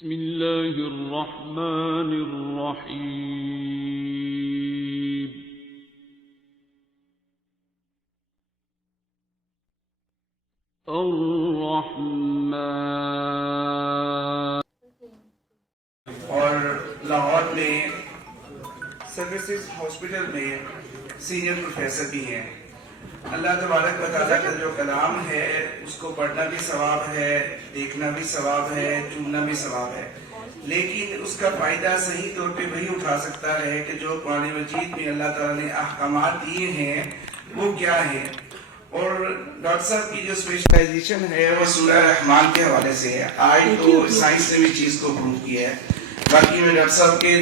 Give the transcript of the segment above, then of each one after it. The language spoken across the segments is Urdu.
بسم اللہ الرحمن الرحیم الرحمن. اور لاہور میں سروسز ہاسپٹل میں سینئر پروفیسر بھی ہیں. اللہ تبارک و تعالیٰ کا جو کلام ہے اس کو پڑھنا بھی ثواب ہے، دیکھنا بھی ثواب ہے، چننا بھی ثواب ہے، لیکن اس کا فائدہ صحیح طور پہ وہی اٹھا سکتا ہے کہ جو قرآن مجید میں اللہ تعالیٰ نے احکامات دیے ہیں وہ کیا ہیں. اور ڈاکٹر صاحب کی جو اسپیشلائزیشن ہے وہ سورہ رحمان کے حوالے سے ہے. آج تو سائنس نے بھی چیز کو پروو کیا ہے. باقی میں ڈاکٹر صاحب کے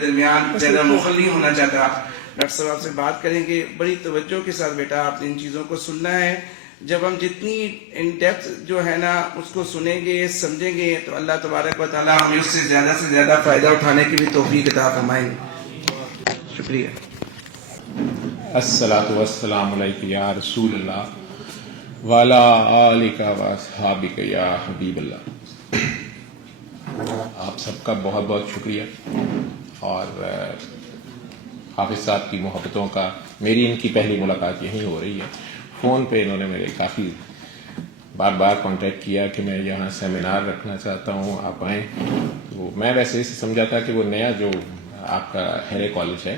درمیان زیادہ مغل نہیں ہونا چاہتا. ڈاکٹر صاحب آپ سے بات کریں گے بڑی توجہ کے ساتھ. بیٹا آپ نے ان چیزوں کو سننا ہے. جب ہم جتنی ان ڈیپتھ جو ہے نا اس کو سنیں گے سمجھیں گے تو اللہ تبارک و تعالیٰ ہمیں اس سے زیادہ فائدہ اٹھانے کی بھی توفیق عطا فرمائیں گے. شکریہ. الصلاۃ والسلام علیک یا رسول اللہ وعلی آلک واصحابک یا حبیب اللہ. آپ سب کا بہت بہت شکریہ اور حافظ صاحب کی محبتوں کا. میری ان کی پہلی ملاقات یہیں ہو رہی ہے. فون پہ انہوں نے میرے کافی بار کانٹیکٹ کیا کہ میں یہاں سیمینار رکھنا چاہتا ہوں، آپ آئیں. تو میں ویسے اسے سمجھا تھا کہ وہ نیا جو آپ کا ہیرے کالج ہے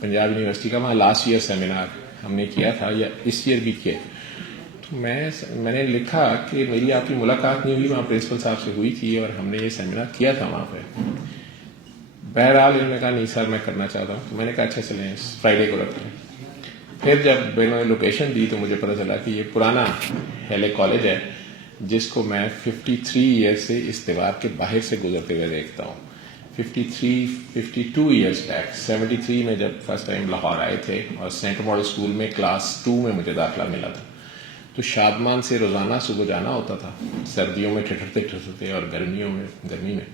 پنجاب یونیورسٹی کا، وہاں لاسٹ ایئر سیمینار ہم نے کیا تھا یا اس ایئر بھی کیا. تو میں نے لکھا کہ میری آپ کی ملاقات نہیں ہوئی، وہاں پرنسپل صاحب سے ہوئی تھی اور ہم نے یہ سیمینار کیا تھا وہاں پہ. بہرحال انہوں نے کہا نہیں سر میں کرنا چاہتا ہوں. تو میں نے کہا اچھا چلیں فرائیڈے کو رکھتے ہیں. پھر جب انہوں نے لوکیشن دی تو مجھے پتہ چلا کہ یہ پرانا ہیلے کالج ہے جس کو میں 53 ایئر سے اس دیوار کے باہر سے گزرتے ہوئے دیکھتا ہوں. 52 ایئرس بیک 73 میں جب فرسٹ ٹائم لاہور آئے تھے اور سینٹر ماڈل اسکول میں کلاس 2 میں مجھے داخلہ ملا تھا. تو شادمان سے روزانہ صبح جانا ہوتا تھا، سردیوں میں ٹھٹرتے اور گرمی میں.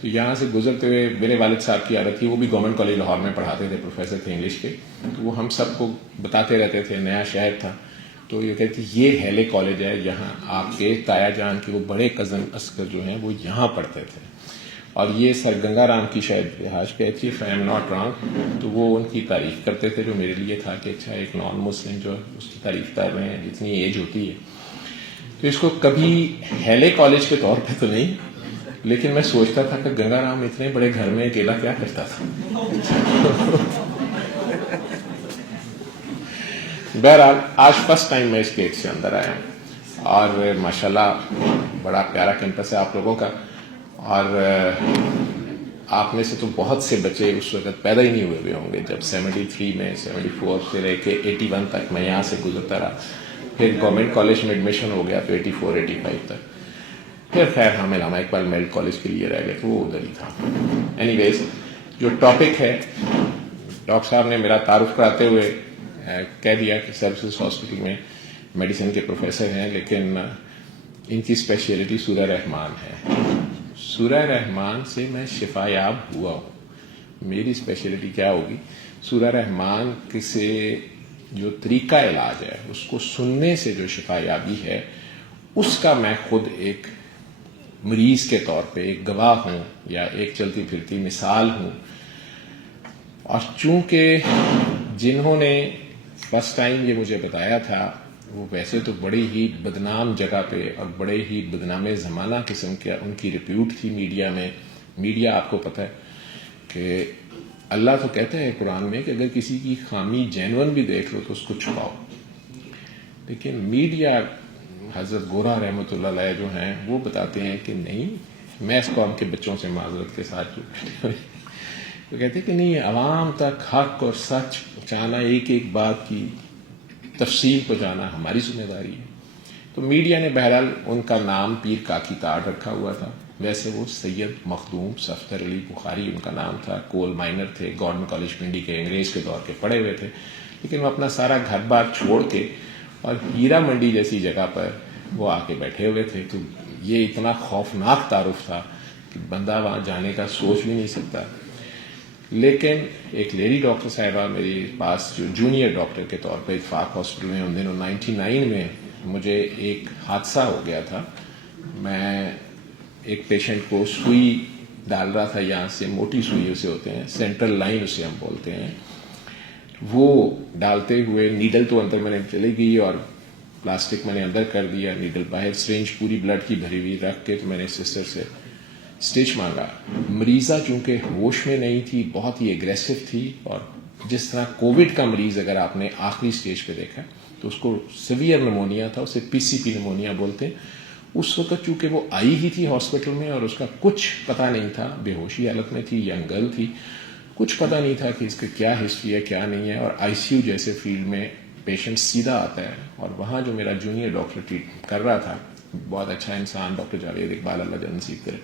تو یہاں سے گزرتے ہوئے میرے والد صاحب کی عادت تھی، وہ بھی گورنمنٹ کالج لاہور میں پڑھاتے تھے، پروفیسر تھے انگلش کے. تو وہ ہم سب کو بتاتے رہتے تھے، نیا شہر تھا تو یہ کہتے یہ ہیلے کالج ہے، یہاں آپ کے تایا جان کے وہ بڑے کزن اصغر جو ہیں وہ یہاں پڑھتے تھے. اور یہ سر گنگا رام کی شاید رہائش پہ تھی if I am not wrong. تو وہ ان کی تعریف کرتے تھے جو میرے لیے تھا کہ اچھا ایک نان مسلم جو اس کی تعریف کر رہے ہیں جتنی ایج ہوتی ہے. تو اس کو کبھی ہیلے کالج کے طور پہ تو نہیں، لیکن میں سوچتا تھا کہ گنگا رام اتنے بڑے گھر میں اکیلا کیا کرتا تھا. بہرحال آج فرسٹ ٹائم میں اس گیٹ سے اندر آیا ہوں اور ماشاءاللہ بڑا پیارا کیمپس ہے آپ لوگوں کا. اور آپ میں سے تو بہت سے بچے اس وقت پیدا ہی نہیں ہوئے ہوں گے جب 73 میں 74 سے لے کے 81 تک میں یہاں سے گزرتا رہا. پھر گورنمنٹ کالج میں ایڈمیشن ہو گیا تو 84-85 تک. پھر خیر ہم علامہ اقبال میڈیکل کالج کے لیے رہ گئے تو وہ ادھر ہی تھا. اینی ویز جو ٹاپک ہے ڈاکٹر صاحب نے میرا تعارف کراتے ہوئے کہہ دیا کہ سروسز ہاسپٹل میں میڈیسن کے پروفیسر ہیں، لیکن ان کی اسپیشلٹی سورہ رحمان ہے. سورہ رحمان سے میں شفا یاب ہوا ہوں. میری اسپیشلٹی کیا ہوگی؟ سورہ رحمان سے جو طریقہ علاج ہے اس کو سننے سے جو شفا یابی ہے اس کا میں خود ایک مریض کے طور پہ ایک گواہ ہوں یا ایک چلتی پھرتی مثال ہوں. اور چونکہ جنہوں نے فرسٹ ٹائم یہ مجھے بتایا تھا وہ ویسے تو بڑی ہی بدنام جگہ پہ اور بڑے ہی بدنام زمانہ قسم کے ان کی ریپیوٹ تھی میڈیا میں. میڈیا آپ کو پتہ ہے کہ اللہ تو کہتا ہے قرآن میں کہ اگر کسی کی خامی جینون بھی دیکھ لو تو اس کو چھپاؤ، لیکن میڈیا حضرت گورا رحمۃ اللہ علیہ جو ہیں وہ بتاتے ہیں کہ نہیں. میں اس قوم کے بچوں سے معذرت کے ساتھ جو وہ کہتے ہیں کہ نہیں، عوام تک حق اور سچ پہنچانا، ایک ایک بات کی تفصیل پہنچانا ہماری ذمہ داری ہے. تو میڈیا نے بہرحال ان کا نام پیر کاکی تاڑ رکھا ہوا تھا. ویسے وہ سید مخدوم صفدر علی بخاری ان کا نام تھا. کول مائنر تھے، گورنمنٹ کالج پنڈی کے انگریز کے دور کے پڑھے ہوئے تھے، لیکن وہ اپنا سارا گھر بار چھوڑ کے اور ہیرا منڈی جیسی جگہ پر وہ آ کے بیٹھے ہوئے تھے. تو یہ اتنا خوفناک تعارف تھا کہ بندہ وہاں جانے کا سوچ بھی نہیں سکتا. لیکن ایک لیڈی ڈاکٹر صاحبہ میرے پاس جو جونیئر ڈاکٹر کے طور پہ اتفاق ہاسپٹل میں ان دنوں 99 میں مجھے ایک حادثہ ہو گیا تھا. میں ایک پیشنٹ کو سوئی ڈال رہا تھا, یہاں سے موٹی سوئی اسے ہوتے ہیں, سینٹرل لائن اسے ہم بولتے ہیں, وہ ڈالتے ہوئے نیڈل تو اندر میں نے چلی گئی اور پلاسٹک میں نے اندر کر دیا, نیڈل باہر, سرنج پوری بلڈ کی بھری ہوئی رکھ کے تو میں نے سسٹر سے اسٹچ مانگا. مریضہ چونکہ ہوش میں نہیں تھی, بہت ہی ایگریسو تھی, اور جس طرح کووڈ کا مریض اگر آپ نے آخری اسٹیج پہ دیکھا تو اس کو سیویئر نمونیا تھا, اسے پی سی پی نمونیا بولتے ہیں. اس وقت چونکہ وہ آئی ہی تھی ہاسپٹل میں اور اس کا کچھ پتہ نہیں تھا, بے ہوشی حالت میں تھی, ینگ گرل تھی, کچھ پتہ نہیں تھا کہ اس کا کیا ہسٹری ہے کیا نہیں ہے. اور آئی سی یو جیسے فیلڈ میں پیشنٹ سیدھا آتا ہے, اور وہاں جو میرا جونیئر ڈاکٹر ٹریٹ کر رہا تھا, بہت اچھا انسان, ڈاکٹر جاوید اقبال, اللہ جان نصیب کرے,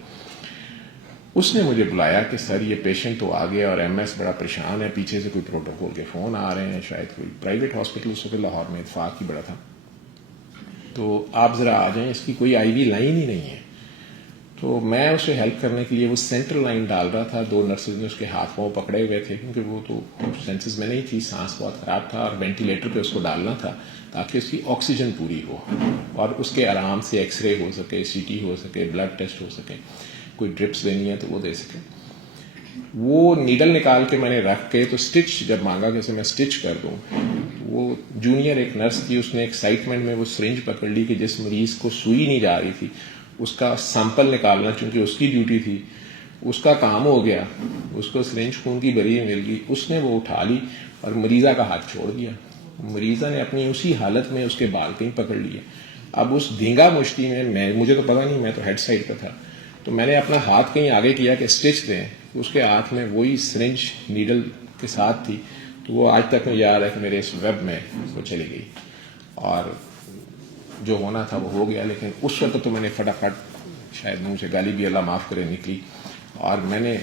اس نے مجھے بلایا کہ سر یہ پیشنٹ تو آ گیا اور ایم ایس بڑا پریشان ہے, پیچھے سے کوئی پروٹوکول کے فون آ رہے ہیں, شاید کوئی پرائیویٹ ہاسپٹل اس وقت لاہور میں اتفاق ہی بڑا تھا, تو آپ ذرا آ جائیں, اس کی کوئی آئی وی لائن ہی نہیں ہے. تو میں اسے ہیلپ کرنے کے لیے وہ سینٹرل لائن ڈال رہا تھا. 2 نرسز نے اس کے ہاتھ پاؤں پکڑے ہوئے تھے کیونکہ وہ تو سینسز میں نہیں تھی, سانس بہت خراب تھا, اور وینٹیلیٹر پہ اس کو ڈالنا تھا تاکہ اس کی آکسیجن پوری ہو اور اس کے آرام سے ایکس رے ہو سکے, سی ٹی ہو سکے, بلڈ ٹیسٹ ہو سکے, کوئی ڈرپس دینی ہے تو وہ دے سکے. وہ نیڈل نکال کے میں نے رکھ کے تو اسٹچ جب مانگا کہ اسے میں اسٹچ کر دوں, وہ جونیئر ایک نرس تھی, اس نے ایکسائٹمنٹ میں وہ سرنج پکڑ لی کہ جس مریض کو سوئی نہیں جا رہی تھی اس کا سیمپل نکالنا چونکہ اس کی ڈیوٹی تھی, اس کا کام ہو گیا, اس کو سرنج خون کی بھری مل گئی, اس نے وہ اٹھا لی اور مریضہ کا ہاتھ چھوڑ دیا. مریضہ نے اپنی اسی حالت میں اس کے بال کہیں پکڑ لیے. اب اس دھینگا مشتی میں مجھے تو پتا نہیں, میں تو ہیڈ سائڈ پہ تھا, تو میں نے اپنا ہاتھ کہیں آگے کیا کہ اسٹچ دیں, اس کے ہاتھ میں وہی سرنج نیڈل کے ساتھ تھی, تو وہ آج تک میں یاد ہے کہ میرے اس ویب میں وہ چلی گئی, اور جو ہونا تھا وہ ہو گیا. لیکن اس وقت تو میں نے فٹافٹ, شاید منہ سے گالی بھی اللہ معاف کرے نکلی, اور میں نے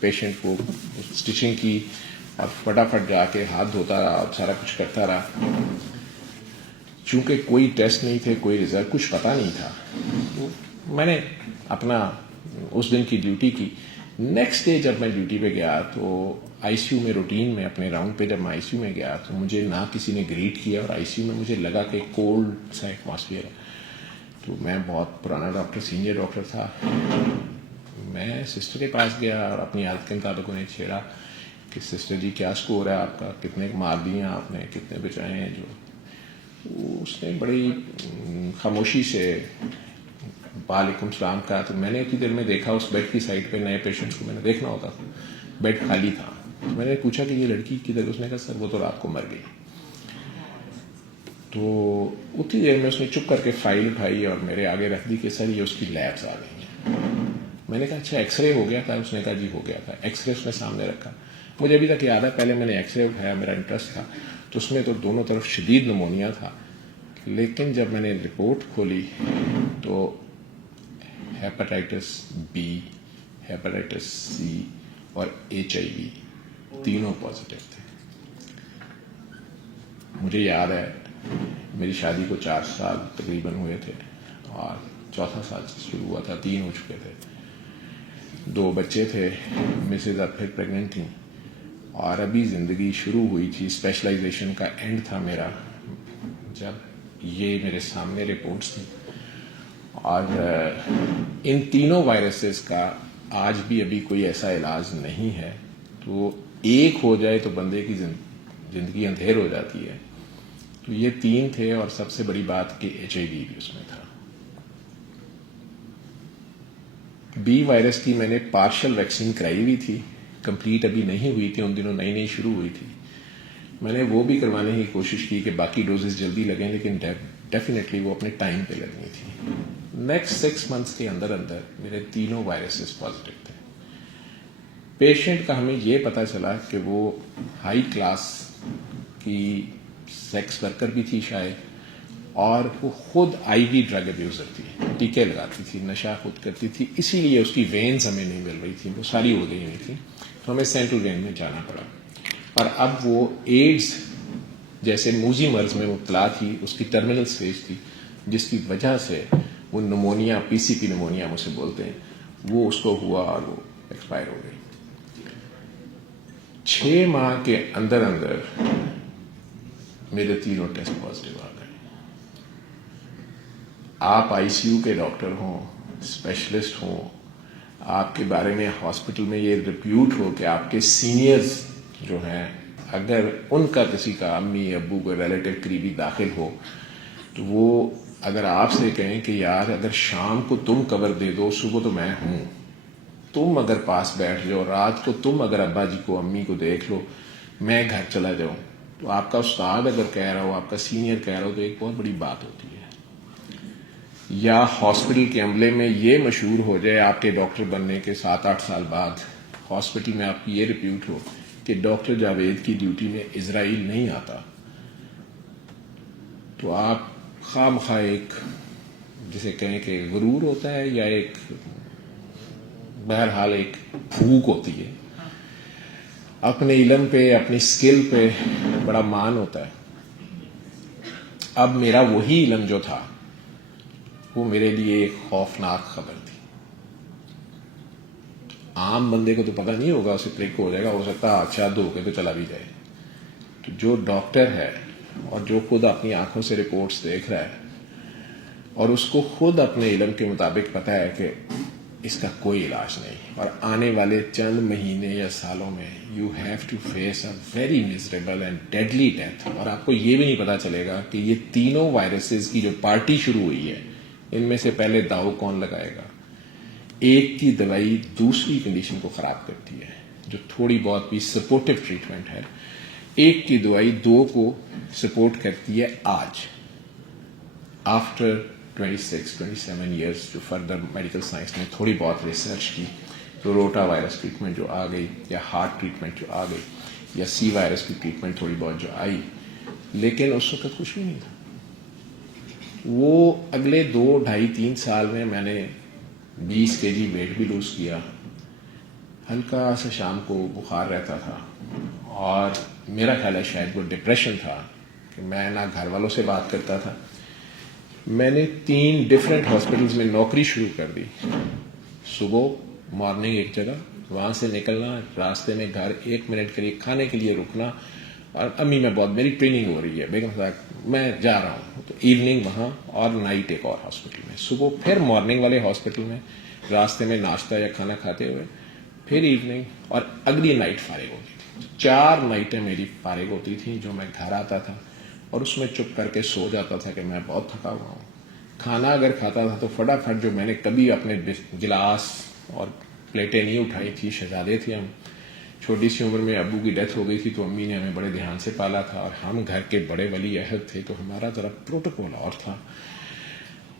پیشنٹ کو اسٹچنگ کی اور فٹافٹ جا کے ہاتھ دھوتا رہا اور سارا کچھ کرتا رہا. چونکہ کوئی ٹیسٹ نہیں تھے, کوئی رزلٹ, کچھ پتہ نہیں تھا, میں نے اپنا اس دن کی ڈیوٹی کی. نیکسٹ ڈے جب میں ڈیوٹی پہ گیا تو آئی سی یو میں روٹین میں اپنے راؤنڈ پہ جب میں آئی سی یو میں گیا تو مجھے نہ کسی نے گریٹ کیا, اور آئی سی یو میں مجھے لگا کہ کولڈ سا ایٹماسفیئر ہے. تو میں بہت پرانا ڈاکٹر, سینئر ڈاکٹر تھا, میں سسٹر کے پاس گیا اور اپنی عادت کے مطابق انہیں چھیڑا کہ سسٹر جی کیا اسکور ہے آپ کا, کتنے مار دیے ہیں آپ نے, کتنے بچائے ہیں. جو اس نے بڑی خاموشی سے وعلیکم السلام کہا. تو میں نے اتنی دیر میں دیکھا اس بیڈ کی سائڈ پہ نئے پیشنٹس کو میں نے دیکھنا ہوتا تھا, بیڈ خالی تھا. میں نے پوچھا کہ یہ لڑکی کدھر, اس نے کہا سر وہ تو رات کو مر گئی. تو اتنی دیر میں اس نے چپ کر کے فائل اٹھائی اور میرے آگے رکھ دی کہ سر یہ اس کی لیبس آ گئی ہیں. میں نے کہا اچھا ایکس رے ہو گیا تھا؟ اس نے کہا جی ہو گیا تھا. ایکس رے اس نے سامنے رکھا, مجھے ابھی تک یاد ہے پہلے میں نے ایکس رے اٹھایا, میرا انٹرسٹ تھا, تو اس میں تو دونوں طرف شدید نمونیا تھا. لیکن جب میں نے رپورٹ کھولی تو ہیپاٹائٹس بی, ہیپاٹائٹس سی اور ایچ آئی وی تینوں پازیٹیو تھے. مجھے یاد ہے میری شادی کو 4 سال تقریباً ہوئے تھے اور 4تھا سال سے شروع ہوا تھا, 3 ہو چکے تھے, 2 بچے تھے, مسز اب پھر پریگننٹ تھیں, اور ابھی زندگی شروع ہوئی تھی. اسپیشلائزیشن کا اینڈ تھا میرا جب یہ میرے سامنے رپورٹس تھیں. اور ان تینوں وائرسز کا آج بھی ابھی کوئی ایسا علاج نہیں ہے. تو ایک ہو جائے تو بندے کی زندگی اندھیر ہو جاتی ہے. تو یہ 3 تھے, اور سب سے بڑی بات کہ ایچ آئی وی بھی اس میں تھا. بی وائرس کی میں نے پارشل ویکسین کرائی ہوئی تھی, کمپلیٹ ابھی نہیں ہوئی تھی, ان دنوں نئی نئی شروع ہوئی تھی. میں نے وہ بھی کروانے کی کوشش کی کہ باقی ڈوزز جلدی لگیں, لیکن ڈیفینیٹلی وہ اپنے ٹائم پہ لگنی تھی. نیکسٹ 6 منتھس کے اندر میرے تینوں وائرسز پازیٹیو تھے. پیشنٹ کا ہمیں یہ پتہ چلا کہ وہ ہائی کلاس کی سیکس ورکر بھی تھی شاید, اور وہ خود آئی وی ڈرگ ابیوزر تھی, ٹیکے لگاتی تھی, نشہ خود کرتی تھی, اسی لیے اس کی وینز ہمیں نہیں مل رہی تھی, وہ ساری اڑ گئی ہوئی تھی, تو ہمیں سینٹرل وین میں جانا پڑا. اور اب وہ ایڈز جیسے موذی مرض میں مبتلا تھی, اس کی ٹرمینل سٹیج تھی, جس کی وجہ سے وہ نمونیا, پی سی پی نمونیا ہم اسے بولتے ہیں, وہ اس کو ہوا اور وہ ایکسپائر ہو گئی. 6 ماہ کے اندر میرے تینوں ٹیسٹ پازیٹیو آ گئے. آپ آئی سی یو کے ڈاکٹر ہوں, اسپیشلسٹ ہوں, آپ کے بارے میں ہاسپٹل میں یہ ریپیوٹ ہو کہ آپ کے سینئرز جو ہیں, اگر ان کا کسی کا امی ابو کوئی ریلیٹو قریبی داخل ہو تو وہ اگر آپ سے کہیں کہ یار اگر شام کو تم کور دے دو, صبح تو میں ہوں, تم اگر پاس بیٹھ جاؤ, رات کو تم اگر ابا جی کو امی کو دیکھ لو, میں گھر چلا جاؤں, تو آپ کا استاد اگر کہہ رہا ہو, آپ کا سینئر کہہ رہا ہو, تو ایک بہت بڑی بات ہوتی ہے. یا ہاسپٹل کے عملے میں یہ مشہور ہو جائے آپ کے ڈاکٹر بننے کے 7-8 سال بعد, ہاسپٹل میں آپ کی یہ ریپیوٹ ہو کہ ڈاکٹر جاوید کی ڈیوٹی میں اسرائیل نہیں آتا, تو آپ خواہ مخواہ ایک جسے کہیں کہ غرور ہوتا ہے یا ایک بہرحال ایک بھوک ہوتی ہے, اپنے علم پہ اپنی سکل پہ بڑا مان ہوتا ہے. اب میرا وہی علم جو تھا وہ میرے لیے ایک خوفناک خبر تھی. عام بندے کو تو پتہ نہیں ہوگا, اسے کلک ہو جائے گا, ہو سکتا ہے اچھا دھو کے تو چلا بھی جائے. تو جو ڈاکٹر ہے اور جو خود اپنی آنکھوں سے رپورٹس دیکھ رہا ہے اور اس کو خود اپنے علم کے مطابق پتہ ہے کہ اس کا کوئی علاج نہیں, اور آنے والے چند مہینے یا سالوں میں you have to face a very miserable and deadly death, اور آپ کو یہ بھی نہیں پتا چلے گا کہ یہ تینوں وائرسز کی جو پارٹی شروع ہوئی ہے ان میں سے پہلے داؤ کون لگائے گا. ایک کی دوائی دوسری کنڈیشن کو خراب کرتی ہے, جو تھوڑی بہت بھی سپورٹو ٹریٹمنٹ ہے. ایک کی دوائی دو کو سپورٹ کرتی ہے آج, آفٹر 26-27 ایئرس جو فردر میڈیکل سائنس نے تھوڑی بہت ریسرچ کی, تو روٹا وائرس ٹریٹمنٹ جو آ گئی, یا ہارٹ ٹریٹمنٹ جو آ گئی, یا سی وائرس کی ٹریٹمنٹ تھوڑی بہت جو آئی, لیکن اس وقت کچھ بھی نہیں تھا. وہ اگلے 2-2.5-3 سال میں نے 20 kg ویٹ بھی لوز کیا, ہلکا سا شام کو بخار رہتا تھا, اور میرا خیال ہے شاید وہ ڈپریشن تھا کہ میں نہ گھر والوں سے بات کرتا تھا. میں نے 3 ڈفرینٹ ہاسپٹلز میں نوکری شروع کر دی. صبح مارننگ ایک جگہ, وہاں سے نکلنا, راستے میں گھر 1 منٹ کے لیے کھانے کے لیے رکنا, اور امی میں بہت میری ٹریننگ ہو رہی ہے, بیگم صاحب میں جا رہا ہوں, تو ایوننگ وہاں, اور نائٹ ایک اور ہاسپٹل میں. صبح پھر مارننگ والے ہاسپٹل میں راستے میں ناشتہ یا کھانا کھاتے ہوئے, پھر ایوننگ, اور اگلی نائٹ فارغ ہوتی تھی. 4 نائٹیں میری فارغ ہوتی تھیں جو میں گھر آتا تھا اور اس میں چپ کر کے سو جاتا تھا کہ میں بہت تھکا ہوا ہوں. کھانا اگر کھاتا تھا تو فٹافٹ, جو میں نے کبھی اپنے گلاس اور پلیٹیں نہیں اٹھائی تھی, شہزادے تھے ہم, چھوٹی سی عمر میں ابو کی ڈیتھ ہو گئی تھی, تو امی نے ہمیں بڑے دھیان سے پالا تھا, اور ہم گھر کے بڑے ولی عہد تھے, تو ہمارا ذرا پروٹوکول اور تھا.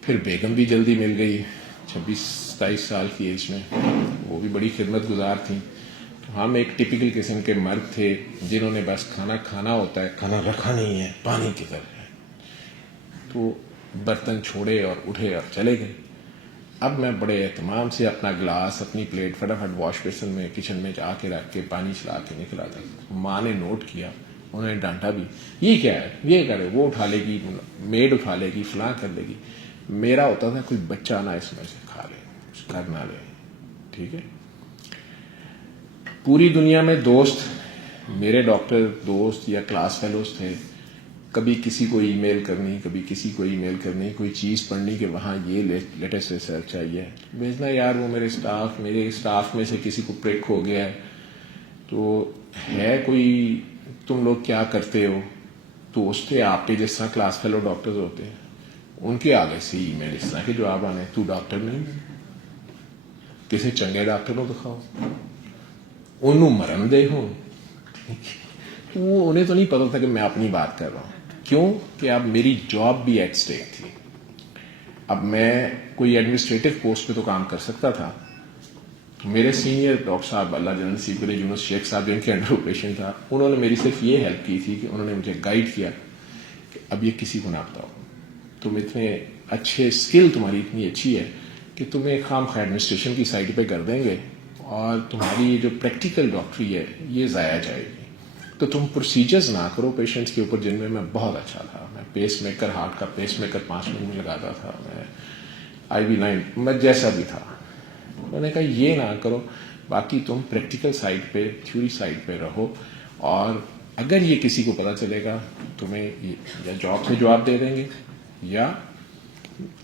پھر بیگم بھی جلدی مل گئی 26-27 سال کی ایج میں, وہ بھی بڑی خدمت گزار تھیں. تو ہم ایک ٹپیکل قسم کے مرد تھے جنہوں نے بس کھانا کھانا ہوتا ہے, کھانا رکھا نہیں ہے, پانی کی طرح ہے. تو برتن چھوڑے اور اٹھے اور چلے گئے. اب میں بڑے اہتمام سے اپنا گلاس, اپنی پلیٹ فٹافٹ واش بیسن میں کچن میں جا کے رکھ کے پانی چلا کے نکل آتا. ماں نے نوٹ کیا, انہوں نے ڈانٹا بھی, یہ کیا ہے, یہ کرے, وہ اٹھا لے گی, میڈ اٹھا لے گی, فلاں کر لے گی. میرا ہوتا تھا کوئی بچہ نہ اس میں سے کھا لے, کر نہ لے. ٹھیک ہے, پوری دنیا میں دوست, میرے ڈاکٹر دوست یا کلاس فیلوز تھے. کبھی کسی کو ای میل کرنی, کبھی کسی کو ای میل کرنی, کوئی چیز پڑھنی کہ وہاں یہ لیٹسٹ ریسرچ چاہیے بھیجنا. یار وہ میرے اسٹاف میں سے کسی کو پریک ہو گیا ہے, تو ہے کوئی, تم لوگ کیا کرتے ہو, تو اس سے آپ کے جس طرح کلاس فیلو ڈاکٹرز ہوتے ہیں ان کے آگے سے ای میل اس طرح کے جواب آنے, تو ڈاکٹر نہیں, کسی چنگے ڈاکٹر کو دکھاؤ, انہوں مرن دے ہوں. وہ انہیں تو نہیں پتا تھا کہ میں اپنی بات کر رہا ہوں. کیوں کہ اب میری جاب بھی ایٹ اسٹیک تھی. اب میں کوئی ایڈمنسٹریٹو پوسٹ پہ تو کام کر سکتا تھا. میرے سینئر ڈاکٹر صاحب, اللہ جنرل سی پی یونس شیخ صاحب جن کے انڈر آپریشن تھا, انہوں نے میری صرف یہ ہیلپ کی تھی کہ انہوں نے مجھے گائیڈ کیا کہ اب یہ کسی کو نہ بتاؤ, تم اتنے اچھے, اسکل تمہاری اتنی اچھی ہے کہ تمہیں خام خواہ ایڈمنسٹریشن کی سائڈ پہ کر دیں گے, اور تمہاری یہ جو پریکٹیکل ڈاکٹری ہے یہ ضائع جائے گی. تو تم پروسیجرز نہ کرو پیشنٹس کے اوپر, جن میں بہت اچھا تھا. میں پیس میکر, ہارٹ کا پیس میکر 5 منٹ میں لگاتا تھا, میں IV9, میں جیسا بھی تھا. انہوں نے کہا یہ نہ کرو, باقی تم پریکٹیکل سائڈ پہ, تھیوری سائڈ پہ رہو, اور اگر یہ کسی کو پتہ چلے گا تمہیں یا جاب سے جواب دے دیں گے یا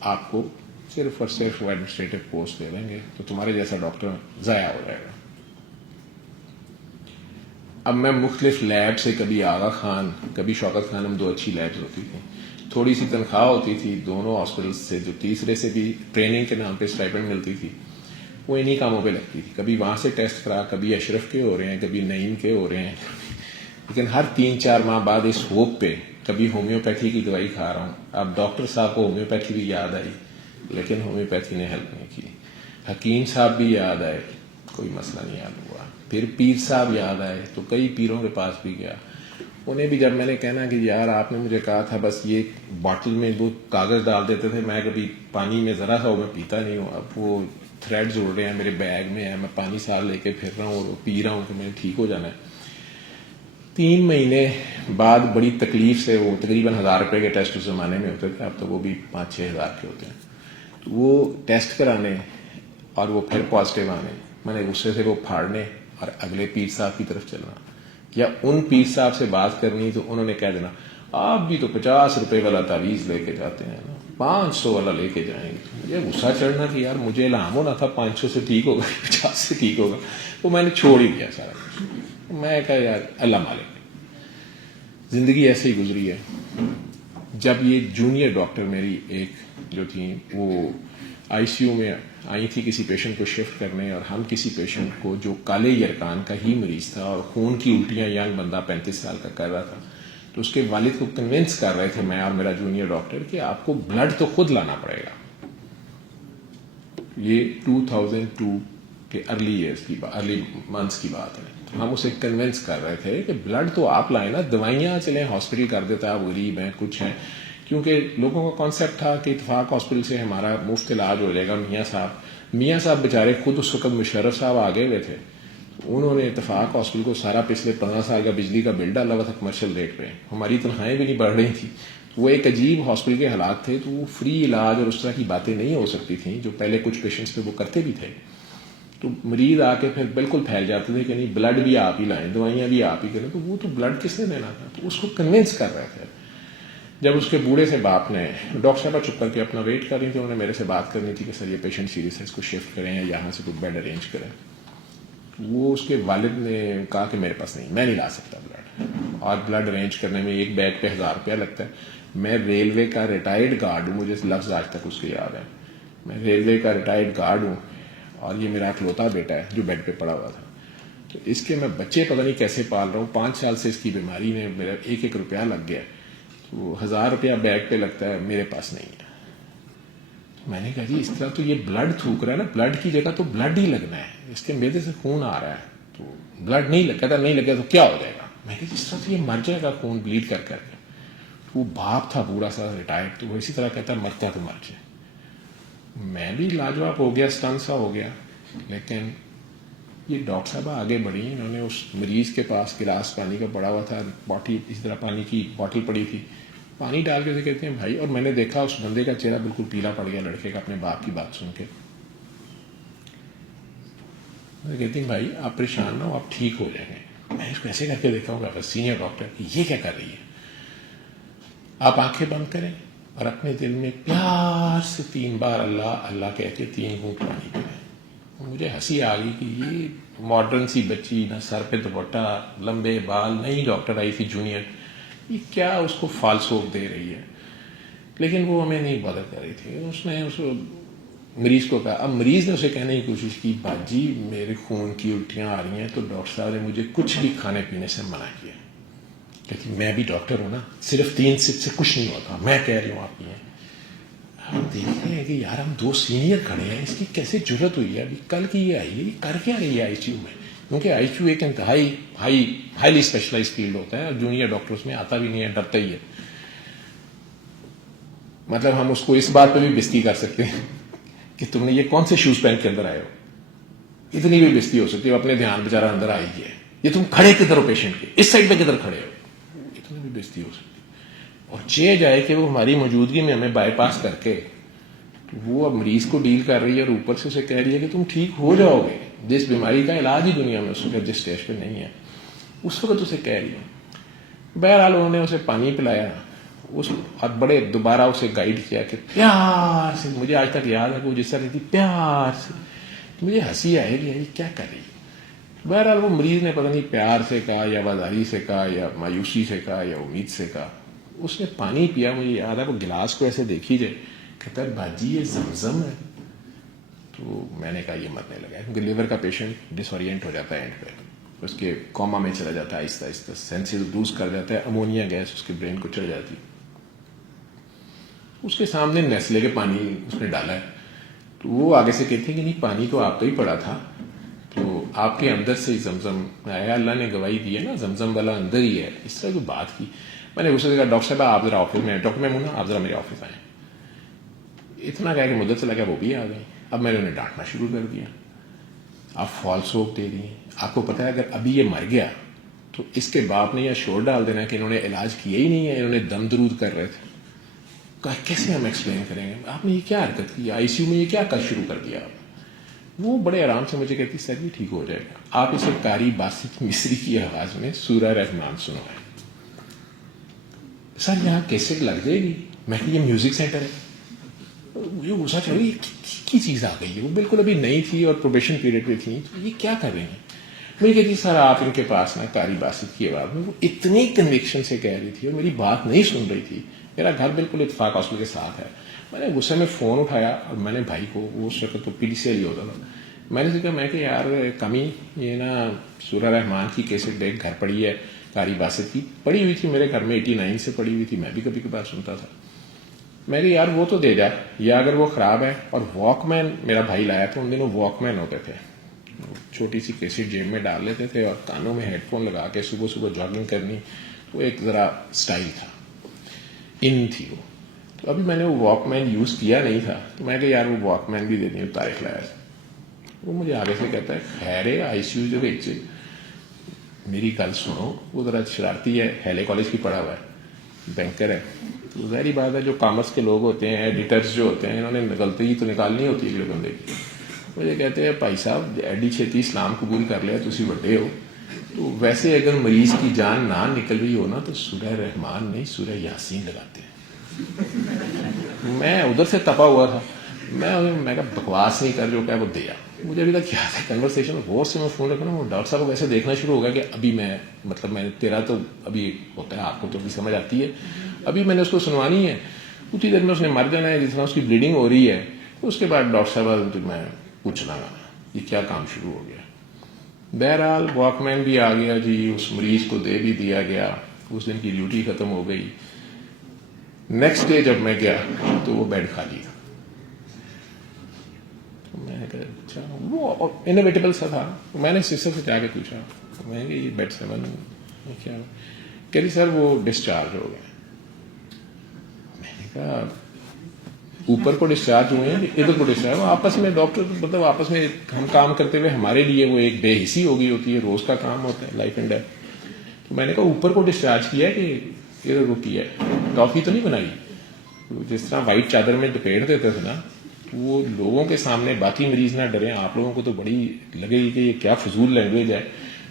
آپ کو صرف اور صرف وہ ایڈمنسٹریٹو پوسٹ لے لیں گے تو تمہارے جیسا ڈاکٹر ضائع ہو جائے گا. اب میں مختلف لیب سے کبھی آغا خان کبھی شوکت خان، ہم دو اچھی لیبز ہوتی تھیں، تھوڑی سی تنخواہ ہوتی تھی دونوں ہاسپٹل سے، جو تیسرے سے بھی ٹریننگ کے نام پہ اسٹائپنڈ ملتی تھی وہ انہی کاموں پہ لگتی تھی. کبھی وہاں سے ٹیسٹ کرا، کبھی اشرف کے ہو رہے ہیں، کبھی نعیم کے ہو رہے ہیں، لیکن ہر 3-4 ماہ بعد اس ہوپ پہ کبھی ہومیوپیتھی کی دوائی کھا رہا ہوں. اب ڈاکٹر صاحب کو ہومیوپیتھی بھی یاد آئی لیکن ہومیوپیتھی نے ہیلپ نہیں کی. حکیم صاحب بھی یاد آئے، کوئی مسئلہ نہیں حل ہوا. پھر پیر صاحب یاد آئے تو کئی پیروں کے پاس بھی گیا. انہیں بھی جب میں نے کہنا کہ یار آپ نے مجھے کہا تھا بس یہ باٹل میں وہ کاغذ ڈال دیتے تھے، میں کبھی پانی میں ذرا سا میں پیتا نہیں ہوں، اب وہ تھریڈز اڑ رہے ہیں میرے بیگ میں ہے، میں پانی ساتھ لے کے پھر رہا ہوں اور پی رہا ہوں کہ میں ٹھیک ہو جانا ہے. 3 مہینے بعد بڑی تکلیف سے، وہ تقریباً 1000 روپے کے ٹیسٹ اس زمانے میں ہوتے تھے، اب تو وہ بھی 5-6 ہزار کے ہوتے ہیں. تو وہ ٹیسٹ کرانے اور وہ پھر پازیٹیو آنے، میں نے غصے سے وہ پھاڑنے اور اگلے پیر صاحب کی طرف چلنا، یا ان پیر صاحب سے بات کرنی تو انہوں نے کہہ دینا آپ بھی تو 50 روپے والا تعویذ لے کے جاتے ہیں نا، 500 والا لے کے جائیں گے. مجھے غصہ چڑھنا کہ یار مجھے الہام ہونا تھا 500 سے ٹھیک ہوگا 50 سے ٹھیک ہوگا، وہ میں نے چھوڑ ہی دیا سارا کچھ. میں کہا یار اللہ مالک، زندگی ایسے ہی گزری ہے. جب یہ جونیئر ڈاکٹر میری ایک جو تھیں وہ آئی سی یو میں آئی تھی کسی پیشنٹ کو شفٹ کرنے، اور ہم کسی پیشنٹ کو جو کالے یرکان کا ہی مریض تھا اور خون کی الٹیاں ینگ بندہ 35 سال کا کر رہا تھا، تو اس کے والد کو کنونس کر رہے تھے میں اور میرا جونیئر ڈاکٹر کہ آپ کو بلڈ تو خود لانا پڑے گا. یہ 2002 کے ارلی منتھس کی بات ہے. تو ہم اسے کنونس کر رہے تھے کہ بلڈ تو آپ لائیں نا، دوائیاں چلیں ہاسپٹل کر دیتا، آپ غریب ہیں کچھ ہیں، کیونکہ لوگوں کا کانسیپٹ تھا کہ اتفاق ہاسپٹل سے ہمارا مفت علاج ہو جائے گا. میاں صاحب بیچارے خود اس وقت مشرف صاحب آگے ہوئے تھے، انہوں نے اتفاق ہاسپٹل کو سارا پچھلے 15 سال کا بجلی کا بل ڈالا ہوا تھا کمرشل ریٹ پہ، ہماری تنخواہیں بھی نہیں بڑھ رہی تھیں. وہ ایک عجیب ہاسپٹل کے حالات تھے، تو وہ فری علاج اور اس طرح کی باتیں نہیں ہو سکتی تھیں جو پہلے کچھ پیشنٹس پہ وہ کرتے بھی تھے. تو مریض آ کے پھر بالکل پھیل جاتے تھے کہ نہیں بلڈ بھی آپ ہی لائیں، دوائیاں بھی آپ ہی کریں. تو وہ تو بلڈ کس نے دینا تھا؟ تو اس کو کنونس کر رہے تھے. جب اس کے بوڑھے سے باپ نے، ڈاکٹر صاحبہ چپ کر کے اپنا ویٹ کر رہی تھی، انہوں نے میرے سے بات کرنی تھی کہ سر یہ پیشنٹ سیریس ہے، اس کو شفٹ کریں یا یہاں سے کوئی بیڈ ارینج کریں. وہ اس کے والد نے کہا کہ میرے پاس نہیں، میں نہیں لا سکتا بلڈ، اور بلڈ ارینج کرنے میں ایک بیگ پہ 1000 روپیہ لگتا ہے. میں ریلوے کا ریٹائرڈ گارڈ ہوں، مجھے لفظ آج تک اس کے یاد ہے، میں ریلوے کا ریٹائرڈ گارڈ ہوں، اور یہ میرا اکلوتا بیٹا ہے جو بیڈ پہ پڑا ہوا تھا. تو اس کے میں بچے پتہ نہیں کیسے پال رہا ہوں. 5 سال سے اس کی بیماری نے میرا 1-1 روپیہ لگ گیا. تو 1000 روپیہ بیگ پہ لگتا ہے، میرے پاس نہیں ہے. میں نے کہا جی اس طرح تو یہ بلڈ تھوک رہا ہے نا، بلڈ کی جگہ تو بلڈ ہی لگنا ہے، اس کے میدے سے خون آ رہا ہے تو بلڈ نہیں لگتا. نہیں لگا تو کیا ہو جائے گا؟ میں کہا جس طرح تو یہ مر جائے گا خون بلیڈ کر کر کے. وہ باپ تھا پورا سا ریٹائرڈ، تو وہ اسی طرح کہتا مرتا تو مر جائے. میں بھی لاجواب ہو گیا، سٹن سا ہو گیا. لیکن یہ ڈاکٹر صاحبہ آگے بڑھی، انہوں نے اس مریض کے پاس گلاس پانی کا پڑا ہوا تھا، باٹل اسی طرح پانی کی باٹل پڑی تھی، پانی ڈال کے کہتے ہیں بھائی، اور میں نے دیکھا اس بندے کا چہرہ بالکل پیلا پڑ گیا لڑکے کا اپنے باپ کی بات سن کے. کہتے ہیں بھائی آپ پریشان نہ ہو، آپ ٹھیک ہو جائیں گے. میں اس کو ایسے کر کے دیکھا ہوں گا سینئر ڈاکٹر کہ یہ کیا کر رہی ہے. آپ آنکھیں بند کریں اور اپنے دل میں پیار سے 3 بار اللہ اللہ کہہ کے 3 گھونٹ پانی پئیں. مجھے ہنسی آ گئی کہ یہ ماڈرن سی بچی، نہ سر پہ دوپٹہ، لمبے بال، نئی ڈاکٹر آئی تھی جونیئر، یہ کیا اس کو فالسوک دے رہی ہے. لیکن وہ ہمیں نہیں بادر کر رہی تھی. اس نے اس مریض کو کہا، اب مریض نے اسے کہنے کی کوشش کی باجی میرے خون کی الٹیاں آ رہی ہیں تو ڈاکٹر صاحب نے مجھے کچھ بھی کھانے پینے سے منع کیا. لیکن میں بھی ڈاکٹر ہوں نا، صرف 3 سپ سے کچھ نہیں ہوتا، میں کہہ رہی ہوں آپ یہ. ہم دیکھ رہے ہیں کہ یار ہم 2 سینئر کھڑے ہیں، اس کی کیسے جرت ہوئی ہے. ابھی کل کی یہ آئی ہے، یہ کر کیا رہی ہے آئی سی یو میں؟ کیونکہ آئی سی یو ایک انتہائی ہائیلی اسپیشلائز فیلڈ ہوتا ہے، اور جونیئر ڈاکٹر اس میں آتا بھی نہیں ہے، ڈرتا ہی ہے. مطلب ہم اس کو اس بات پہ بھی بےزتی کر سکتے ہیں کہ تم نے یہ کون سے شوز پہن کے اندر آئے ہو. اتنی بھی بےزتی ہو سکتی ہے، اپنے دھیان بیچارہ اندر آئی ہے، یہ تم کھڑے کدھر ہو پیشنٹ کے، اس سائڈ پہ کدھر کھڑے ہو. اتنی بھی بےزتی ہو سکتی. اور یہ جائے کہ وہ ہماری موجودگی میں ہمیں بائی پاس کر کے وہ اب مریض کو ڈیل کر رہی ہے، اور اوپر سے اسے کہہ رہی ہے کہ تم ٹھیک ہو جاؤ گے، جس بیماری کا علاج ہی دنیا میں اس وقت جس اسٹیج پہ نہیں ہے اس وقت اسے کہہ رہی ہے. بہرحال انہوں نے اسے پانی پلایا، اس اور بڑے دوبارہ اسے گائیڈ کیا کہ پیار سے, مجھے آج تک یاد ہے کہ وہ جس طرح کہتی پیار سے, مجھے ہنسی آئے گی یہ کیا کر رہی ہے. بہرحال وہ مریض نے پتہ نہیں پیار سے کہا یا وزاری سے کہا یا مایوسی سے کہا یا امید سے کہا, اس نے پانی پیا, مجھے یاد ہے وہ گلاس کو ایسے دیکھی جائے, کہتا ہے باجی یہ زمزم ہے. تو میں نے کہا یہ مت نہیں لگا, کیونکہ لیور کا پیشنٹ ڈس اورینٹ ہو جاتا ہے اینڈ پہ, اس کے کوما میں چلا جاتا ہے, آہستہ آہستہ سینسز لوز کر جاتا ہے, امونیا گیس اس کے برین کو چڑھ جاتی. اس کے سامنے نیسلے کے پانی اس نے ڈالا ہے, تو وہ آگے سے کہتے ہیں کہ نہیں پانی تو آپ کا ہی پڑا تھا, تو آپ کے اندر سے ہی زمزم آیا, اللہ نے گواہی دی ہے نا زمزم والا اندر ہی ہے. اس طرح جو بات کی, میں نے اسے کہا ڈاکٹر صاحب آپ ذرا آفس میں, ڈاکٹر میمونہ آپ ذرا میرے آفس آئیں. اتنا کہا کہ مدت سے لگا وہ بھی آ گئی. اب میں نے انہیں ڈانٹنا شروع کر دیا, آپ فالس ہوپ دے رہی ہیں, آپ کو پتا ہے اگر ابھی یہ مر گیا تو اس کے باپ نے یہ شور ڈال دینا کہ انہوں نے علاج کیا ہی نہیں ہے, انہوں نے دم درود کر رہے تھے. کہا کیسے ہم ایکسپلین کریں گے, آپ نے یہ کیا حرکت کی, آئی سی یو میں یہ کیا کر شروع کر دیا آپ. وہ بڑے آرام سے مجھے کہتی سر یہ ٹھیک ہو جائے گا, آپ اسے قاری باسط مصری کی آواز میں سورہ رحمان سنوائیں. سر یہاں کیسے لگ جائے گی, میں کہ یہ میوزک سینٹر ہے. مجھے غصہ چڑھا, یہ کی چیز آ گئی ہے, وہ بالکل ابھی نئی تھی اور پروبیشن پیریڈ پہ تھی, یہ کیا کر رہے ہیں. مجھے کہتی سر آپ ان کے پاس نا قاری باسط کی آواز میں, وہ اتنی کنوکشن سے کہہ رہی تھی اور میری بات نہیں سن رہی تھی. میرا گھر بالکل اتفاق ہاسپٹل کے ساتھ ہے. میں نے غصے میں فون اٹھایا اور میں نے بھائی کو, وہ اس وقت تو پی ڈی سی ایل ہی ہوتا تھا, میں نے کہا میں کہ یار کمی یہ نا سورہ رحمان کی کیسٹ دیکھ گھر پڑی ہے, قاری باسط کی پڑی ہوئی تھی میرے گھر میں 89 سے پڑی ہوئی تھی, میں بھی کبھی کبھار سنتا تھا. میں نے یار وہ تو دے جا, یا اگر وہ خراب ہے. اور واک مین میرا بھائی لایا تھا, ان دنوں واک مین ہوتے تھے, چھوٹی سی کیسٹ جیب میں ڈال لیتے تھے اور کانوں میں ہیڈ فون لگا کے صبح صبح جاگنگ کرنی, وہ ایک ذرا اسٹائل تھا, ان تھی وہ. تو ابھی میں نے وہ واک مین یوز کیا نہیں تھا, تو میں کہ یار وہ واک مین بھی دے دیں, طارق لایا تھا. وہ مجھے آگے سے کہتا ہے خیر ہے آئی سی یو جو میری گل سنو, وہ ذرا شرارتی ہے, ہیلے کالج کی پڑھا ہوا ہے, بینکر ہے. تو ظاہری بات ہے جو کامرس کے لوگ ہوتے ہیں, ایڈیٹرز جو ہوتے ہیں, انہوں نے غلطی تو نکالنی ہوتی ہے اگلے بندے کی. مجھے کہتے ہیں بھائی صاحب ایڈی چھتی اسلام قبول کر لیا, تسی بڑے ہو, تو ویسے اگر مریض کی جان نہ نکل رہی ہو نا تو سورہ رحمان نہیں سورہ یاسین لگاتے ہیں. میں ادھر سے تپا ہوا تھا, میں کہا بکواس نہیں کر, جو کہ وہ دیا. مجھے ابھی تک یاد ہے کنورسیشن, غور سے میں فون رکھا نا, وہ ڈاکٹر صاحب کو ایسے دیکھنا شروع ہو گیا کہ ابھی میں مطلب میں تیرا تو ابھی ہوتا ہے, آپ کو تو ابھی سمجھ آتی ہے, ابھی میں نے اس کو سنوانی ہے, اتنی دیر میں اس نے مر جانا ہے, جس طرح اس کی بلیڈنگ ہو رہی ہے. اس کے بعد ڈاکٹر صاحب میں پوچھنا گا یہ کیا کام شروع ہو گیا. بہرحال واک مین بھی آ گیا جی, اس مریض کو دے بھی دیا گیا, اس دن کی ڈیوٹی ختم ہو گئی. نیکسٹ ڈے جب میں گیا تو وہ بیڈ خالی تھا. میں نے کہا اچھا, وہ انویٹیبل سا تھا. میں نے سسٹر سے جا کے پوچھا, میں نے کہا یہ بیڈ 7 کیا, کہہ رہی سر وہ ڈسچارج ہو گئے. میں نے کہا اوپر کو ڈسچارج ہوئے ہیں, ادھر کو ڈسچارج, وہ آپس میں ڈاکٹر مطلب آپس میں ہم کام کرتے ہوئے ہمارے لیے وہ ایک بے حسی ہو گئی ہوتی ہے, روز کا کام ہوتا ہے لائف اینڈ ڈیتھ. تو میں نے کہا اوپر کو ڈسچارج کیا ہے کہ ادھر کو کیا ہے, ٹافی تو نہیں بنائی. جس طرح وائٹ چادر میں لپیٹ دیتے تھے نا, وہ لوگوں کے سامنے باقی مریض نہ ڈریں, آپ لوگوں کو تو بڑی لگے گی کہ یہ کیا فضول لینگویج ہے.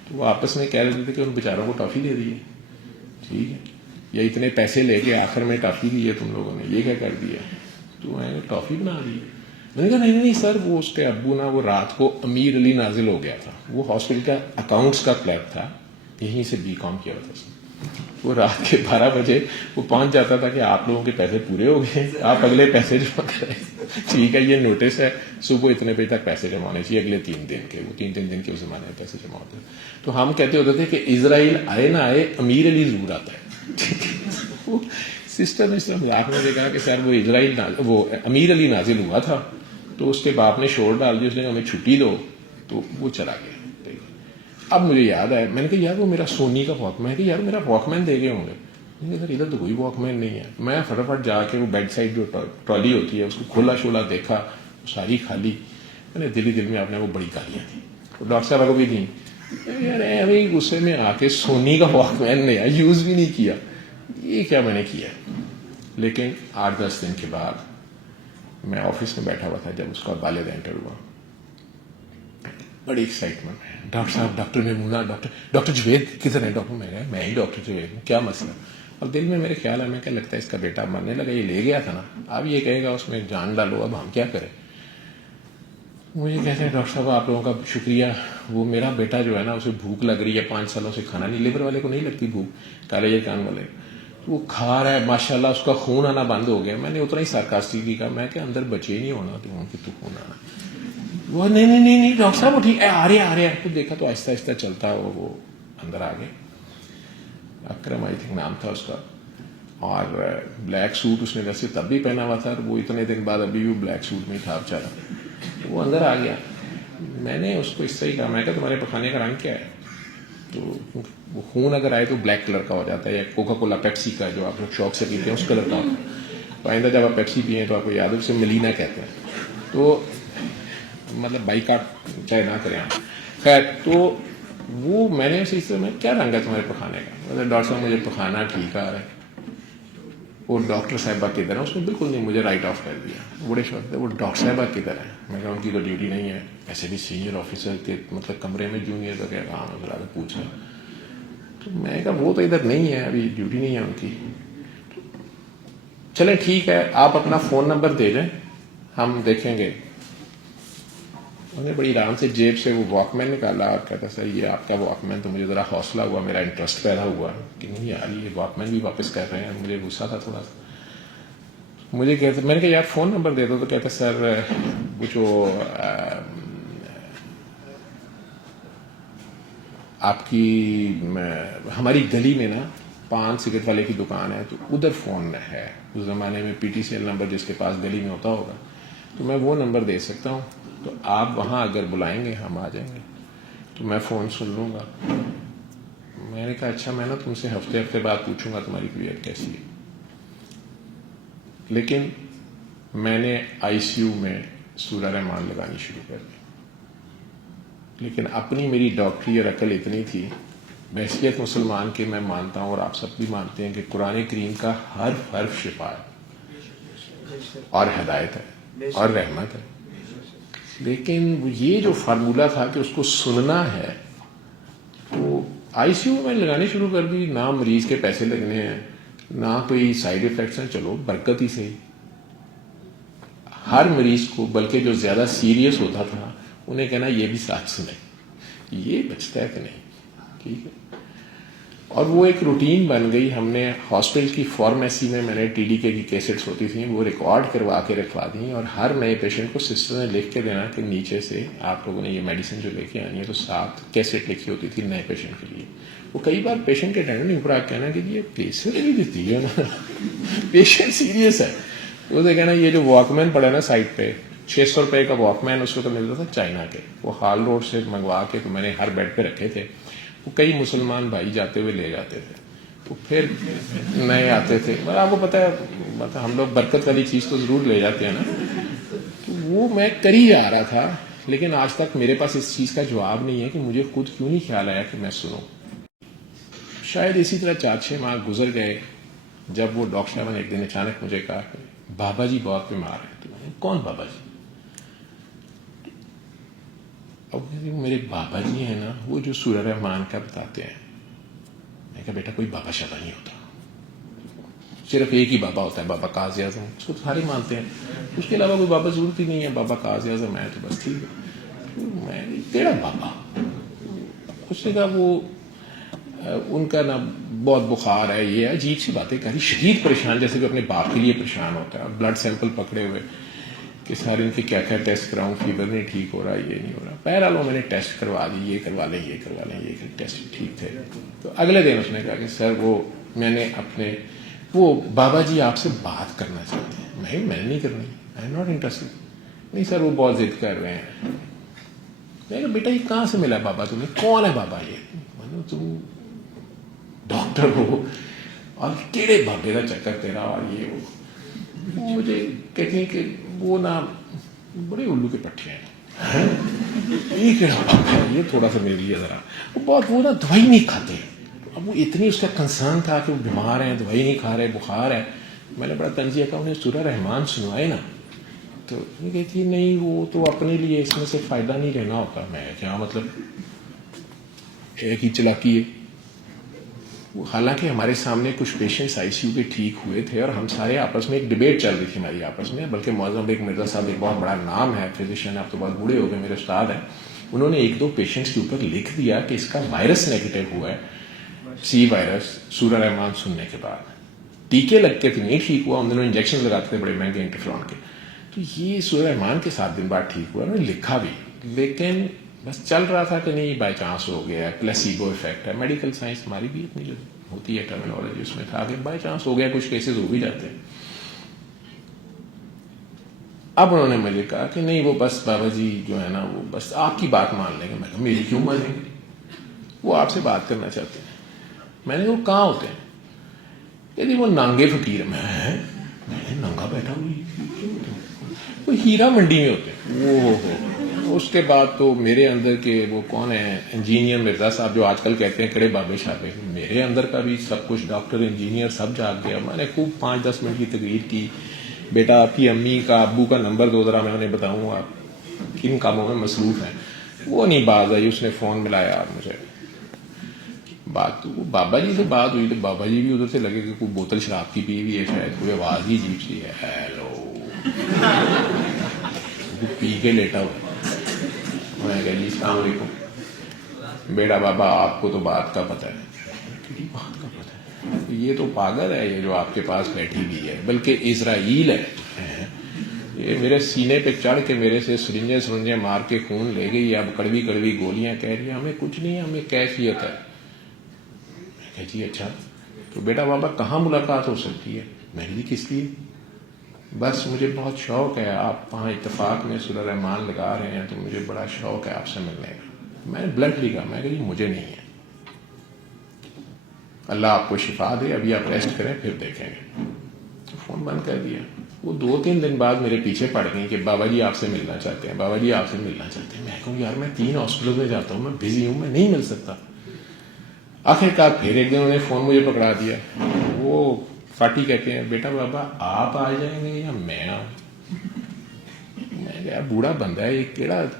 تو وہ آپس میں کہہ رہے تھے کہ ان بیچاروں کو ٹافی دے دی ہے, ٹھیک ہے, یا اتنے پیسے لے کے آخر میں ٹافی دی ہے تم لوگوں نے, یہ کیا کر دیا. تو میں نے ٹافی بنا دی. میں نے کہا نہیں سر, وہ اس کے ابو نا وہ رات کو امیر علی نازل ہو گیا تھا, وہ ہاسپٹل کا اکاؤنٹس کا کلرک تھا, یہیں سے بی کام کیا تھا. وہ رات کے 12 بجے وہ پہنچ جاتا تھا کہ آپ لوگوں کے پیسے پورے ہو گئے, آپ اگلے پیسے جمع کریں. ٹھیک ہے, یہ نوٹس ہے, صبح اتنے بجے تک پیسے جمع ہونے چاہیے اگلے 3 دن کے. وہ 3 دن کے اس زمانے میں پیسے جمع ہوتے ہیں. تو ہم کہتے ہوتے تھے کہ اسرائیل آئے نہ آئے امیر علی ضرور آتا ہے. سسٹر نے اس طرح مذاق میں کہا کہ سر وہ امیر علی نازل ہوا تھا, تو اس کے باپ نے شور ڈال دیا, اس نے ہمیں چھٹی دو, تو وہ چلا گیا. اب مجھے یاد آیا, میں نے کہا یار وہ میرا سونی کا واک مین, یار میرا واک مین دے گئے ہوں گے. میں نے کہا ادھر تو کوئی واک مین نہیں ہے. میں فٹافٹ جا کے وہ بیڈ سائڈ جو ٹرالی ہوتی ہے اس کو کھولا شولا دیکھا, ساری خالی. میں نے دل میں آپ نے وہ بڑی گالیاں تھیں, ڈاکٹر صاحب کو بھی دیں. یار ابھی غصے میں آ کے سونی کا واک مین نیا یوز بھی نہیں کیا, یہ کیا میں نے کیا. لیکن 8-10 دن کے بعد میں آفس میں بیٹھا ہوا تھا, جب اس کا والد انٹر ہوا, بڑی ایکسائٹمنٹ ہے, ڈاکٹر صاحب, ڈاکٹر میمونہ, ڈاکٹر جوید کدھر ہے, ڈاکٹر میں ہی ڈاکٹر جوید ہوں, کیا مسئلہ. اور دل میں میرے خیال ہے میں کیا لگتا ہے اس کا بیٹا مرنے لگا, یہ لے گیا تھا نا, اب یہ کہے گا اس میں جان ڈالو, اب ہم کیا کریں. مجھے کہتے ہیں ڈاکٹر صاحب آپ لوگوں کا شکریہ, وہ میرا بیٹا جو ہے نا اسے بھوک لگ رہی ہے, 5 سالوں سے کھانا نہیں, لیبر والے کو نہیں لگتی بھوک, کالے کان والے, وہ کھا رہا ہے ماشاء اللہ, اس کا خون آنا بند ہو گیا. میں نے اتنا ہی سارکاسٹکلی کہا, میں کہ اندر بچے ہی نہیں ہونا تو خون آنا. وہ نہیں ڈاکٹر صاحب وہ ٹھیک ہے, آ رہے ہیں. تو دیکھا تو آہستہ آہستہ چلتا اور وہ اندر آ گئے. اکرم آئی تھنک نام تھا اس کا, اور بلیک سوٹ اس نے ویسے تب بھی پہنا ہوا تھا, وہ اتنے دن بعد ابھی بھی بلیک سوٹ میں تھا بیچارا. وہ اندر آ گیا. میں نے اس کو اس سے ہی کہا, میں کہا تمہارے پخانے کا رنگ کیا ہے؟ تو وہ خون اگر آئے تو بلیک کلر کا ہو جاتا ہے, یا کوکا کولا پیپسی کا جو آپ لوگ شوق سے پیتے ہیں اس کلر کا ہوتا ہے. تو آئندہ جب آپ پیپسی پئیں تو آپ کو یاد ہو اسے ملینا کہتے ہیں. تو مطلب بائی کاٹ چاہے نہ کریں آپ. خیر, تو وہ میں نے اسی سے میں کیا رنگ ہے تمہارے پخانے کا؟ مطلب ڈاکٹر صاحب مجھے پخانا ٹھیک آ رہا ہے. وہ ڈاکٹر صاحبہ کدھر ہے؟ اس نے بالکل نہیں, مجھے رائٹ آف کر دیا. بڑے شوق تھے, وہ ڈاکٹر صاحبہ کدھر ہے؟ میں کہا ان کی تو ڈیوٹی نہیں ہے. ایسے بھی سینئر آفیسر کے مطلب کمرے میں جونیئر کا کیا کام ہے, ذرا پوچھا. تو میں کہا وہ تو ادھر نہیں ہے, ابھی ڈیوٹی نہیں ہے ان کی. چلیں ٹھیک ہے, آپ اپنا فون نمبر دے دیں, ہم دیکھیں گے. انہیں بڑی آرام سے جیب سے وہ واک مین نکالا اور کہتا سر یہ آپ کا واک مین. تو مجھے ذرا حوصلہ ہوا, میرا انٹرسٹ پیدا ہوا کہ نہیں یار یہ واک مین بھی واپس کر رہے ہیں. مجھے غصہ تھا تھوڑا سا. مجھے کہتے, میں نے کہا یار فون نمبر دے دو. تو کہتا سر وہ جو آپ کی ہماری گلی میں نا پان سگریٹ والے کی دکان ہے, تو ادھر فون ہے. اس زمانے میں P T C L number جس کے پاس گلی میں ہوتا ہوگا, تو میں وہ نمبر دے سکتا ہوں. تو آپ وہاں اگر بلائیں گے ہم آ جائیں گے, تو میں فون سن لوں گا. میں نے کہا اچھا, میں نا تم سے ہفتے بعد پوچھوں گا تمہاری طبیعت کیسی ہے. لیکن میں نے آئی سی یو میں سورہ رحمان لگانی شروع کر دی. لیکن اپنی میری ڈاکٹری اور عقل اتنی تھی, بحیثیت مسلمان کے میں مانتا ہوں اور آپ سب بھی مانتے ہیں کہ قرآن کریم کا ہر حرف شفا ہے اور ہدایت ہے اور رحمت ہے. لیکن یہ جو فارمولہ تھا کہ اس کو سننا ہے, تو آئی سی یو میں لگانی شروع کر دی. نہ مریض کے پیسے لگنے ہیں, نہ کوئی سائیڈ افیکٹس ہیں, چلو برکت ہی سے. ہر مریض کو, بلکہ جو زیادہ سیریس ہوتا تھا انہیں کہنا یہ بھی ساتھ سنیں, یہ بچتا ہے کہ نہیں, ٹھیک ہے. اور وہ ایک روٹین بن گئی. ہم نے ہاسپٹل کی فارمیسی میں نے ٹی ڈی کے کی کیسٹس ہوتی تھیں, وہ ریکارڈ کروا کے رکھوا دیں, اور ہر نئے پیشنٹ کو سسٹر نے لکھ کے دینا کہ نیچے سے آپ لوگوں نے یہ میڈیسن جو لے کے آنی ہے, تو ساتھ کیسٹ لکھی ہوتی تھی نئے پیشنٹ کے لیے. وہ کئی بار پیشنٹ کے اٹینڈنٹ اوپر آ کہنا کہ یہ پیسے نہیں دیتی ہے نا, پیشنٹ سیریس ہے. اسے کہنا یہ جو واک مین پڑا نا سائٹ پہ, 600 روپے کا واک مین اس کو تو ملتا تھا چائنا کے, وہ ہال روڈ سے منگوا کے تو میں نے ہر بیڈ پہ رکھے تھے. وہ کئی مسلمان بھائی جاتے ہوئے لے جاتے تھے, تو پھر نئے آتے تھے. آپ کو پتہ ہے مطلب ہم لوگ برکت والی چیز تو ضرور لے جاتے ہیں نا, تو وہ میں کری جا رہا تھا. لیکن آج تک میرے پاس اس چیز کا جواب نہیں ہے کہ مجھے خود کیوں نہیں خیال آیا کہ میں سنوں. شاید اسی طرح 4-6 ماہ گزر گئے, جب وہ ڈاکٹر صاحب نے ایک دن اچانک مجھے کہا کہ بابا جی بہت بیمار ہیں. تو کون بابا جی؟ اب میرے بابا جی ہیں نا وہ جو سورہ رحمان کا بتاتے ہیں. میں کہا بیٹا کوئی بابا شابا نہیں ہوتا, صرف ایک ہی بابا ہوتا ہے, بابا قاضی اعظم. اس کو سارے مانتے ہیں, اس کے علاوہ کوئی بابا ضرورت ہی نہیں ہے. بابا قاضی اعظم ہے تو بس ٹھیک ہے. میں تیرا بابا, اس نے کہا وہ ان کا نا بہت بخار ہے, یہ عجیب سی باتیں کہہ رہی, شدید پریشان, جیسے کہ اپنے باپ کے لیے پریشان ہوتا ہے. بلڈ سیمپل پکڑے ہوئے کہ سارے ان کے کیا کیا ٹیسٹ کراؤں, فیور نہیں ٹھیک ہو رہا, یہ نہیں ہو رہا. بہرحال میں نے ٹیسٹ کروا دی, یہ کروا لیں, یہ کروا لیں, یہ ٹیسٹ ٹھیک تھے. تو اگلے دن اس نے کہا کہ سر وہ میں نے اپنے وہ بابا جی آپ سے بات کرنا چاہتے ہیں. میں نہیں کرنی, آئی ایم ناٹ انٹرسٹڈ. نہیں سر وہ بہت ضد کر رہے ہیں. میں کہا بیٹا یہ کہاں سے ملا بابا تمہیں, کون ہے بابا یہ؟ تم ڈاکٹر ہو اور کیڑے بابے کا چکر تیرا, اور یہ وہ مجھے کہتی ہیں کہ وہ نا بڑے الو کے پٹھے ہیں, یہ کیڑا بابا ہے, یہ تھوڑا سا میرے لیے ذرا. وہ بہت وہ نا دوائی نہیں کھاتے. اب وہ اتنی اس کا کنسرن تھا کہ وہ بیمار ہیں, دوائی نہیں کھا رہے, بخار ہے. میں نے بڑا تنزیہ کہا انہیں سورہ رحمان سنوائے نا. تو یہ کہتی نہیں وہ تو اپنے لیے اس میں سے فائدہ نہیں لینا ہوتا. میں کیا مطلب ایک ہی چلاکی ہے. حالانکہ ہمارے سامنے کچھ پیشنٹس آئی سی یو کے ٹھیک ہوئے تھے اور ہم سارے آپس میں ایک ڈبیٹ چل رہی تھی ہماری آپس میں، بلکہ معظم بیگ مرزا صاحب ایک بہت بڑا نام ہے فزیشین، آپ تو بہت بوڑھے ہو گئے، میرے استاد ہیں، انہوں نے ایک دو پیشنٹس کے اوپر لکھ دیا کہ اس کا وائرس نیگیٹو ہوا ہے، سی وائرس سورہ رحمان سننے کے بعد، ٹیکے لگتے تھے نہیں ٹھیک ہوا، ان دنوں انجیکشن لگاتے تھے بڑے مہنگے انٹرفرون کے، تو یہ سورہ رحمان کے 7 دن بعد ٹھیک ہوا، انہوں نے لکھا بھی، لیکن بس چل رہا تھا کہ نہیں بائی چانس ہو گیا، پلیسیبو افیکٹ ہے، میڈیکل سائنس ہماری بھی اتنی جو ہوتی ہے ٹرمینالوجی اس میں تھا کہ بائی چانس ہو گیا، کچھ کیسز ہو بھی جاتے ہیں۔ اب انہوں نے مجھے کہا کہ نہیں وہ بس بابا جی جو ہے نا وہ بس آپ کی بات مان لیں گے، میں کہا میری کیوں مانیں گے، وہ آپ سے بات کرنا چاہتے ہیں۔ میں نے وہ کہاں ہوتے ہیں کہ جی وہ نانگے فقیر میں ننگا بیٹھا ہوئی، وہ ہیرا منڈی میں ہوتے ہیں، وہ اس کے بعد تو میرے اندر کے وہ کون ہیں انجینئر مرزا صاحب جو آج کل کہتے ہیں کڑے بابے شابے، میرے اندر کا بھی سب کچھ ڈاکٹر انجینئر سب جاگ گیا۔ میں نے خوب 5-10 منٹ کی تقریر کی، بیٹا آپ کی امی کا ابو کا نمبر دو ذرا میں انہیں بتاؤں آپ کن کاموں میں مصروف ہیں، وہ نہیں باز آئی، اس نے فون ملایا مجھے، بات تو بابا جی سے بات ہوئی تو بابا جی بھی ادھر سے لگے کہ کوئی بوتل شراب کی پی ہوئی ہے شاید، کوئی آواز ہی عجیب سی ہے، ہیلو پی کے لیٹا ہوا۔ میں کہا جی السلام علیکم، بیٹا بابا آپ کو تو بات کا پتہ ہے، بات کا پتہ ہے، یہ تو پاگل ہے یہ جو آپ کے پاس بیٹھی ہوئی ہے، بلکہ اسرائیل ہے، یہ میرے سینے پہ چڑھ کے میرے سے سرنجے مار کے خون لے گئی، اب کڑوی کڑوی گولیاں کہہ رہی ہیں ہمیں کچھ نہیں ہے، ہمیں کیفیت ہے۔ میں کہا جی اچھا تو بیٹا بابا کہاں ملاقات ہو سکتی ہے؟ میں نے کہا کس لیے؟ بس مجھے بہت شوق ہے، آپ وہاں اتفاق میں سورہ رحمان لگا رہے ہیں تو مجھے بڑا شوق ہے آپ سے ملنے کا۔ میں نے بلنٹلی کہا، میں کہا جی مجھے نہیں ہے، اللہ آپ کو شفا دے، ابھی آپ ریسٹ کریں پھر دیکھیں گے۔ فون بند کر دیا۔ وہ 2-3 دن بعد میرے پیچھے پڑ گئی کہ بابا جی آپ سے ملنا چاہتے ہیں، بابا جی آپ سے ملنا چاہتے ہیں۔ میں کہوں یار میں 3 ہاسپٹل میں جاتا ہوں، میں بزی ہوں، میں نہیں مل سکتا۔ آخرکار پھر ایک دن انہوں نے فون مجھے پکڑا دیا، وہ فاٹی کہتے ہیں بیٹا بابا آپ آ جائیں گے یا میں آؤں؟ میں کہا بوڑھا بندہ ہے یہ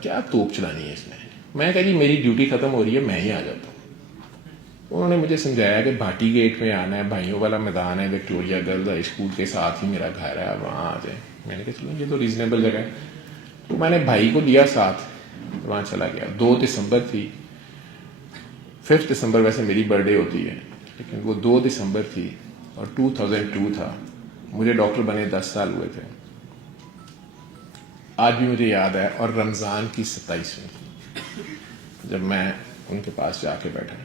کیا توپ چلانی ہے اس نے۔ میں کہا جی میری ڈیوٹی ختم ہو رہی ہے، میں ہی آ جاتا ہوں۔ انہوں نے مجھے سمجھایا کہ بھاٹی گیٹ میں آنا ہے، بھائیوں والا میدان ہے، وکٹوریا گرلز ہائی اسکول کے ساتھ ہی میرا گھر ہے، وہاں آ جائیں۔ میں نے کہا چلو یہ تو ریزنیبل جگہ ہے، تو میں نے بھائی کو لیا ساتھ، وہاں چلا گیا۔ 2 دسمبر تھی، 5 دسمبر ویسے میری برتھ ڈے ہوتی ہے لیکن وہ 2 دسمبر تھی اور 2002 تھا، مجھے ڈاکٹر بنے 10 سال ہوئے تھے، آج بھی مجھے یاد ہے، اور رمضان کی 27ویں جب میں ان کے پاس جا کے بیٹھا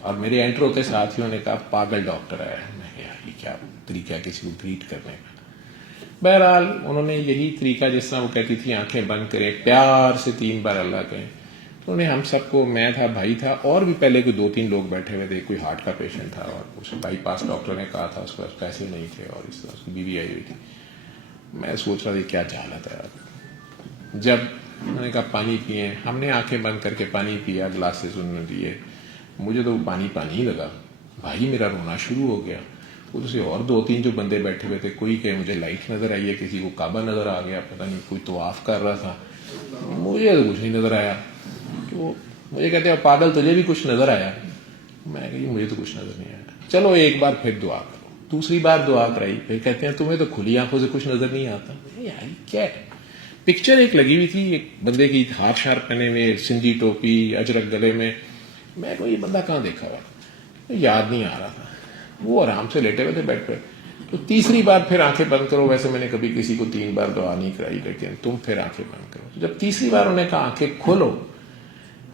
اور میرے انٹر ہوتے ساتھیوں نے کہا پاگل ڈاکٹر ہے۔ میں کہا یہ کیا طریقہ ہے کسی کو ٹریٹ کرنے کا؟ بہرحال انہوں نے یہی طریقہ جس طرح وہ کہتی تھی آنکھیں بند کریں پیار سے 3 بار اللہ کہیں، تو انہیں ہم سب کو، میں تھا بھائی تھا اور بھی پہلے کوئی 2-3 لوگ بیٹھے ہوئے تھے، کوئی ہارٹ کا پیشنٹ تھا اور اسے بائی پاس ڈاکٹر نے کہا تھا اس کے پاس پیسے نہیں تھے اور اس طرح اس کی بیوی آئی ہوئی تھی۔ میں سوچ رہا تھا کیا جہالت ہے یار۔ جب میں نے کہا پانی پئیں، ہم نے آنکھیں بند کر کے پانی پیا، گلاسز انہوں نے دیے، مجھے تو پانی ہی لگا، بھائی میرا رونا شروع ہو گیا۔ ادھر سے اور 2-3 جو بندے بیٹھے ہوئے تھے، کوئی کہ مجھے لائٹ نظر آئی ہے، کسی کو کعبہ نظر آ گیا، پتہ نہیں کوئی طواف کر رہا تھا، مجھے تو کچھ نہیں نظر آیا۔ تو مجھے کہتے ہیں پاگل تجھے بھی کچھ نظر آیا؟ میں کہ مجھے تو کچھ نظر نہیں آیا۔ چلو ایک بار پھر دعا کرو، دوسری بار دعا کرائی، پھر کہتے ہیں تمہیں تو کھلی آنکھوں سے کچھ نظر نہیں آتا۔ یار کیا ہے؟ پکچر ایک لگی ہوئی تھی ایک بندے کی، ہاف شارپ پہنے ہوئے، سندھی ٹوپی، اجرک گلے میں، میں کو یہ بندہ کہاں دیکھا ہوا، یاد نہیں آ رہا تھا۔ وہ آرام سے لیٹے ہوئے تھے بیڈ پہ۔ تو تیسری بار پھر آنکھیں بند کرو، ویسے میں نے کبھی کسی کو 3 بار دعا نہیں کرائی، لیکن تم پھر آنکھیں بند کرو۔ جب تیسری بار انہوں نے کہا آنکھیں کھولو،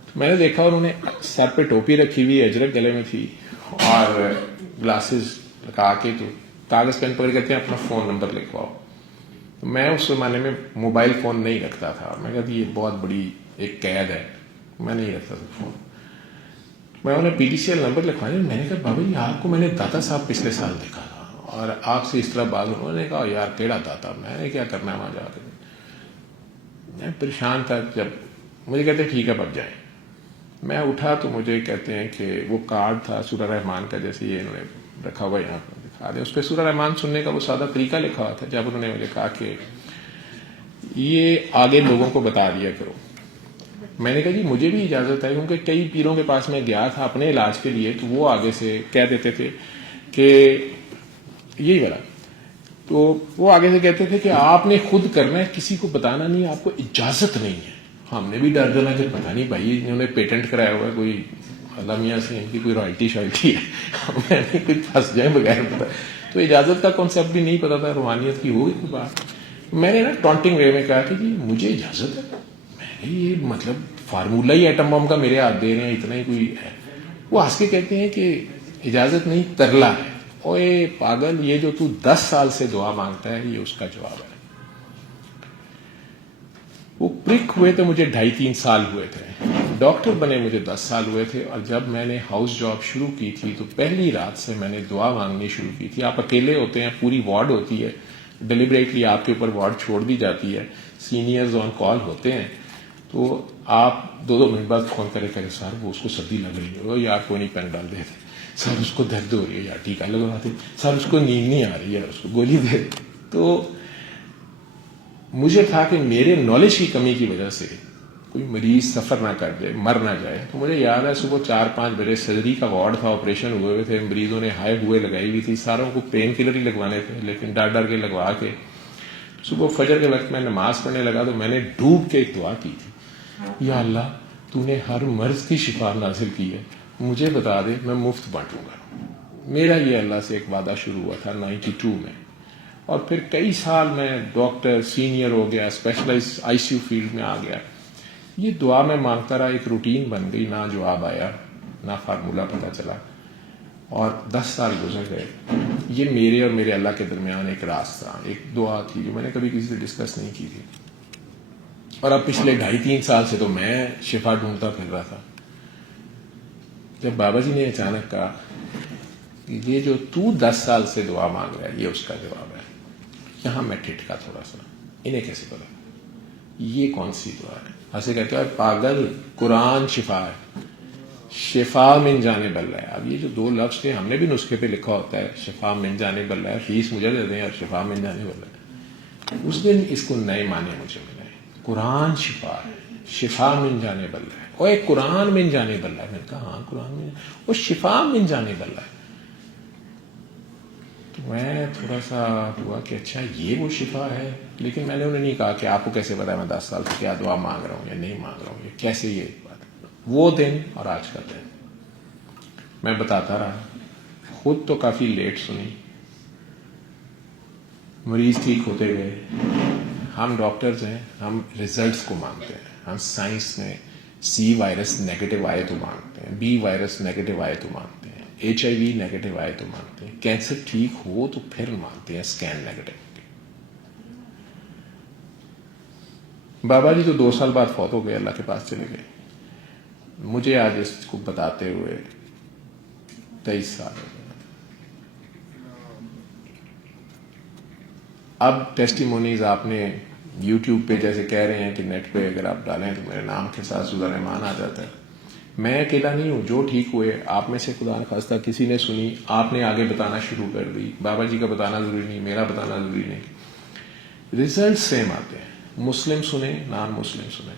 تو میں نے دیکھا انہوں نے سر پہ ٹوپی رکھی ہوئی، اجرک گلے میں تھی اور گلاسز لگا کے، تو کاغذ پین پکڑ کہتے ہیں اپنا فون نمبر لکھواؤ۔ تو میں اس زمانے میں موبائل فون نہیں رکھتا تھا، میں کہا یہ بہت بڑی ایک قید ہے، میں نہیں رکھتا تھا فون۔ میں انہیں P T C L number لکھوانے، میں نے کہا بابا جی آپ کو میں نے داتا صاحب پچھلے سال دیکھا تھا اور آپ سے اس طرح بات، انہوں نے کہا یار کیڑا داتا، میں نے کیا کرنا ہے وہاں جا کے۔ میں پریشان تھا، جب مجھے کہتے ہیں ٹھیک ہے اب جائیں۔ میں اٹھا تو مجھے کہتے ہیں کہ وہ کارڈ تھا سورہ رحمان کا، جیسے یہ انہوں نے رکھا ہوا یہاں پر دکھا دیا، اس پہ سورہ رحمان سننے کا وہ سادہ طریقہ لکھا ہوا تھا۔ جب انہوں نے مجھے کہا کہ یہ آگے لوگوں کو بتا دیا کرو، میں نے کہا جی مجھے بھی اجازت ہے، کیونکہ کئی پیروں کے پاس میں گیا تھا اپنے علاج کے لیے، تو وہ آگے سے کہہ دیتے تھے کہ یہی والا، تو وہ آگے سے کہتے تھے کہ آپ نے خود کرنا ہے، کسی کو بتانا نہیں، آپ کو اجازت نہیں ہے. ہم نے بھی ڈر ڈرنا کہ پتہ نہیں بھائی انہوں نے پیٹنٹ کرایا ہوا ہے، کوئی اللہ میاں سے ان کی کوئی رائلٹی شائلٹی ہے، میں نہیں کچھ پھنس جائیں بغیر پتہ. تو اجازت کا کانسیپٹ بھی نہیں پتا تھا، روحانیت کی ہوئی کوئی بات. میں نے نا ٹونٹنگ وے میں کہا کہ جی مجھے اجازت ہے. میں نے یہ مطلب فارمولہ ہی ایٹم بم کا میرے ہاتھ دے رہے ہیں، اتنا ہی کوئی ہے. وہ ہنس کے کہتے ہیں کہ اجازت نہیں ترلا ہے. اوے پاگل، یہ جو تو 10 سال سے دعا مانگتا ہے یہ اس کا جواب ہے. وہ پرک ہوئے تو مجھے 2.5-3 سال ہوئے تھے، ڈاکٹر بنے مجھے 10 سال ہوئے تھے. اور جب میں نے ہاؤس جاب شروع کی تھی تو پہلی رات سے میں نے دعا مانگنی شروع کی تھی. آپ اکیلے ہوتے ہیں، پوری وارڈ ہوتی ہے، ڈیلیبریٹلی آپ کے اوپر وارڈ چھوڑ دی جاتی ہے، سینئرز آن کال ہوتے ہیں، تو آپ 2 منٹ بعد فون کرے سر وہ اس کو سردی لگ رہی ہے، یار کوئی نہیں پین ڈال دے، سر اس کو درد ہو رہی ہے، یار ٹیکا لگواتے، سر اس کو نیند نہیں آ رہی ہے، اس کو گولی دے. تو مجھے تھا کہ میرے نالج کی کمی کی وجہ سے کوئی مریض سفر نہ کر جائے، مر نہ جائے. تو مجھے یاد ہے صبح 4-5 بجے سرجری کا وارڈ تھا، آپریشن ہوئے ہوئے تھے، مریضوں نے ہائے ہوئے لگائی ہوئی تھی، ساروں کو پین کلر ہی لگوانے تھے، لیکن ڈر ڈر کے لگوا کے صبح فجر کے وقت میں نماز پڑھنے لگا تو میں نے ڈوب کے ایک دعا کی تھی، یا اللہ تو نے ہر مرض کی شفا نازل کی ہے، مجھے بتا دے میں مفت بانٹوں گا. میرا یہ اللہ سے ایک وعدہ شروع ہوا تھا 92 میں. اور پھر کئی سال میں ڈاکٹر سینئر ہو گیا، specialise I C U field میں آ گیا. یہ دعا میں مانگتا رہا، ایک روٹین بن گئی، نہ جواب آیا نہ فارمولہ پتہ چلا، اور 10 سال گزر گئے. یہ میرے اور میرے اللہ کے درمیان ایک راستہ، ایک دعا تھی جو میں نے کبھی کسی سے ڈسکس نہیں کی تھی. اور اب پچھلے 2.5-3 سال سے تو میں شفا ڈھونڈتا پھر رہا تھا. جب بابا جی نے اچانک کہا کہ یہ جو تو 10 سال سے دعا مانگ رہا ہے یہ اس کا جواب ہے، یہاں میں ٹھٹکا تھوڑا سا، انہیں کیسے پتا یہ کون سی دعا ہے؟ ایسے کہتے ہیں پاگل، قرآن شفا ہے، شفا من جانب اللہ ہے. اب یہ جو 2 لفظ تھے، ہم نے بھی نسخے پہ لکھا ہوتا ہے شفا من جانب اللہ ہے، فیس مجھے دے دیں اور شفا من جانب اللہ ہے. اس دن اس کو نئے معنی مجھے ملے. قرآن شفا ہے، شفا من جانب اللہ ہے. اور ایک قرآن من جانب اللہ ہے. میں نے کہا ہاں قرآن من، وہ شفا من جانب اللہ ہے. میں تھوڑا سا ہوا کہ اچھا یہ وہ شفا ہے. لیکن میں نے انہیں نہیں کہا کہ آپ کو کیسے پتا ہے میں 10 سال سے کیا دعا مانگ رہا ہوں یا نہیں مانگ رہا ہوں، یہ کیسے یہ بات. وہ دن اور آج کا دن میں بتاتا رہا. خود تو کافی لیٹ سنی، مریض ٹھیک ہوتے گئے. ہم ڈاکٹرز ہیں، ہم ریزلٹس کو مانتے ہیں. ہم سائنس میں سی وائرس نیگیٹو آئے تو مانتے ہیں، بی وائرس نیگیٹو آئے تو مانتے ہیں، ایچ آئی وی نیگیٹو آئے تو مانتے ہیں، کینسر ٹھیک ہو تو پھر مانتے ہیں اسکین نیگیٹو. بابا جی تو 2 سال بعد فوت ہو گئے، اللہ کے پاس چلے گئے. مجھے آج اس کو بتاتے ہوئے 23 سال ہو گئے. اب ٹیسٹیمونیز آپ نے یوٹیوب پہ جیسے کہہ رہے ہیں کہ نیٹ پہ اگر آپ ڈالیں تو میرے نام کے ساتھ سوزا رحمان آ جاتا ہے. میں اکیلا نہیں ہوں، جو ٹھیک ہوئے آپ میں سے خدا نخواستہ کسی نے سنی، آپ نے آگے بتانا شروع کر دی. بابا جی کا بتانا ضروری نہیں، میرا بتانا ضروری نہیں. ریزلٹ سیم آتے ہیں، مسلم سنیں نان مسلم سنیں.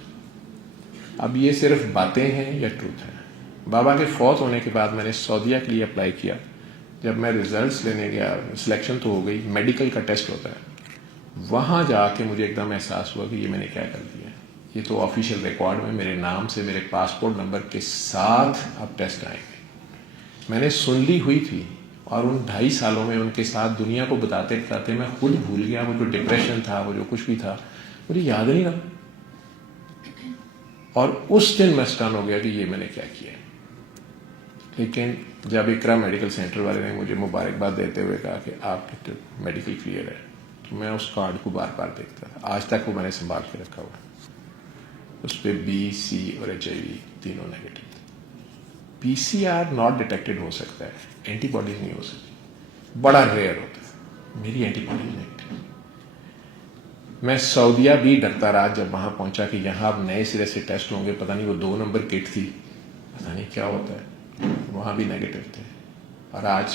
اب یہ صرف باتیں ہیں یا ٹروتھ ہیں؟ بابا کے فوت ہونے کے بعد میں نے سعودیہ کے لیے اپلائی کیا. جب میں ریزلٹس لینے گیا، سلیکشن تو ہو گئی، میڈیکل کا ٹیسٹ ہوتا ہے. وہاں جا کے مجھے ایک دم احساس ہوا کہ یہ میں نے کیا کر دیا. یہ تو آفیشیل ریکارڈ میں میرے نام سے میرے پاسپورٹ نمبر کے ساتھ اب ٹیسٹ آئیں گے. میں نے سن لی ہوئی تھی، اور ان 2.5 سالوں میں ان کے ساتھ دنیا کو بتاتے بتاتے میں خود بھول گیا. وہ جو ڈپریشن تھا، وہ جو کچھ بھی تھا، مجھے یاد نہیں رہا. اور اس دن میں اسٹن ہو گیا کہ یہ میں نے کیا کیا. لیکن جب اقرا میڈیکل سینٹر والے نے مجھے مبارکباد دیتے ہوئے کہا کہ آپ کی میڈیکل کلیئر ہے، تو میں اس کارڈ کو بار بار دیکھتا تھا. آج تک وہ میں نے سنبھال کے رکھا ہوا. اس پہ بی، سی اور ایچ آئی وی تینوں نیگیٹو تھے. پی سی آر ناٹ ڈیٹیکٹڈ ہو سکتا ہے، اینٹی باڈیز نہیں ہو سکتی، بڑا ریئر ہوتا ہے. میری اینٹی باڈیز نیگیٹو. میں سعودیہ بھی ڈرتا رہا جب وہاں پہنچا کہ یہاں اب نئے سرے سے ٹیسٹ ہوں گے، پتہ نہیں وہ 2 نمبر کٹ تھی، پتہ نہیں کیا ہوتا ہے. وہاں بھی نیگیٹو تھے. اور آج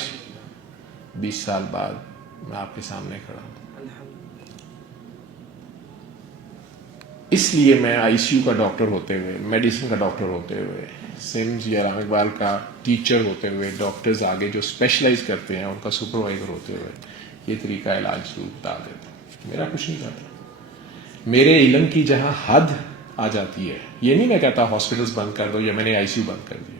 20 سال بعد میں آپ کے سامنے کھڑا ہوں. اس لیے میں آئی سی یو کا ڈاکٹر ہوتے ہوئے, میڈیسن کا ڈاکٹر ہوتے ہوئے, سمز یا رام اقبال کا ٹیچر ہوتے ہوئے, ڈاکٹرز آگے جو اسپیشلائز کرتے ہیں ان کا سپروائزر ہوتے ہوئے یہ طریقہ علاج ضرور بتا دیتے. میرا کچھ نہیں کہتا. میرے علم کی جہاں حد آ جاتی ہے, یہ نہیں میں کہتا ہاسپٹلس بند کر دو یا میں نے آئی سی یو بند کر دیا,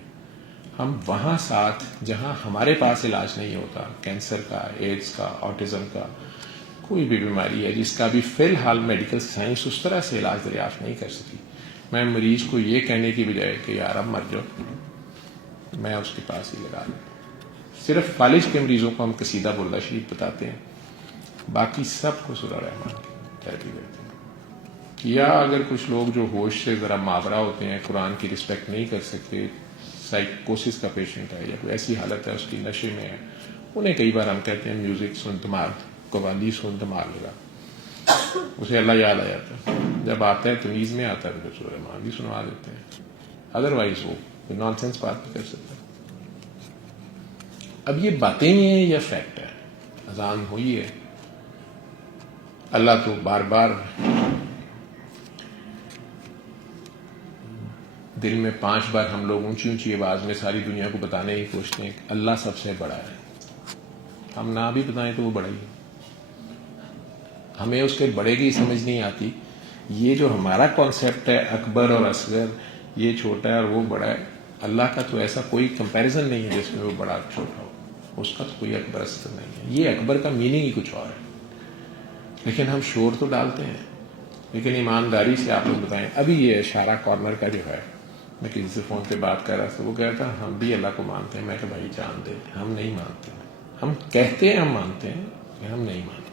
ہم وہاں ساتھ جہاں ہمارے پاس علاج نہیں ہوتا, کینسر کا, ایڈز کا, آٹزم کا, کوئی بھی بیماری ہے جس کا بھی فی الحال میڈیکل سائنس اس طرح سے علاج دریافت نہیں کر سکی, میں مریض کو یہ کہنے کی بجائے کہ یار اب مر جاؤ, میں اس کے پاس ہی لگا دیتا. صرف فالج کے مریضوں کو ہم قصیدہ بردہ شریف بتاتے ہیں, باقی سب کو سورہ رحمان کی تحریر دیتے ہیں. یا اگر کچھ لوگ جو ہوش سے ذرا ماورا ہوتے ہیں, قرآن کی رسپیکٹ نہیں کر سکتے, سائیکوسس کا پیشنٹ ہے یا کوئی ایسی حالت ہے اس کی نشے میں ہے, انہیں کئی بار ہم کہتے ہیں میوزک سن دماغ, قوالی سن دماغ لگا, اسے اللہ یاد آ جاتا ہے. جب آتا ہے تمیز میں آتا ہے تو سورہ رحمان بھی سنوا دیتے ہیں, ادروائز وہ نان سینس بات نہیں کر سکتا. اب یہ باتیں نہیں ہیں یا فیکٹ ہے. اذان ہوئی ہے, اللہ تو بار بار دل میں 5 بار ہم لوگ اونچی اونچی آواز میں ساری دنیا کو بتانے کی کوشش ہیں کہ اللہ سب سے بڑا ہے. ہم نہ بھی بتائیں تو وہ بڑا ہی ہے. ہمیں اس کے بڑے کی سمجھ نہیں آتی. یہ جو ہمارا کانسیپٹ ہے اکبر اور اصغر, یہ چھوٹا ہے اور وہ بڑا ہے, اللہ کا تو ایسا کوئی کمپیریزن نہیں ہے جس میں وہ بڑا اور چھوٹا ہو. اس کا تو کوئی اکبر اصغر نہیں ہے. یہ اکبر کا میننگ ہی کچھ اور ہے. لیکن ہم شور تو ڈالتے ہیں. لیکن ایمانداری سے آپ لوگ بتائیں, ابھی یہ اشارہ کارنر کا جو ہے, میں کسی سے فون پہ بات کر رہا تھا, وہ کہتا ہے ہم بھی اللہ کو مانتے ہیں. میں کہ بھائی جان دے, ہم نہیں مانتے. ہم کہتے ہیں ہم مانتے ہیں کہ ہم نہیں مانتے.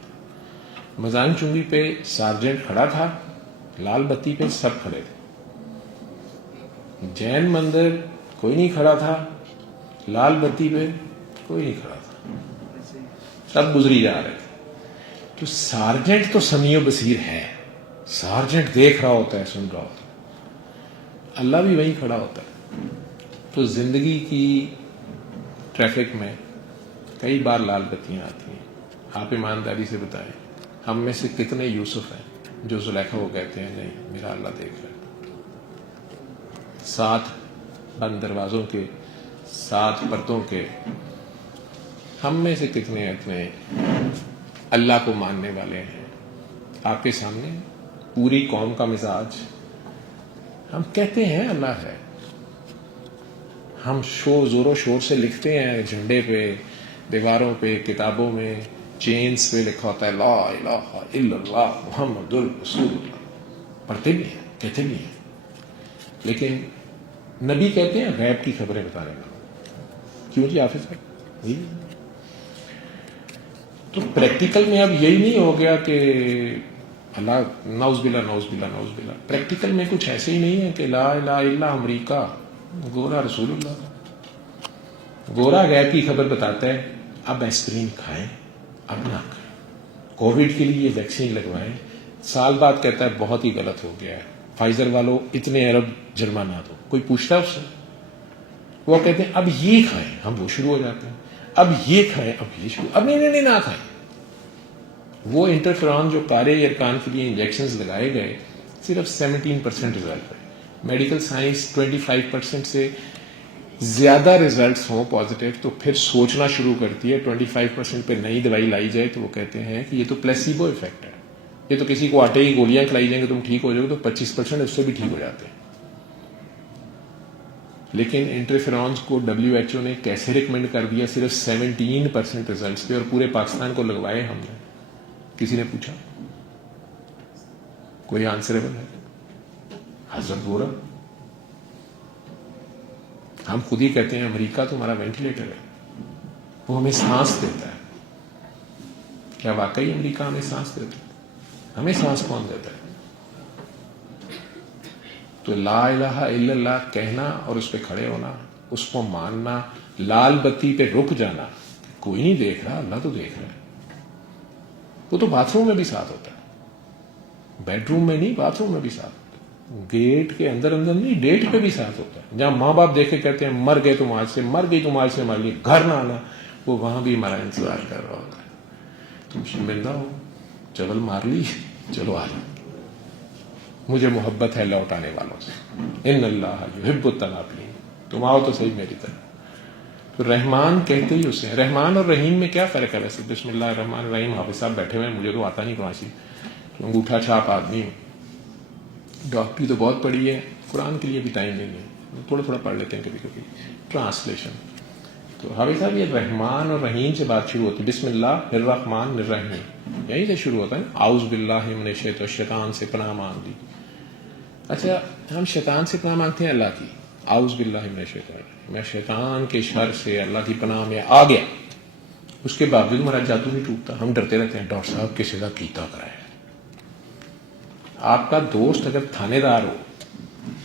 مزان چنگی پہ سارجنٹ کھڑا تھا, لال بتی پہ سب کھڑے تھے. جین مندر کوئی نہیں کھڑا تھا, لال بتی پہ کوئی نہیں کھڑا تھا, سب گزری جا رہے تھے. تو سارجنٹ تو سمیع و بصیر ہے, سارجنٹ دیکھ رہا ہوتا ہے, سن رہا ہوتا ہے. اللہ بھی وہیں کھڑا ہوتا ہے. تو زندگی کی ٹریفک میں کئی بار لال بتیاں آتی ہیں. آپ ایمانداری سے بتائیں, ہم میں سے کتنے یوسف ہیں جو زلیخا کو کہتے ہیں نہیں میرا اللہ دیکھ رہا ہے. 7 بند دروازوں کے, 7 پردوں کے, ہم میں سے کتنے اتنے اللہ کو ماننے والے ہیں. آپ کے سامنے پوری قوم کا مزاج, ہم کہتے ہیں اللہ ہے. ہم زور و شور سے لکھتے ہیں جھنڈے پہ, دیواروں پہ, کتابوں میں, چینز پہ لکھا ہوتا ہے لا الہ الا اللہ محمد الرسول اللہ. پڑھتے بھی ہیں, کہتے بھی ہیں. لیکن نبی کہتے ہیں غیب کی خبریں بتانے کا. کیوں جی حافظ بھائی؟ تو پریکٹیکل میں اب یہی نہیں ہو گیا کہ اللہ نعوذ باللہ نعوذ باللہ نعوذ باللہ. پریکٹیکل میں کچھ ایسے ہی نہیں ہے کہ لا الہ الا امریکہ, گورا رسول اللہ. گورا غیب کی خبر بتاتا ہے اب ایسپرین کھائیں, اب نہ کھائیں. کووڈ کے لیے ویکسین لگوائیں, سال بعد کہتا ہے بہت ہی غلط ہو گیا ہے, فائزر والوں اتنے ارب جرمانہ دو. کوئی پوچھتا ہے اس سے؟ وہ کہتے ہیں اب یہ کھائیں, ہم وہ شروع ہو جاتے ہیں. اب یہ کھائیں, اب یہ شروع, اب نہیں نہ کھائیں. وہ انٹرفیرون جو کارے ارکان کے لیے انجیکشنز لگائے گئے, صرف 17% ریزلٹ ہے. میڈیکل سائنس 25% سے زیادہ ریزلٹس ہوں پازیٹیو تو پھر سوچنا شروع کرتی ہے. 25% پہ نئی دوائی لائی جائے تو وہ کہتے ہیں کہ یہ تو پلیسیبو افیکٹ ہے, یہ تو کسی کو آٹے کی گولیاں کھلائی جائیں گے تم ٹھیک ہو جاؤ گے, تو 25% اس سے بھی ٹھیک ہو جاتے ہیں. لیکن انٹرفیرونز کو WHO نے کیسے ریکمینڈ کر دیا صرف 17% ریزلٹس پہ, اور پورے پاکستان کو لگوائے ہم نے. کسی نے پوچھا؟ کوئی آنسریبل ہے؟ حضرت گورا. ہم خود ہی کہتے ہیں امریکہ تو ہمارا وینٹیلیٹر ہے, وہ ہمیں سانس دیتا ہے. کیا واقعی امریکہ ہمیں سانس دیتا ہے؟ ہمیں سانس کون دیتا ہے؟ تو لا الہ الا اللہ کہنا اور اس پہ کھڑے ہونا, اس کو ماننا, لال بتی پہ رک جانا, کوئی نہیں دیکھ رہا, اللہ تو دیکھ رہا ہے. وہ تو باتھ روم میں بھی ساتھ ہوتا ہے, بیڈ روم میں نہیں, باتھ روم میں بھی ساتھ ہوتا ہے. گیٹ کے اندر نہیں, ڈیٹ پہ بھی ساتھ ہوتا ہے. جہاں ماں باپ دیکھے کہتے ہیں مر گئے تم آج سے, مر گئی تم آج سے, ہمارے لیے گھر نہ آنا, وہ وہاں بھی ہمارا انتظار کر رہا ہوتا ہے. تم شرمندہ ہو, چول مار لی, چلو آ جاؤ. مجھے محبت ہے لوٹانے والوں سے. ان اللہ یحب التوابین. تم آؤ تو صحیح میری طرف. تو رحمان کہتے ہی اسے. رحمان اور رحیم میں کیا فرق ہے ویسے؟ بسم اللہ الرحمن الرحیم. حافظ صاحب بیٹھے ہوئے ہیں, مجھے تو آتا نہیں قرآن. انگوٹھا چھاپ آدمی ہوں, ڈاکٹری تو بہت پڑھی ہے, قرآن کے لیے بھی ٹائم نہیں ہے, تھوڑا تھوڑا پڑھ لیتے ہیں کبھی کبھی ٹرانسلیشن. تو حافظ صاحب یہ رحمان اور رحیم سے بات شروع ہوتی ہے. بسم اللہ الرحمن الرحیم یہیں سے شروع ہوتا ہے. اعوذ باللہ من الشیطان, شیطان سے پناہ مانگ لی. اچھا ہم شیطان سے پناہ مانگتے ہیں اللہ کی. اعوذ باللہ من الشیطان, میں شیطان کے شر سے اللہ کی پناہ میں آ گیا. اس کے باوجود ہمارا جادو نہیں ٹوٹتا. ہم ڈرتے رہتے ہیں ڈاکٹر صاحب کسی کا کیتا کرائے. آپ کا دوست اگر تھانے دار ہو,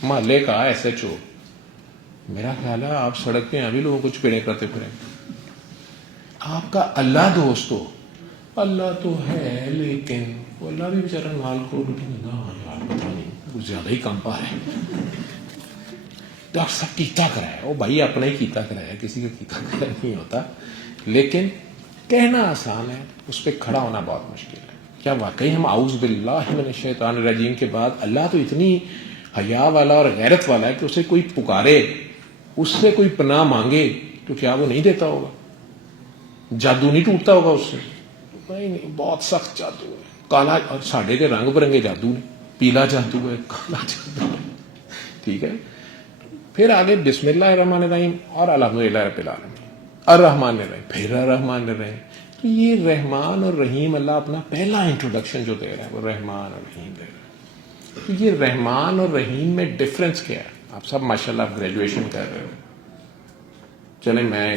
محلے کا ایس ایچ او, میرا خیال ہے آپ سڑک پہ ابھی لوگوں کو چپیڑے کرتے پھریں. آپ کا اللہ دوست ہو, اللہ تو ہے لیکن وہ اللہ بھی بیچارہ مال کو یار پتہ نہیں کچھ زیادہ ہی کم پا ہے. ڈاکٹر صاحب کیتا کرایا, وہ بھائی اپنا ہی کیتا کرایا, کسی کا کیتا کرایا نہیں ہوتا. لیکن کہنا آسان ہے, اس پہ کھڑا ہونا بہت مشکل ہے. کیا واقعی ہم اعوذ باللہ من الشیطان الرجیم کے بعد اللہ تو اتنی حیا والا اور غیرت والا ہے کہ اسے کوئی پکارے, اس سے کوئی پناہ مانگے تو کیا وہ نہیں دیتا ہوگا؟ جادو نہیں ٹوٹتا ہوگا اس سے؟ نہیں, بہت سخت جادو ہے. کالا, اور ساڈے کے رنگ برنگے جادو نے, پیلا جادو ہے, کالا جادو ہے. ٹھیک ہے. پھر آگے بسم اللہ الرحمن الرحیم اور الحمدللہ رب العالمین, الرحمن الرحیم, پھر الرحمن الرحیم. تو یہ رحمان اور رحیم اللہ اپنا پہلا انٹروڈکشن جو دے رہا ہے وہ رحمان اور رحیم دے رہا ہے. تو یہ رحمان اور رحیم میں ڈفرنس کیا ہے؟ آپ سب ماشاءاللہ آپ گریجویشن کر رہے ہو. چلیں میں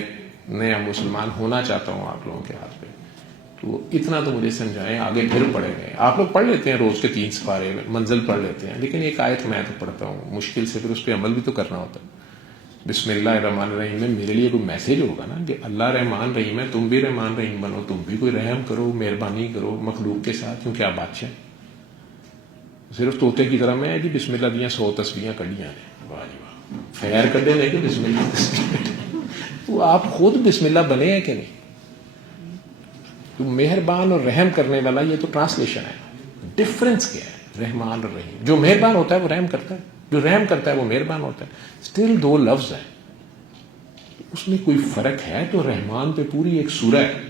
نیا مسلمان ہونا چاہتا ہوں آپ لوگوں کے ہاتھ پہ, تو اتنا تو مجھے سمجھائیں, آگے پھر پڑھیں گے. آپ لوگ پڑھ لیتے ہیں روز کے 3 سپارے منزل پڑھ لیتے ہیں, لیکن ایک آیت میں تو پڑھتا ہوں مشکل سے, پھر اس پہ عمل بھی تو کرنا ہوتا ہے. بسم اللہ الرحمن الرحیم میں میرے لیے کوئی میسج ہوگا نا کہ اللہ رحمان رحیم ہے, تم بھی رحمان رحیم بنو, تم بھی کوئی رحم کرو, مہربانی کرو مخلوق کے ساتھ, کیونکہ آپ بادشاہ. صرف طوطے کی طرح میں جی بسم اللہ دیاں 100 تسبیحاں کڑیاں نے, واہ جی واہ, خیر کڈے نہیں کہ بسم اللہ. تو آپ خود بسم اللہ بنے ہیں کہ نہیں؟ تو مہربان اور رحم کرنے والا, یہ تو ٹرانسلیشن ہے. ڈفرنس کیا ہے رحمان اور رحیم؟ جو مہربان ہوتا ہے وہ رحم کرتا ہے, جو رحم کرتا ہے وہ مہربان ہوتا ہے. اسٹل 2 لفظ ہیں, اس میں کوئی فرق ہے؟ تو رحمان پہ پوری ایک سورہ ہے,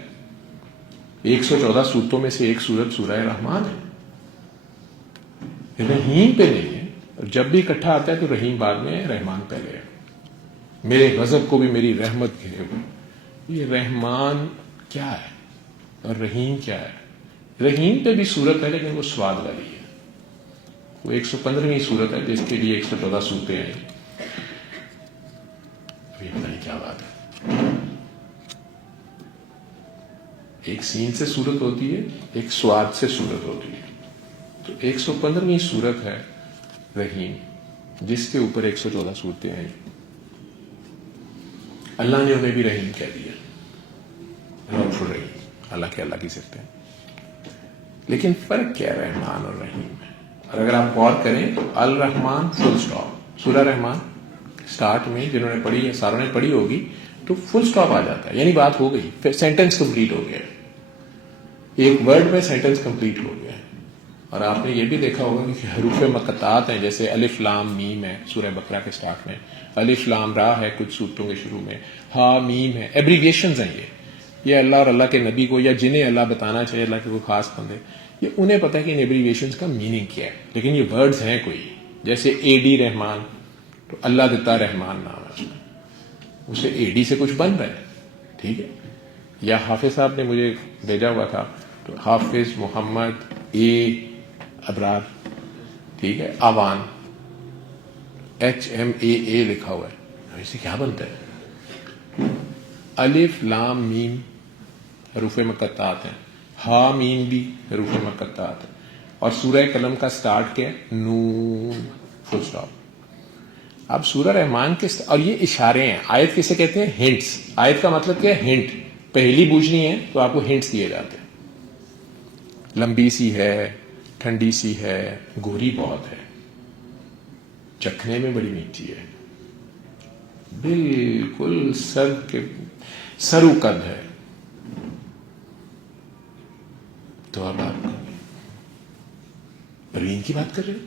114 سورتوں میں سے ایک سورت سورہ رحمان ہے. رحیم پہ نہیں ہے. جب بھی اکٹھا آتا ہے تو رحیم بعد میں ہے, رحمان پہلے ہے. میرے غضب کو بھی میری رحمت گھیرے ہوئے. یہ رحمان کیا ہے اور رحیم کیا ہے؟ رحیم پہ بھی صورت ہے لیکن وہ سواد والی ہے. وہ 115ویں صورت ہے جس کے لیے 114 صورتیں ہیں. ابھی پتہ نہیں کیا بات ہے. ایک سین سے صورت ہوتی ہے, ایک سواد سے صورت ہوتی ہے. تو 115ویں صورت ہے رحیم, جس کے اوپر 114 صورتیں ہیں. اللہ نے انہیں بھی رحیم کہہ دیا, رؤوف الرحیم. اللہ کے اللہ کی صفت ہے. لیکن فرق کیا ہے رحمان اور رحیم میں؟ اور اگر آپ غور کریں تو الرحمان فل سٹاپ, سورہ رحمان سٹارٹ میں جنہوں نے پڑھی ہے, ساروں نے پڑھی ہوگی, تو فل سٹاپ آ جاتا ہے, یعنی بات ہو گئی, پھر سینٹنس کمپلیٹ ہو گیا, ایک ورڈ میں سینٹنس کمپلیٹ ہو گیا. اور آپ نے یہ بھی دیکھا ہوگا کہ حروف مقطعات ہیں, جیسے الف لام میم ہے سورہ بقرہ کے سٹارٹ میں, الف لام را ہے کچھ صورتوں کے شروع میں, ہا میم ہے, ایبریویشنز ہیں. یہ اللہ اور اللہ کے نبی کو, یا جنہیں اللہ بتانا چاہیے, اللہ کے کوئی خاص بندے, یہ انہیں پتہ ہے کہ ان ایبریویشنز کا میننگ کیا ہے. لیکن یہ ورڈز ہیں کوئی, جیسے اے ڈی رحمان, تو اللہ دیتا رحمان نام ہے اس میں, اسے اے ڈی سے کچھ بن رہا ہے. ٹھیک ہے. یا حافظ صاحب نے مجھے بھیجا ہوا تھا, تو حافظ محمد اے ابرار, ٹھیک ہے, آوان HMAA لکھا ہوا ہے. اس سے کیا بنتا ہے؟ الف لام میم حروف مقطعات ہیں, ہا میم بھی حروف مقطعات ہیں, اور سورہ قلم کا سٹارٹ کیا ہے؟ نون فل سٹاپ. اب سورہ رحمان کے اور یہ اشارے ہیں. آیت کسے کہتے ہیں؟ ہنٹس. آیت کا مطلب کیا ہے؟ ہنٹ. پہلی بوجھنی ہے تو آپ کو ہنٹس دیے جاتے ہیں. لمبی سی ہے, ٹھنڈی سی ہے, گوری بہت ہے, چکھنے میں بڑی میٹھی ہے, بالکل سر کے سرو قد ہے. تو اب آپ پروین کی بات کر رہے ہیں,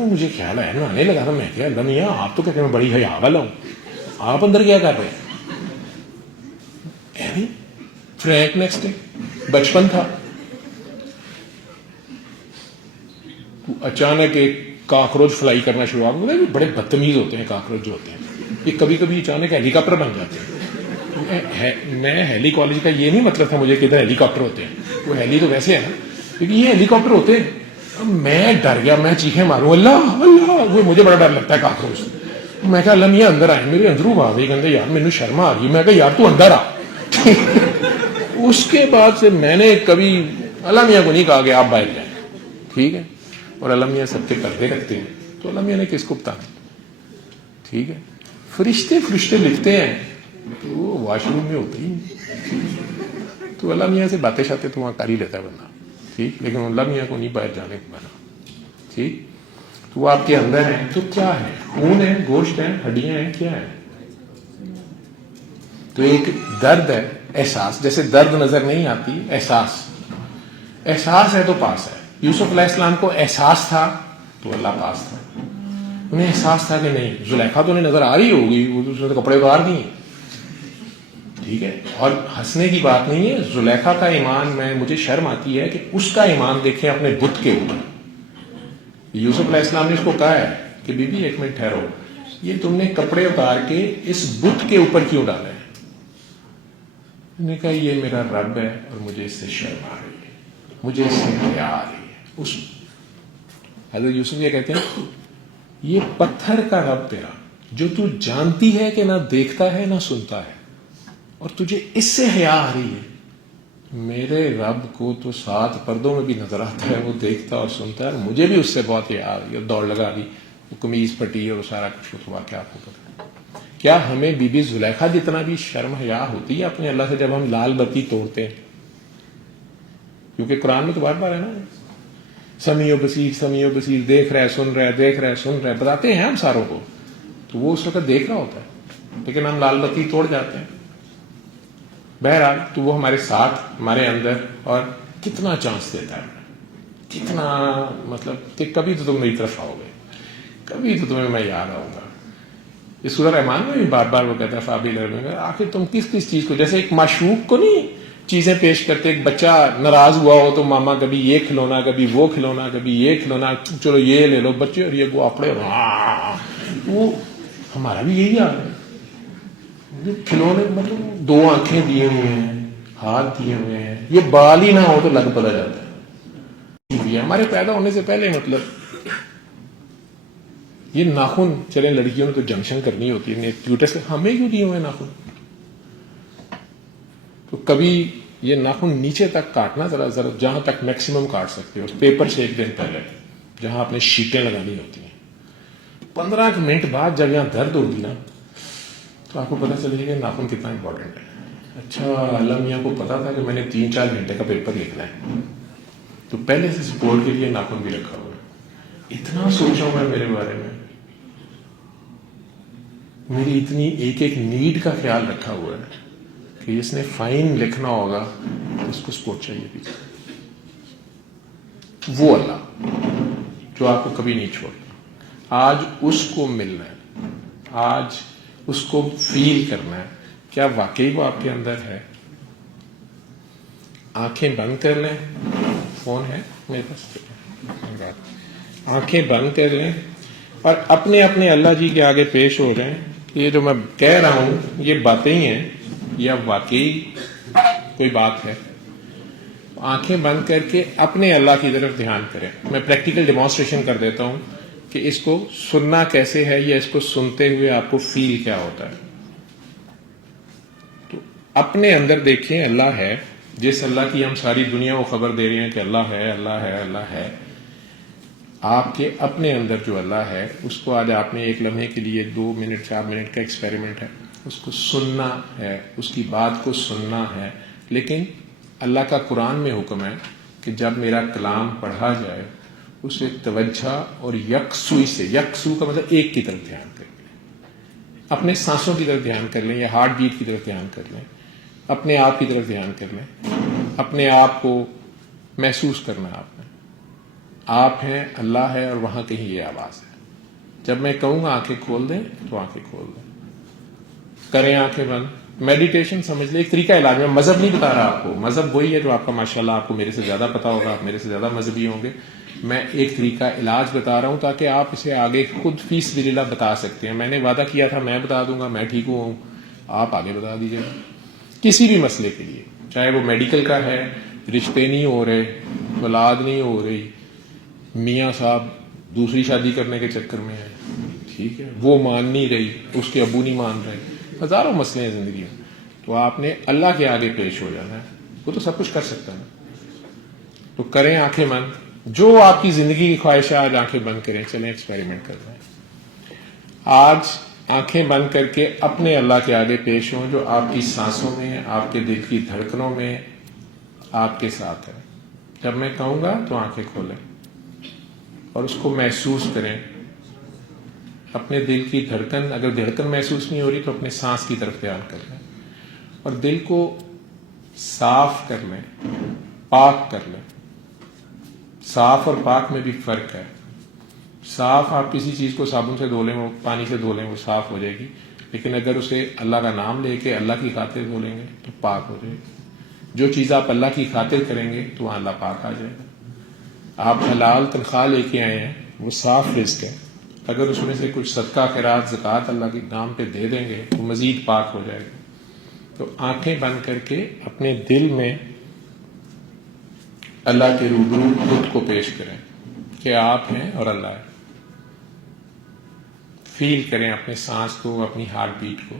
مجھے خیال ہے نہانے لگا تھا. میں کیا اللہ میاں آپ تو کہتے ہیں میں بڑی حیا والا ہوں, آپ اندر کیا کر رہے ہیں؟ فرینکنیس ڈے بچپن تھا, اچانک ایک کاکروچ فلائی کرنا شروع ہوا. بڑے بدتمیز ہوتے ہیں کاکروچ جو ہوتے ہیں, یہ کبھی کبھی اچانک ہیلی کاپٹر بن جاتے ہیں. میں ہیلی کالج کا یہ نہیں مطلب تھا مجھے کہ ادھر ہیلی کاپٹر ہوتے ہیں, وہ ہیلی تو ویسے ہے نا, کیونکہ یہ ہیلی کاپٹر ہوتے ہیں. میں ڈر گیا, میں چیخیں ماروں اللہ اللہ, وہ مجھے بڑا ڈر لگتا ہے کاکروچ. میں کہا اللہ میاں اندر آئے, میرے اندروں آ گئی, کہتے یار مینوں شرم آ رہی ہے. میں کہا یار تو اندر آ. اس کے بعد سے میں نے کبھی اللہ میاں کو نہیں کہا کہ آپ باہر جائیں, ٹھیک ہے, اور اللہ میاں سب کے پردے رکھتے ہیں, تو اللہ میاں نے کس کو بتانا, ٹھیک ہے. فرشتے لکھتے ہیں تو وہ واش روم میں ہوتے ہی, تو اللہ میاں سے باتیں شاتیں تو وہاں کر ہی لیتا ہے بندہ, ٹھیک, لیکن اللہ میاں کو نہیں باہر جانے کو بنا, ٹھیک. تو وہ آپ کے اندر ہے تو کیا ہے, خون ہے, گوشت ہے, ہڈیاں ہیں, کیا ہے. تو ایک درد ہے, احساس, جیسے درد نظر نہیں آتی, احساس ہے تو پاس ہے. یوسف علیہ السلام کو احساس تھا تو اللہ پاس تھا. انہیں احساس تھا کہ نہیں زلیخا تو انہیں نظر آ رہی ہوگی, وہ تو اس نے کپڑے اتار دیے, ٹھیک ہے. اور ہنسنے کی بات نہیں ہے, زلیخا کا ایمان, مجھے شرم آتی ہے کہ اس کا ایمان دیکھیں اپنے بت کے اوپر. یوسف علیہ السلام نے اس کو کہا ہے کہ بی بی ایک منٹ ٹھہرو, یہ تم نے کپڑے اتار کے اس بت کے اوپر کیوں ڈالا ہے؟ انہوں نے کہا یہ میرا رب ہے اور مجھے اس سے شرم آ رہی ہے, مجھے اس سے حیا آ رہی ہے. حضرت یوسف یہ کہتے ہیں یہ پتھر کا رب تیرا جو تو جانتی ہے کہ نہ دیکھتا ہے نہ سنتا ہے, اور تجھے اس سے حیا آ رہی ہے. میرے رب کو تو 7 پردوں میں بھی نظر آتا ہے, وہ دیکھتا اور سنتا ہے, اور مجھے بھی اس سے بہت حیا آ رہی ہے. دوڑ لگا دی, وہ قمیض پھٹی اور سارا کچھ ہوا. کیا آپ کو پتا, کیا ہمیں بی بی زلیخا جتنا بھی شرم حیا ہوتی ہے اپنے اللہ سے جب ہم لال بتی توڑتے ہیں؟ کیونکہ قرآن میں تو بار بار ہے نا, سمیع و بصیر, دیکھ رہا ہے سن رہا ہے, بتاتے ہیں ہم ساروں کو, تو وہ اس وقت دیکھ رہا ہوتا ہے, لیکن ہم لال بتی توڑ جاتے ہیں. بہرحال تو وہ ہمارے ساتھ, ہمارے اندر, اور کتنا چانس دیتا ہے, کتنا, مطلب کہ کبھی تو تم میری طرف آؤ گے, کبھی تو تمہیں میں یاد آؤں گا. یہ سورہ رحمان میں بھی بار بار وہ کہتا ہے فابل, آخر تم کس چیز کو, جیسے ایک معشوق کو نہیں چیزیں پیش کرتے, ایک بچہ ناراض ہوا ہو تو ماما کبھی یہ کھلونا, کبھی وہ کھلونا, کبھی یہ کھلونا, چلو یہ لے لو بچے, اور یہ وہ اپڑے, وہ ہمارا بھی یہی حال ہے. کھلونے مطلب 2 آنکھیں دیے ہوئے ہیں, ہاتھ دیے ہوئے ہیں, یہ بال ہی نہ ہو تو لگ پتا جاتا ہے. ہمارے پیدا ہونے سے پہلے مطلب یہ ناخن, چلے لڑکیوں نے تو جنکشن کرنی ہوتی ہے ٹیوٹس, ہمیں کیوں دیے ہوئے ناخن؟ تو کبھی یہ ناخن نیچے تک کاٹنا, ذرا جہاں تک میکسیمم کاٹ سکتے ہو, پیپر سے 1 دن پہلے جہاں آپ نے شیٹیں لگانی ہوتی ہیں. 15 منٹ بعد جب یہاں درد ہوگی نا تو آپ کو پتا چلے گا کہ ناخن کتنا امپورٹنٹ ہے. اچھا اللہ میاں کو پتا تھا کہ میں نے 3-4 گھنٹے کا پیپر لکھنا ہے, تو پہلے سے سپورٹ کے لیے ناخن بھی رکھا ہوا ہے. اتنا سوچا ہوا ہے میرے بارے میں, میری اتنی ایک نیڈ کا خیال رکھا ہوا ہے کہ اس نے فائن لکھنا ہوگا تو اس کو سپورٹ چاہیے بھی. وہ اللہ جو آپ کو کبھی نہیں چھوڑتا, آج اس کو ملنا ہے, آج اس کو فیل کرنا ہے. کیا واقعی وہ آپ کے اندر ہے؟ آنکھیں بند کر لیں, فون ہے میرے پاس, آنکھیں بند کر لیں اور اپنے اللہ جی کے آگے پیش ہو رہے ہیں کہ یہ جو میں کہہ رہا ہوں یہ باتیں ہی ہیں یا واقعی کوئی بات ہے. آنکھیں بند کر کے اپنے اللہ کی طرف دھیان کریں. میں پریکٹیکل ڈیمانسٹریشن کر دیتا ہوں کہ اس کو سننا کیسے ہے, یا اس کو سنتے ہوئے آپ کو فیل کیا ہوتا ہے. تو اپنے اندر دیکھیں اللہ ہے, جس اللہ کی ہم ساری دنیا کو خبر دے رہے ہیں کہ اللہ ہے, اللہ ہے, اللہ ہے. آپ کے اپنے اندر جو اللہ ہے اس کو آج آپ نے 1 لمحے کے لیے 2 منٹ 4 منٹ کا ایکسپیریمنٹ ہے, اس کو سننا ہے, اس کی بات کو سننا ہے. لیکن اللہ کا قرآن میں حکم ہے کہ جب میرا کلام پڑھا جائے اسے توجہ اور یکسوئی سے, یکسو کا مطلب ایک کی طرف دھیان کر لیں, اپنے سانسوں کی طرف دھیان کر لیں یا ہارٹ بیٹ کی طرف دھیان کر لیں, اپنے آپ کی طرف دھیان کر لیں, اپنے آپ کو محسوس کرنا ہے. آپ نے آپ ہیں، اللہ ہے، اور وہاں کہیں یہ آواز ہے. جب میں کہوں گا آنکھیں کھول دیں تو آنکھیں کھول دیں. کریں آنکھیں بند. میڈیٹیشن سمجھ لیں ایک طریقہ علاج. میں مذہب نہیں بتا رہا آپ کو، مذہب وہی ہے جو آپ کا ماشاءاللہ آپ کو میرے سے زیادہ پتا ہوگا، آپ میرے سے زیادہ مذہبی ہوں گے. میں ایک طریقہ علاج بتا رہا ہوں تاکہ آپ اسے آگے خود فی سبیل اللہ بتا سکتے ہیں. میں نے وعدہ کیا تھا میں بتا دوں گا، میں ٹھیک ہوں، آپ آگے بتا دیجیے گا کسی بھی مسئلے کے لیے، چاہے وہ میڈیکل کا ہے، رشتے نہیں ہو رہے، اولاد نہیں ہو رہی، میاں صاحب دوسری شادی کرنے کے چکر میں ہے، ٹھیک ہے، وہ مان نہیں رہی، اس کے ابو نہیں مان رہے، ہزاروں مسئلے ہیں زندگی میں. تو آپ نے اللہ کے آگے پیش ہو جانا ہے، وہ تو سب کچھ کر سکتا ہے. تو کریں آنکھیں بند. جو آپ کی زندگی کی خواہش ہے آج آنکھیں بند کریں. چلیں ایکسپیریمنٹ کر رہے ہیں. آج آنکھیں بند کر کے اپنے اللہ کے آگے پیش ہوں جو آپ کی سانسوں میں، آپ کے دل کی دھڑکنوں میں آپ کے ساتھ ہے. جب میں کہوں گا تو آنکھیں کھولیں اور اس کو محسوس کریں. اپنے دل کی دھڑکن، اگر دھڑکن محسوس نہیں ہو رہی تو اپنے سانس کی طرف دھیان کر لیں اور دل کو صاف کر لیں، پاک کر لیں. صاف اور پاک میں بھی فرق ہے. صاف آپ کسی چیز کو صابن سے دھو لیں، وہ پانی سے دھو لیں، وہ صاف ہو جائے گی، لیکن اگر اسے اللہ کا نام لے کے اللہ کی خاطر دھو لیں گے تو پاک ہو جائے گی. جو چیز آپ اللہ کی خاطر کریں گے تو وہاں اللہ پاک آ جائے گا. آپ حلال تنخواہ لے کے آئے ہیں، وہ صاف رزق ہے، اگر اس میں سے کچھ صدقہ خیرات زکوٰۃ اللہ کے نام پہ دے دیں گے تو مزید پاک ہو جائے گا. تو آنکھیں بند کر کے اپنے دل میں اللہ کے روبرو خود کو پیش کریں کہ آپ ہیں اور اللہ ہے. فیل کریں اپنے سانس کو، اپنی ہارٹ بیٹ کو،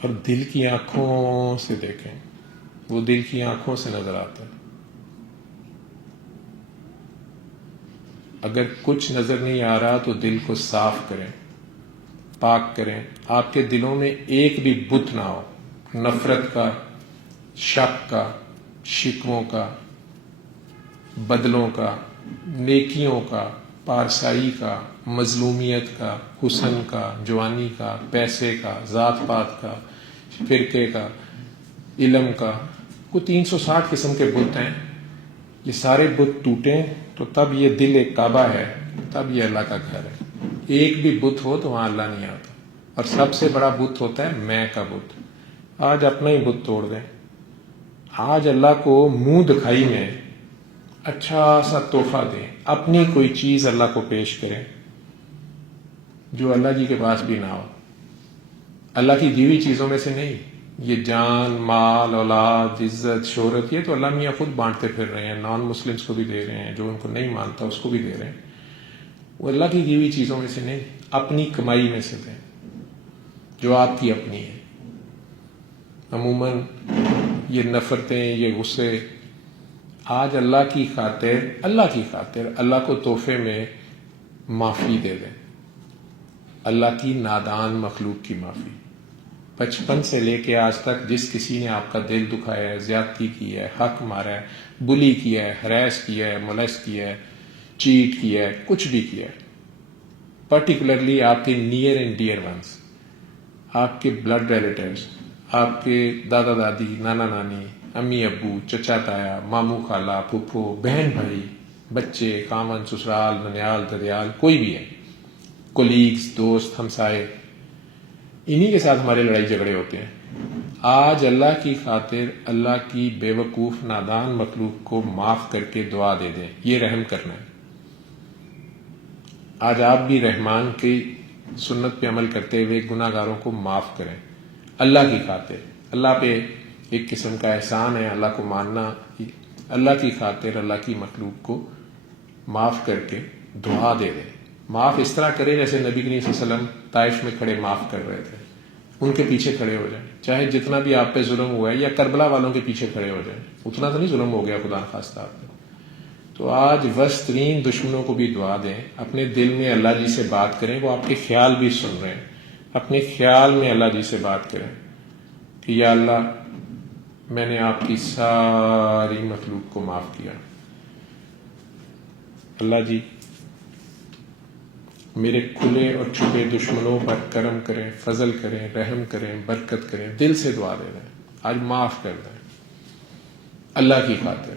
اور دل کی آنکھوں سے دیکھیں. وہ دل کی آنکھوں سے نظر آتا ہے. اگر کچھ نظر نہیں آ رہا تو دل کو صاف کریں، پاک کریں. آپ کے دلوں میں ایک بھی بت نہ ہو، نفرت کا، شک کا، شکووں کا، بدلوں کا، نیکیوں کا، پارسائی کا، مظلومیت کا، حسن کا، جوانی کا، پیسے کا، ذات پات کا، فرقے کا، علم کا. کوئی 360 قسم کے بت ہیں. یہ سارے بت ٹوٹیں تو تب یہ دل ایک کعبہ ہے، تب یہ اللہ کا گھر ہے. ایک بھی بت ہو تو وہاں اللہ نہیں آتا. اور سب سے بڑا بت ہوتا ہے میں کا بت. آج اپنا ہی بت توڑ دیں. آج اللہ کو منہ دکھائی میں اچھا سا تحفہ دیں. اپنی کوئی چیز اللہ کو پیش کریں جو اللہ جی کے پاس بھی نہ ہو. اللہ کی دی ہوئی چیزوں میں سے نہیں. یہ جان، مال، اولاد، عزت، شہرت، یہ تو اللہ میاں خود بانٹتے پھر رہے ہیں. نان مسلمس کو بھی دے رہے ہیں، جو ان کو نہیں مانتا اس کو بھی دے رہے ہیں. وہ اللہ کی دی ہوئی چیزوں میں سے نہیں، اپنی کمائی میں سے دیں جو آپ کی اپنی ہے. عموماً یہ نفرتیں، یہ غصے، آج اللہ کی خاطر اللہ کو تحفے میں معافی دے دیں. اللہ کی نادان مخلوق کی معافی. بچپن سے لے کے آج تک جس کسی نے آپ کا دل دکھایا ہے، زیادتی کی ہے، حق مارا ہے، بلی کیا ہے، ہراس کیا ہے، مولسٹ کیا ہے، چیٹ کیا ہے، کچھ بھی کیا ہے، پرٹیکولرلی آپ کے نیئر اینڈ ڈیئر ونس، آپ کے بلڈ ریلیٹیوز، آپ کے دادا دادی، نانا نانی، امی ابو، چچا تایا، ماموں خالہ، پھپھو، بہن بھائی، بچے، خامن، سسرال، ننیال، ددیال، کوئی بھی ہے، کولیگز، دوست، ہمسائے، انہی کے ساتھ ہمارے لڑائی جھگڑے ہوتے ہیں. آج اللہ کی خاطر اللہ کی بے وقوف نادان مخلوق کو معاف کر کے دعا دے دیں. یہ رحم کرنا ہے. آج آپ بھی رحمان کی سنت پہ عمل کرتے ہوئے گناہ گاروں کو معاف کریں اللہ کی خاطر. اللہ پہ ایک قسم کا احسان ہے اللہ کو ماننا. اللہ کی خاطر اللہ کی مخلوق کو معاف کر کے دعا دے دیں. معاف اس طرح کرے جیسے نبی کریم صلی اللہ علیہ وسلم طائف میں کھڑے معاف کر رہے تھے. ان کے پیچھے کھڑے ہو جائیں، چاہے جتنا بھی آپ پہ ظلم ہوا ہے، یا کربلا والوں کے پیچھے کھڑے ہو جائیں. اتنا تو نہیں ظلم ہو گیا خدا نخواستہ آپ پہ. تو آج وسط ترین دشمنوں کو بھی دعا دیں. اپنے دل میں اللہ جی سے بات کریں. وہ آپ کے خیال بھی سن رہے ہیں. اپنے خیال میں اللہ جی سے بات کریں کہ یا اللہ میں نے آپ کی ساری مخلوق کو معاف کیا. اللہ جی میرے کھلے اور چھپے دشمنوں پر کرم کریں، فضل کریں، رحم کریں، برکت کریں. دل سے دعا دے دیں. آج معاف کر دیں اللہ کی خاطر.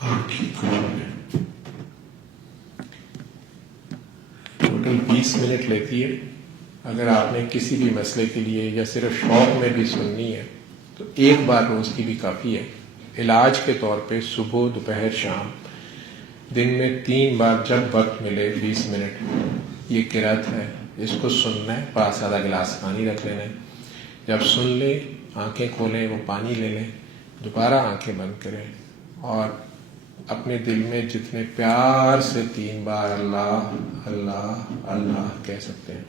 آپ ٹھیک ہو گئے. ٹوٹل 20 منٹ لیتی ہے. اگر آپ نے کسی بھی مسئلے کے لیے یا صرف شوق میں بھی سننی ہے تو ایک بار روز کی بھی کافی ہے. علاج کے طور پہ صبح دوپہر شام دن میں 3 بار جب وقت ملے 20 منٹ یہ قرأت ہے. اس کو سننا ہے. پاس آدھا گلاس پانی رکھ لینا ہے. جب سن لیں آنکھیں کھولیں وہ پانی لے لیں دوبارہ آنکھیں بند کریں اور اپنے دل میں جتنے پیار سے 3 بار اللہ اللہ اللہ کہہ سکتے ہیں.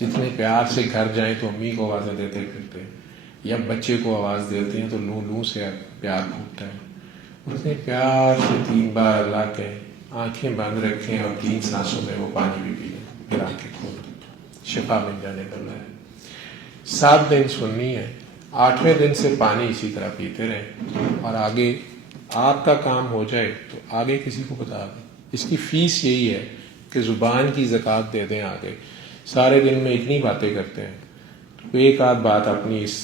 جتنے پیار سے گھر جائیں تو امی کو آوازیں دیتے پھرتے یا بچے کو آواز دیتے ہیں تو لوں لوں سے پیار پھوٹتا ہے. اتنے پیار سے 3 بار اللہ کہیں. آنکھیں بند رکھیں اور 3 سانسوں میں وہ پانی بھی پی لیں. پھر آنکھیں کھول دیں. شفا مل جانے والا ہے. 7 دن سننی ہے. 8ویں دن سے پانی اسی طرح پیتے رہیں اور آگے آپ کا کام ہو جائے تو آگے کسی کو بتا دیں. اس کی فیس یہی ہے کہ زبان کی زکوٰۃ دے دیں. آگے سارے دن میں اتنی باتیں کرتے ہیں تو ایک آدھ بات اپنی اس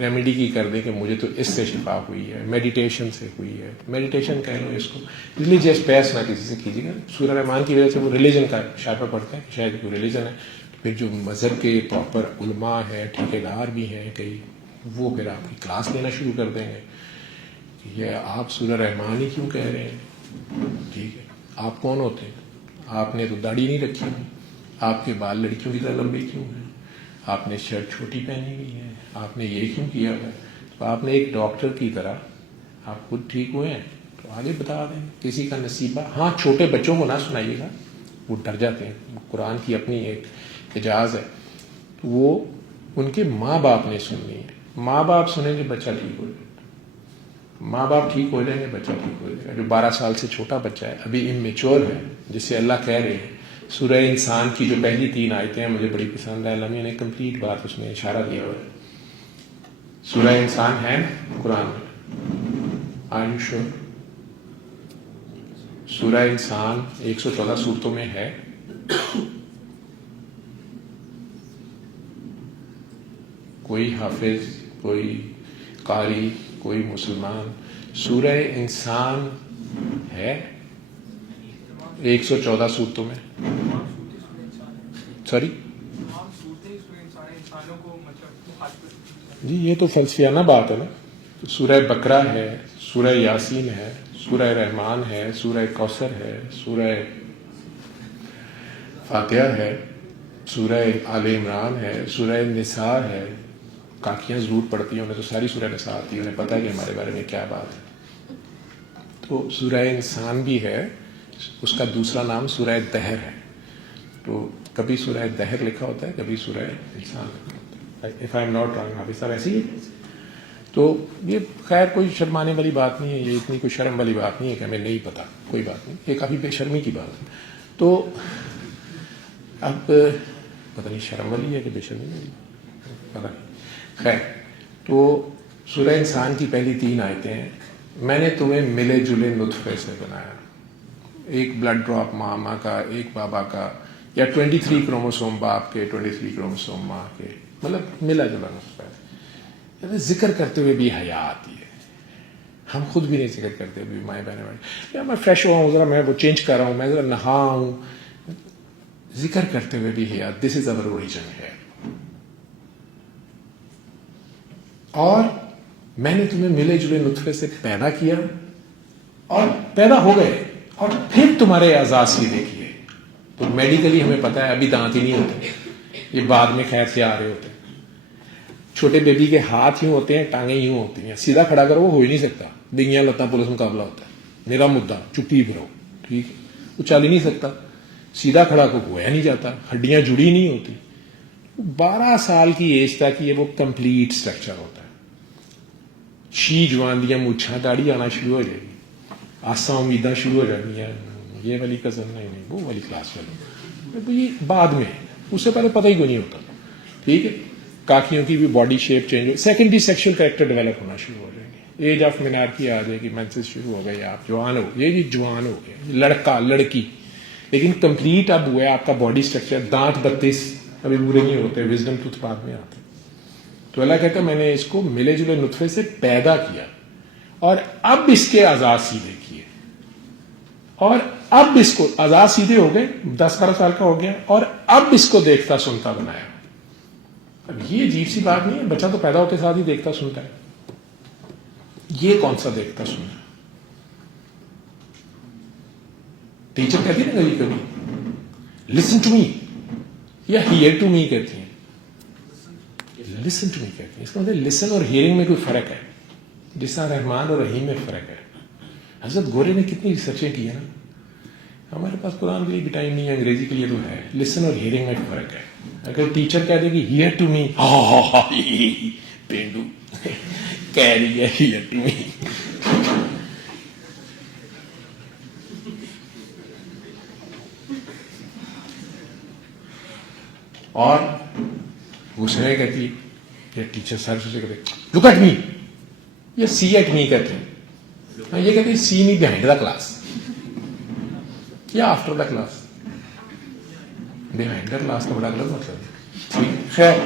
ریمیڈی کی کر دیں کہ مجھے تو اس سے شفا ہوئی ہے, میڈیٹیشن سے ہوئی ہے. میڈیٹیشن کہہ لو اس کو. ریلیجیس بحث نہ کسی سے کیجیے گا. سورہ رحمان کی وجہ سے وہ ریلیجن کا شائبہ پڑتا ہے کہ شاید کوئی ریلیجن ہے. پھر جو مذہب کے پراپر علماء ہیں ٹھیکیدار بھی ہیں کئی وہ پھر آپ کی کلاس لینا شروع کر دیں گے. یہ آپ سورہ رحمان ہی کیوں کہہ رہے ہیں؟ ٹھیک ہے, آپ کون ہوتے ہیں؟ آپ نے تو داڑھی نہیں رکھی ہوئی. آپ کے بال لڑکیوں کی طرح لمبے کیوں ہیں؟ آپ نے شرٹ چھوٹی پہنی ہوئی ہے. آپ نے یہ کیوں کیا ہے؟ تو آپ نے ایک ڈاکٹر کی طرح آپ خود ٹھیک ہوئے ہیں تو آگے بتا دیں. کسی کا نصیبہ. ہاں چھوٹے بچوں کو نہ سنائیے گا, وہ ڈر جاتے ہیں. قرآن کی اپنی ایک اعجاز ہے. وہ ان کے ماں باپ نے سننی ہے. ماں باپ سنیں گے بچہ ٹھیک ہو جائے. ماں باپ ٹھیک ہو جائیں گے بچہ ٹھیک ہو جائے گا. جو 12 سال سے چھوٹا بچہ ہے ابھی اممیچور ہے جسے اللہ کہہ رہے ہیں. سورہ انسان کی جو پہلی 3 آیتیں ہیں مجھے بڑی پسند ہے. علامہ نے کمپلیٹ بات اس میں اشارہ دیا ہوا ہے. سورہ انسان ہے قرآن میں. آر یو شور؟ سورہ انسان 114 سورتوں میں ہے. کوئی حافظ, کوئی قاری, کوئی مسلمان سورہ انسان ہے 114 صورتوں میں؟ سوری جی یہ تو فلسفیانہ بات ہے نا. سورہ بقرہ ہے, سورہ یاسین ہے, سورہ رحمان ہے, سورہ کوثر ہے, سورہ فاتحہ ہے, سورہ آل عمران ہے, سورہ نساء ہے. کاکیاں ضرور پڑھتی ہیں, انہیں تو ساری سورہ نساء آتی ہے, انہیں پتہ ہے کہ ہمارے بارے میں کیا بات ہے. تو سورہ انسان بھی ہے. اس کا دوسرا نام سورہ دہر ہے. تو کبھی سورہ دہر لکھا ہوتا ہے, کبھی سورہ انسان لکھا ہوتا ہے. If I am not wrong حافظ صاحب ایسی ہی. تو یہ خیر کوئی شرمانے والی بات نہیں ہے. یہ اتنی کوئی شرم والی بات نہیں ہے کہ ہمیں نہیں پتہ. کوئی بات نہیں, یہ کافی بے شرمی کی بات ہے. تو اب پتہ نہیں شرم والی ہے کہ بے شرمی والی, پتہ نہیں. خیر تو سورہ انسان کی پہلی 3 آیتیں ہیں. میں نے تمہیں ملے جلے نطفے سے بنایا. ایک بلڈ ڈراپ ماں کا, ایک بابا کا, یا 23 کروموسوم باپ کے, 23 کروموسوم ماں کے, مطلب ملا جلا نطفہ ہے. ذکر کرتے ہوئے بھی حیا آتی ہے. ہم خود بھی نہیں ذکر کرتے ابھی مائیں بہنے والے. میں فریش ہوا ہوں ذرا, میں وہ چینج کر رہا ہوں, میں ذرا نہا ہوں. ذکر کرتے ہوئے بھی حیا. دس از اوور اوریجن ہے. اور میں نے تمہیں ملے جلے نطفے سے پیدا کیا اور پیدا ہو گئے اور پھر تمہارے اعضاء سیدھے کیے. تو میڈیکلی ہمیں پتہ ہے ابھی دانت ہی نہیں ہوتے, یہ بعد میں خیر سے آ رہے ہوتے ہیں. چھوٹے بیبی کے ہاتھ یوں ہوتے ہیں, ٹانگیں یوں ہوتی ہیں. سیدھا کھڑا کرو وہ ہو ہی نہیں سکتا. ڈنگیاں لتاں پولیس مقابلہ ہوتا ہے. میرا مدعا چپی بھرو, ٹھیک ہے. وہ چل ہی نہیں سکتا. سیدھا کھڑا کو ہوا نہیں جاتا, ہڈیاں جڑی نہیں ہوتی. 12 سال کی ایج تک یہ وہ کمپلیٹ اسٹرکچر ہوتا ہے. شی جوان دیا مچھاں داڑھی آنا شروع ہو جائے گی, آساں امیداں شروع ہو جاتی ہیں. یہ والی کزن نہیں, وہ والی کلاس والی. یہ بعد میں, اس سے پہلے پتہ ہی کوئی نہیں ہوتا. ٹھیک ہے. کاکیوں کی بھی باڈی شیپ چینج ہو, سیکنڈری سیکشل کریکٹر ڈیولپ ہونا شروع ہو جائیں گے. ایج آف مینارکی آ جائے گی, مینسز شروع ہو گئے, آپ جوان ہو, یہ بھی جوان ہو گئے, لڑکا لڑکی. لیکن کمپلیٹ اب ہوا ہے آپ کا باڈی اسٹرکچر. دانت 32 ابھی پورے نہیں ہوتے, وزڈم ٹوتھ بعد میں آتے. تو اللہ کہتا ہے میں نے اس کو ملے جلے نطفے سے پیدا کیا اور اب اس کے اعضاء سیدھے کیے. اور اب اس کو آزاد سیدھے ہو گئے, 10-12 سال کا ہو گیا, اور اب اس کو دیکھتا سنتا بنایا. اب یہ عجیب سی بات نہیں ہے, بچہ تو پیدا ہوتے ساتھ ہی دیکھتا سنتا ہے. یہ کون سا دیکھتا سننا؟ ٹیچر کہتی ہے نا کبھی کبھی لسن ٹو می, یا ہیئر ٹو می کہتی ہیں. لسن ٹو می کہتی ہیں, اس کا مطلب لسن اور ہیئرنگ میں کوئی فرق ہے, جس طرح رحمان اور رحیم میں فرق ہے. حضرت گورے نے کتنی ریسرچیں کی ہیں نا. ہمارے پاس قرآن کے لیے بھی ٹائم نہیں ہے, انگریزی کے لیے تو ہے. لسن اور ہیئرنگ میں فرق ہے. اگر ٹیچر کہہ دے گی ہیئر ٹو می, پینڈو کہہ رہی ہے ہیئر ٹو می. اور غصے کہتی ہے ٹیچر سر سے کہتے لک ایٹ می, یا سی ایٹ می کہتے ہیں. یہ کہتے ہیں سی می بہائنڈ دا کلاس یا after the class. Behind the class کا بڑا غلط مطلب ہے. خیر,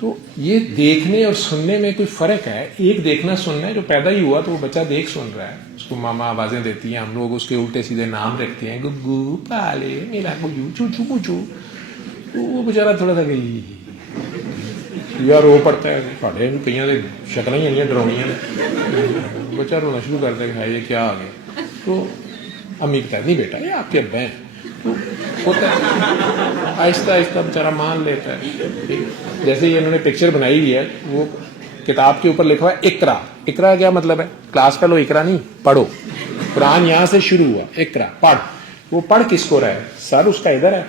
تو یہ دیکھنے اور سننے میں کوئی فرق ہے. ایک دیکھنا سننا ہے, جو پیدا ہی ہوا تو وہ بچہ دیکھ سن رہا ہے, اس کو ماما آوازیں دیتی ہیں, ہم لوگ اس کے الٹے سیدھے نام رکھتے ہیں, گگو پالے میرا گگو چوچو پوچو. تو وہ بیچارہ تھوڑا سا گئی یا رو پڑتا ہے, ساڑھے کئی شکل ہی ہیں ڈرونیاں نے, بچہ رونا شروع کرتا ہے کہ یہ کیا آ گیا. تو امی کہتا ہے نہیں بیٹا یہ آپ کے ابا ہیں. تو ہوتا ہے آہستہ آہستہ بیچارہ مان لیتا ہے. جیسے ہی انہوں نے پکچر بنائی ہوئی ہے, وہ کتاب کے اوپر لکھا ہوا ہے اقرا. اقرا کیا مطلب ہے؟ کلاس کا لو اقرا نہیں, پڑھو. قرآن یہاں سے شروع ہوا, اقرا پڑھ. وہ پڑھ کس کو رہا ہے؟ سر اس کا ادھر ہے.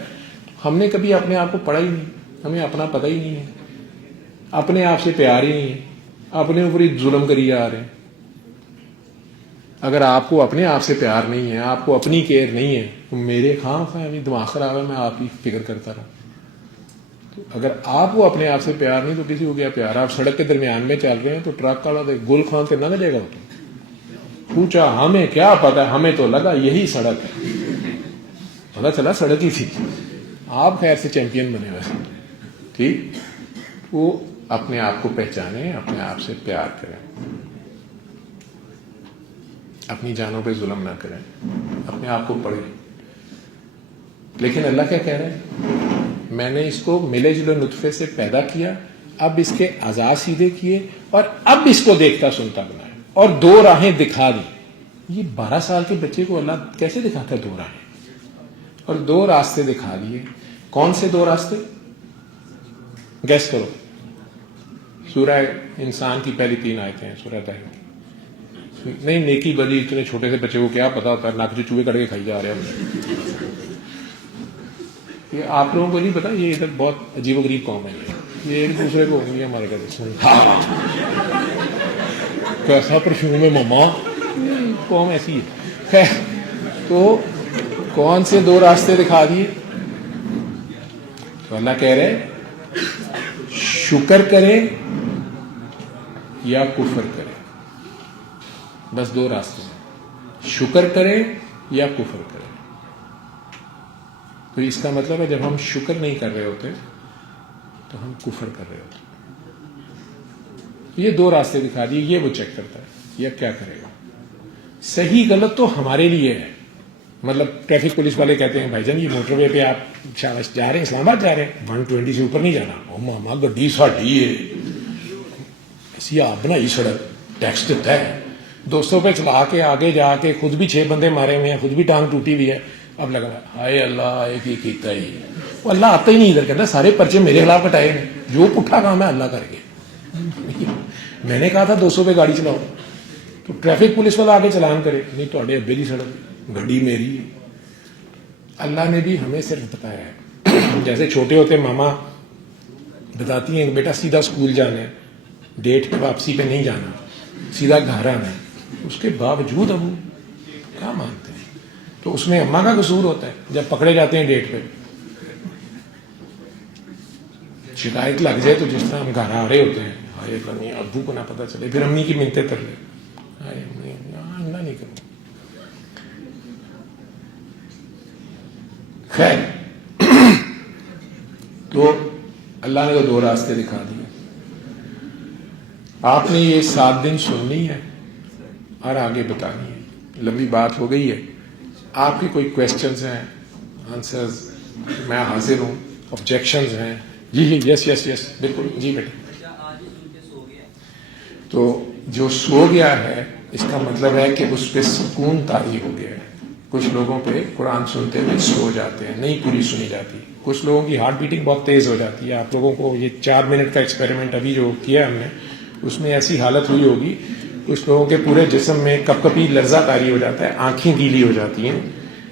ہم نے کبھی اپنے آپ کو پڑھا ہی نہیں, ہمیں اپنا پتہ ہی نہیں ہے, اپنے آپ سے پیار ہی نہیں ہے, اپنے اوپر ہی ظلم کری جا رہے ہیں. اگر آپ کو اپنے آپ سے پیار نہیں ہے, آپ کو اپنی کیئر نہیں ہے, تو میرے خواہ ابھی دماغ خراب ہے, میں آپ ہی فکر کرتا رہا. تو اگر آپ کو اپنے آپ سے پیار نہیں تو کسی کو کیا پیار؟ آپ سڑک کے درمیان میں چل رہے ہیں تو ٹرک والا گل خان سے نہ لے گا. پوچھا ہمیں کیا پتا, ہمیں تو لگا یہی سڑک ہے, پتا چلا سڑک ہی تھی. آپ خیر سے چیمپئن بنے ویسے. ٹھیک, وہ اپنے آپ کو پہچانے, اپنے آپ سے پیار کریں, اپنی جانوں پہ ظلم نہ کریں, اپنے آپ کو پڑھیں. لیکن اللہ کیا کہہ رہے ہیں؟ میں نے اس کو ملے جلے نطفے سے پیدا کیا, اب اس کے اعضاء سیدھے کیے, اور اب اس کو دیکھتا سنتا بنایا, اور 2 راہیں دکھا دی. یہ 12 سال کے بچے کو اللہ کیسے دکھاتا ہے 2 راہیں؟ اور 2 راستے دکھا دیے. کون سے 2 راستے؟ گیس کرو. سورہ انسان کی پہلی 3 آیتیں ہیں, سورہ طاہر. نہیں, نیکی بدی اتنے چھوٹے سے بچے کو کیا پتا ہوتا ہے, ناک جو چوہے کٹ کے کھائی جا رہے ہیں. یہ آپ لوگوں کو نہیں پتا, یہ ادھر بہت عجیب و غریب قوم ہے. یہ ایک دوسرے کو انگلیاں مارے کرتے کیسا پرفیوم ہے ماما, قوم ایسی ہے. تو کون سے 2 راستے دکھا دیے؟ تو اللہ کہہ رہے شکر کرے یا کفر کرے. بس 2 راستے ہیں, شکر کرے یا کفر کرے. تو اس کا مطلب ہے جب ہم شکر نہیں کر رہے ہوتے تو ہم کفر کر رہے ہوتے. یہ 2 راستے دکھا دیے, یہ وہ چیک کرتا ہے یا کیا کرے گا. صحیح غلط تو ہمارے لیے ہے. مطلب ٹریفک پولیس والے کہتے ہیں بھائی جان یہ موٹر وے پہ آپ جا رہے ہیں, اسلام آباد جا رہے ہیں, 120 سے اوپر نہیں جانا. او ماما گڈی ساڈی ہے, ایسی آپ بنائی سڑک, ٹیکس دیتا ہے, 200 پہ چلا کے آگے جا کے خود بھی 6 بندے مارے ہوئے ہیں, خود بھی ٹانگ ٹوٹی ہوئی ہے. اب لگا ہائے اللہ ایک ہی کیتا ہی. وہ اللہ آتا ہی نہیں ادھر, کہتا سارے پرچے میرے خلاف کٹائے ہیں, جو پٹھا کام ہے اللہ کر کے. میں نے کہا تھا 200 پہ گاڑی چلاؤ, تو ٹریفک پولیس والا آگے چلان کرے, نہیں تو ابے دی سڑک گاڑی میری ہے. اللہ نے بھی ہمیں صرف بتایا ہے. جیسے چھوٹے ہوتے ماما بتاتی ہیں کہ بیٹا سیدھا اسکول جانا ہے, ڈیٹ پہ واپسی پہ نہیں جانا, سیدھا گھر آنا ہے. اس کے باوجود ابو کیا مانتے ہیں؟ تو اس میں اماں کا قصور ہوتا ہے جب پکڑے جاتے ہیں ڈیٹ پہ. شکایت لگ جائے تو جس طرح ہم گھر آ رہے ہوتے ہیں, ہائے نہیں ابو کو نہ پتہ چلے, پھر امی کی منتیں کر لے, ہائے نہیں کروں. خیر, تو اللہ نے تو 2 راستے دکھا دیے. آپ نے یہ 7 دن سننی ہے اور آگے بتانی ہے. لمبی بات ہو گئی ہے, آپ کی کوئی کوشچنز ہیں, آنسرز, میں حاضر ہوں. آبجیکشنز ہیں؟ جی یس یس یس بالکل جی بیٹے. تو جو سو گیا ہے اس کا مطلب ہے کہ اس پہ سکون طاری ہو گیا ہے. کچھ لوگوں پہ قرآن سنتے ہوئے سو جاتے ہیں, نہیں پوری سنی جاتی. کچھ لوگوں کی ہارٹ بیٹنگ بہت تیز ہو جاتی ہے. آپ لوگوں کو یہ 4 منٹ کا ایکسپیریمنٹ ابھی جو کیا ہم نے, اس میں ایسی حالت ہوئی ہوگی, کچھ لوگوں کے پورے جسم میں کپ کپی لرزہ طاری ہو جاتا ہے, آنکھیں گیلی ہو جاتی ہیں,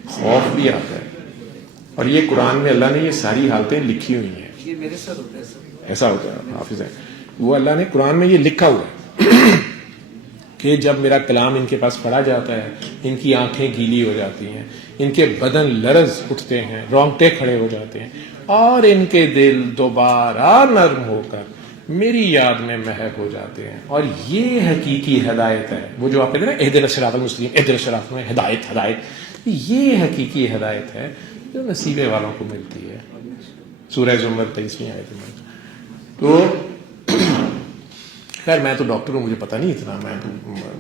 خوف بھی آتا ہے. اور یہ قرآن میں اللہ نے یہ ساری حالتیں لکھی ہوئی ہیں. یہ میرے ساتھ ہوتا ہے سر. ایسا ہوتا ہے حافظ ہے, وہ اللہ نے قرآن میں یہ لکھا ہوا ہے کہ جب میرا کلام ان کے پاس پڑھا جاتا ہے ان کی آنکھیں گیلی ہو جاتی ہیں, ان کے بدن لرز اٹھتے ہیں, رونگٹے کھڑے ہو جاتے ہیں, اور ان کے دل دوبارہ نرم ہو کر میری یاد میں محو ہو جاتے ہیں. اور یہ حقیقی ہدایت ہے, وہ جو آپ کہتے ہیں نا اہدنا الصراط المستقیم, اہدنا الصراط میں ہدایت ہدایت, یہ حقیقی ہدایت ہے جو نصیبے والوں کو ملتی ہے. سورہ زمر 23ویں آیت میں. تو خیر میں تو ڈاکٹر ہوں, مجھے پتہ نہیں اتنا, میں تو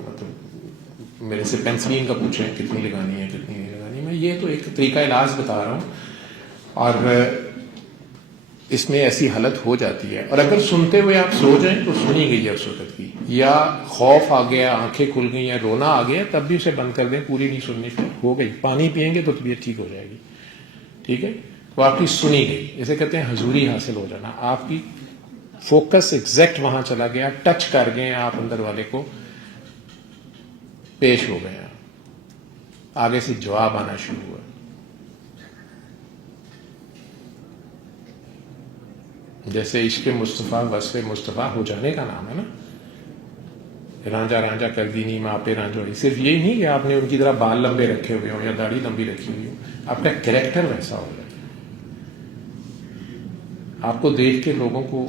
مطلب میرے سے پینسلین کا پوچھیں کتنی لگانی ہے کتنی نہیں لگانی. میں یہ تو ایک طریقہ علاج بتا رہا ہوں, اور اس میں ایسی حالت ہو جاتی ہے. اور اگر سنتے ہوئے آپ سو جائیں تو سنی گئی ہے اس وقت کی, یا خوف آ گیا, آنکھیں کھل گئی یا رونا آ گیا, تب بھی اسے بند کر دیں, پوری نہیں سننی, پھر ہو گئی. پانی پئیں گے تو طبیعت ٹھیک ہو جائے گی. ٹھیک ہے, وہ آپ کی سنی گئی. اسے کہتے ہیں حضوری حاصل ہو جانا. آپ کی فوکس ایگزیکٹ وہاں چلا گیا, ٹچ کر گئے آپ اندر والے کو, پیش ہو گئے ہیں, آگے سے جواب آنا شروع ہوا. جیسے عشق مصطفیٰ وصف مصطفیٰ ہو جانے کا نام ہے نا, رانجا رانجا کر دی نہیں ماں پہ رانجوڑی. صرف یہی نہیں کہ آپ نے ان کی طرح بال لمبے رکھے ہوئے ہوں یا داڑھی لمبی رکھی ہوئی ہو, آپ کا کریکٹر ویسا ہو جائے. آپ کو دیکھ کے لوگوں کو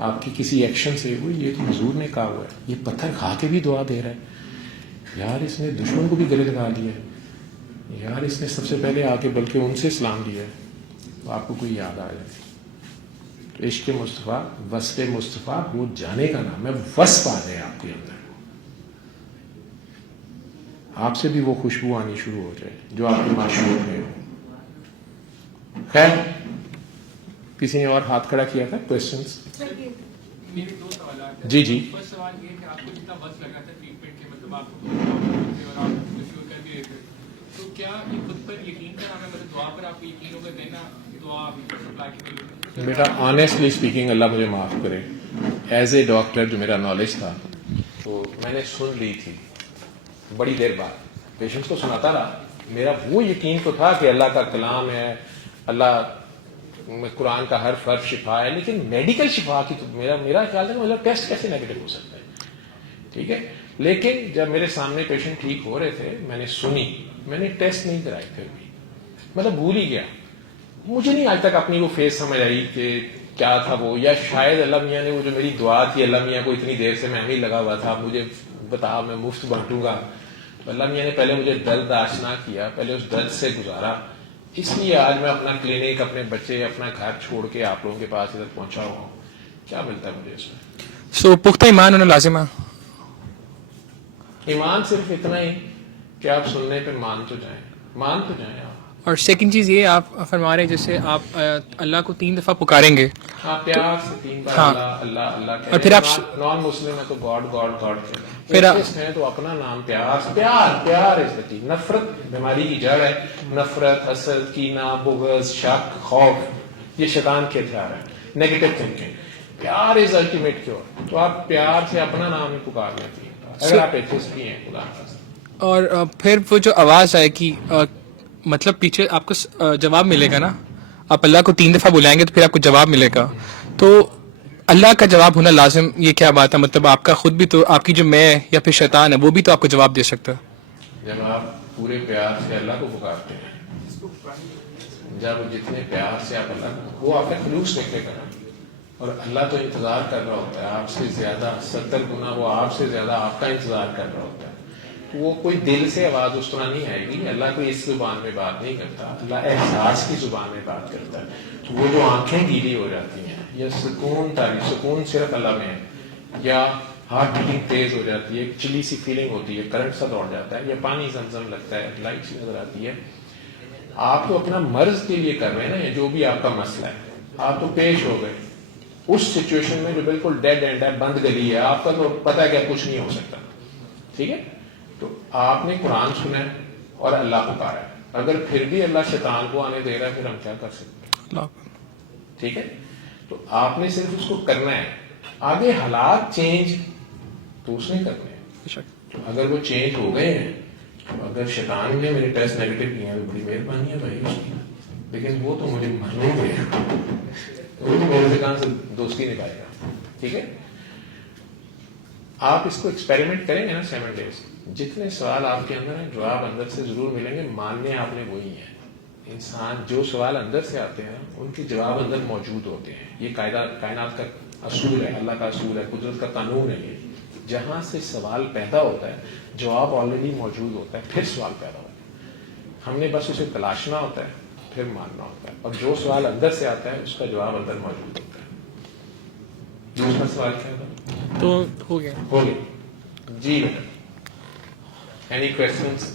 آپ کی کسی ایکشن سے وہ یہ تو حضور نے کہا ہوا ہے, یہ پتھر کھا کے بھی دعا دے رہا ہے, یار اس نے دشمن کو بھی گلے لگا لیا ہے, یار اس نے سب سے پہلے آ کے بلکہ ان سے اسلام لیا ہے. تو آپ کو کوئی یاد آ جائے. تو عشق مصطفیٰ وصف مصطفیٰ ہو جانے کا نام ہے, وصف آ جائے آپ کے اندر, آپ سے بھی وہ خوشبو آنی شروع ہو جائے جو آپ کے معشوق میں ہو. خیر کسی نے اور ہاتھ کھڑا کیا تھا, کوشچنس؟ میرے 2 سوالات. جی جی. فرسٹ سوال یہ کہ آپ کو جتنا وقت لگا تھا ٹریٹمنٹ کے, مطلب آپ کو اور آپ مشہور کر بھی رہے تھے, تو کیا یہ خود پر یقین کا نام ہے, مطلب دعا پر آپ کو یقین ہوگا دینا, دعا سپلائی کی گئی؟ بیٹا آنیسٹلی اسپیکنگ, اللہ مجھے معاف کرے, ایز اے ڈاکٹر جو میرا نالج تھا تو میں نے سن لی تھی بڑی دیر بعد, پیشنٹس کو سناتا رہا. میرا وہ یقین تو تھا کہ اللہ کا کلام ہے, اللہ قرآن کا ہر فرض شفا ہے, لیکن میڈیکل شفا کی تو میرا خیال ہے کہ مطلب ٹیسٹ کیسے نیگیٹو ہو سکتا ہے. ٹھیک ہے, لیکن جب میرے سامنے پیشنٹ ٹھیک ہو رہے تھے میں نے سنی, میں نے ٹیسٹ نہیں کرائے, پھر بھی مطلب بھول ہی گیا. مجھے نہیں آج تک اپنی وہ فیس سمجھ آئی کہ کیا تھا وہ, یا شاید اللہ میاں نے وہ جو میری دعا تھی, اللہ میاں کو اتنی دیر سے میں ہی لگا ہوا تھا, مجھے بتا میں مفت بانٹوں گا. اللہ میاں نے پہلے مجھے درد آشنا کیا, پہلے اس درد سے گزارا, اس لیے آج میں اپنا کلینک, اپنے بچے, اپنا گھر چھوڑ کے آپ لوگوں کے پاس ادھر پہنچا ہوا ہوں. کیا ملتا ہے مجھے اس میں؟ سو پختہ ایمان ہونا لازم ہے. ایمان صرف اتنا ہی کہ آپ سننے پہ مان تو جائیں آپ. اور سیکنڈ چیز یہ آپ فرما رہے ہیں جیسے آپ اللہ کو 3 دفعہ پکاریں گے, آپ پیار سے 3 بار ہاں, اللہ اللہ اللہ کہہ اور پھر رہے آپ ہیں. نان مسلم ہے تو گاڈ گاڈ گاڈ کہہ رہے ہیں. پھر ایتھیسٹ ہیں تو اپنا نام پیار پیار از the key. نفرت بیماری کی جڑ ہے, نفرت, حسد, کینہ, بغض, شک, خوف, یہ شیطان کے ہتھیار ہے, نیگیٹو تھنکنگ. پیار از الٹیمیٹ کیور. تو آپ پیار سے اپنا نام ہی پکار لیتے ہیں اگر آپ ایتھیسٹ بھی ہیں. خدا حافظ. اور پھر وہ جو آواز آئے گی, مطلب پیچھے آپ کو جواب ملے گا نا, آپ اللہ کو 3 دفعہ بلائیں گے تو پھر آپ کو جواب ملے گا. تو اللہ کا جواب ہونا لازم, یہ کیا بات ہے, مطلب آپ کا خود بھی تو, آپ کی جو میں یا پھر شیطان ہے وہ بھی تو آپ کو جواب دے سکتا ہے. جب آپ پورے پیار سے اللہ کو پکارتے ہیں, جب جتنے پیار سے آپ اللہ کو, وہ آپ کا خلوص دیکھے گا, اور اللہ تو انتظار کر رہا ہوتا ہے آپ سے زیادہ, 70 گنا وہ آپ سے زیادہ آپ کا انتظار کر رہا ہوتا ہے. وہ کوئی دل سے آواز اس طرح نہیں آئے گی. اللہ کوئی اس زبان میں بات نہیں کرتا, اللہ احساس کی زبان میں بات کرتا ہے. تو وہ جو آنکھیں گیلی ہو جاتی ہیں, یا سکون صرف اللہ میں ہے, یا ہارٹ بیٹنگ تیز ہو جاتی ہے, ایک چلی سی فیلنگ ہوتی ہے, کرنٹ سا دوڑ جاتا ہے, یا پانی زمزم لگتا ہے, لائٹ سی نظر آتی ہے. آپ تو اپنا مرض کے لیے کر رہے ہیں نا, جو بھی آپ کا مسئلہ ہے, آپ تو پیش ہو گئے اس سچویشن میں جو بالکل ڈیڈ اینڈ ہے, بند گلی ہے, آپ کا تو پتہ ہے کہ کچھ نہیں ہو سکتا, ٹھیک ہے. تو آپ نے قرآن سنا ہے اور اللہ پکارا ہے, اگر پھر بھی اللہ شیطان کو آنے دے رہا ہے, پھر ہم کیا کر سکتے ہیں, ٹھیک ہے. تو آپ نے صرف اس کو کرنا ہے, آگے حالات چینج تو اس نے کرنے ہیں. تو اگر وہ چینج ہو گئے ہیں, اگر شیطان نے میرے ٹیسٹ نیگیٹو کیے ہیں تو بڑی مہربانی ہے بھائی اس کی, لیکن وہ تو مجھے معلوم ہے, وہ تو میرے دکان سے دوستی نبھائے گا, ٹھیک ہے. آپ اس کو ایکسپیریمنٹ کریں گے نا 7 days, جتنے سوال آپ کے اندر ہیں جواب اندر سے ضرور ملیں گے, ماننے آپ نے وہی ہیں. انسان جو سوال اندر سے آتے ہیں ان کے جواب اندر موجود ہوتے ہیں. یہ کائنات کا اصول ہے, اللہ کا اصول ہے, قدرت کا قانون ہے. یہ جہاں سے سوال پیدا ہوتا ہے جواب آلریڈی موجود ہوتا ہے, پھر سوال پیدا ہوتا ہے. ہم نے بس اسے تلاشنا ہوتا ہے, پھر ماننا ہوتا ہے, اور جو سوال اندر سے آتا ہے اس کا جواب اندر موجود ہوتا ہے. دوسرا سوال کیا تھا؟ تو ہو گیا. ہو گیا جی. Any questions?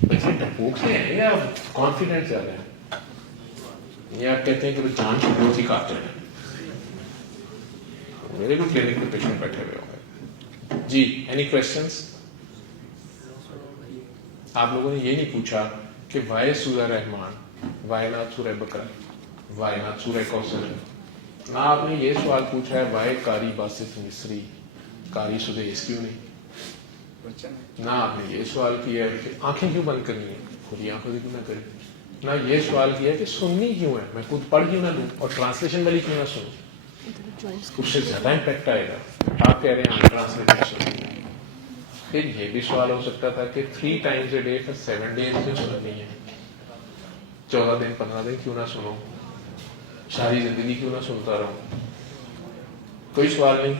بچے ڈپوک سے ہیں یا کانفیڈنٹ زیادہ ہیں, یا آپ کہتے ہیں کہ وہ جان کی گروتھ ہی کاٹتے ہیں؟ میرے بھی کلینک میں پیشنٹ بیٹھے ہوئے ہوں گے. جی اینی کوشچنس؟ آپ لوگوں نے یہ نہیں پوچھا کہ وائے سورہ رحمان, وائے نات سورہ بقرہ, وائے نات سورہ کوثر, نہ آپ نے یہ سوال پوچھا ہے وائے قاری باسط مصری قاری سدیس کیوں نہیں, نہ آپ نے یہ سوال کیا ہے کہ آنکھیں کیوں بند کرنی ہیں, خود آنکھوں سے کیوں نہ کریں, نہ یہ سوال کیا ہے کہ سننی کیوں ہے, میں خود پڑھ کیوں نہ لوں اور ٹرانسلیشن والی کیوں نہ سنوں, اس سے زیادہ امپیکٹ آئے گا. آپ کہہ رہے ہیں ٹرانسلیشن سننی. پھر یہ بھی سوال ہو سکتا تھا کہ 3 times a day for 7 days کیوں سننی ہے, 14 دن 15 دن کیوں نہ سنو, ساری زندگی کیوں نہ سنتا رہوں. کوئی سوال نہیں؟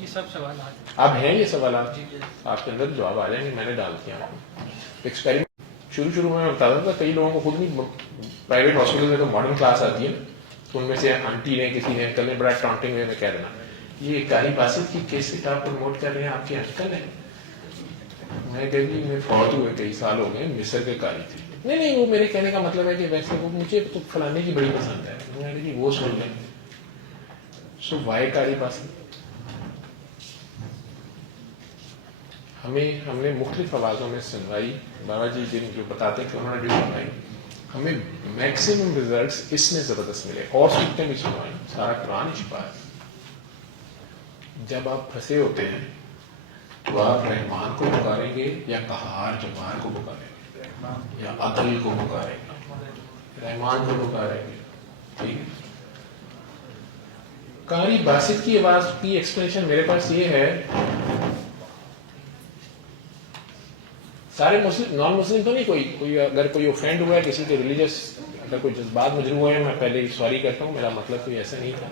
یہ سب سوالات اب ہیں یہ سوالات آپ کے اندر جواب آ جائیں گے, میں نے ڈال دیا. ایکسپیریمنٹ شروع میں بتاتا تھا, کئی لوگوں کو خود نہیں, پرائیویٹ ہاسپٹل میں تو ماڈرن کلاس آتی ہے, تو ان میں سے آنٹی نے کسی نے انکل نے بڑا ٹانٹنگ وے میں کہہ دینا, یہ قاری باسط کی کیسٹ آپ پروموٹ کر رہے ہیں, آپ کے انکل ہیں. میں کہ جی میں فوت ہوئے کئی سال ہو گئے, مصر کے قاری تھے. نہیں وہ میرے کہنے کا مطلب ہے کہ ویسے وہ مجھے تو فلانے کی بڑی پسند ہے, میں نے جی وہ سن لیں. سو وائے قاری باسط. ہم نے مختلف آوازوں میں سنوائی, بابا جی جن جو بتاتے تھے انہوں نے بھی سنوائی, ہمیں میکسیمم ریزلٹس اس میں زبردست ملے, اور سیکھتے بھی سنوائیں, سارا قرآن چھپا ہے. جب آپ پھنسے ہوتے ہیں تو آپ رحمان کو پکاریں گے یا قہار جبار کو پکاریں گے یا عدل کو پکاریں گے, رحمان کو پکاریں گے, ٹھیک ہے. قاری باسط کی آواز کی ایکسپلینیشن میرے پاس یہ ہے, سارے مسلم نان مسلم تو نہیں, کوئی اگر کوئی اوفینڈ ہوا ہے کسی کے ریلیجس, اگر کوئی جذبات مجروح ہوئے ہیں, میں پہلے ہی سوری کرتا ہوں, میرا مطلب کوئی ایسا نہیں تھا.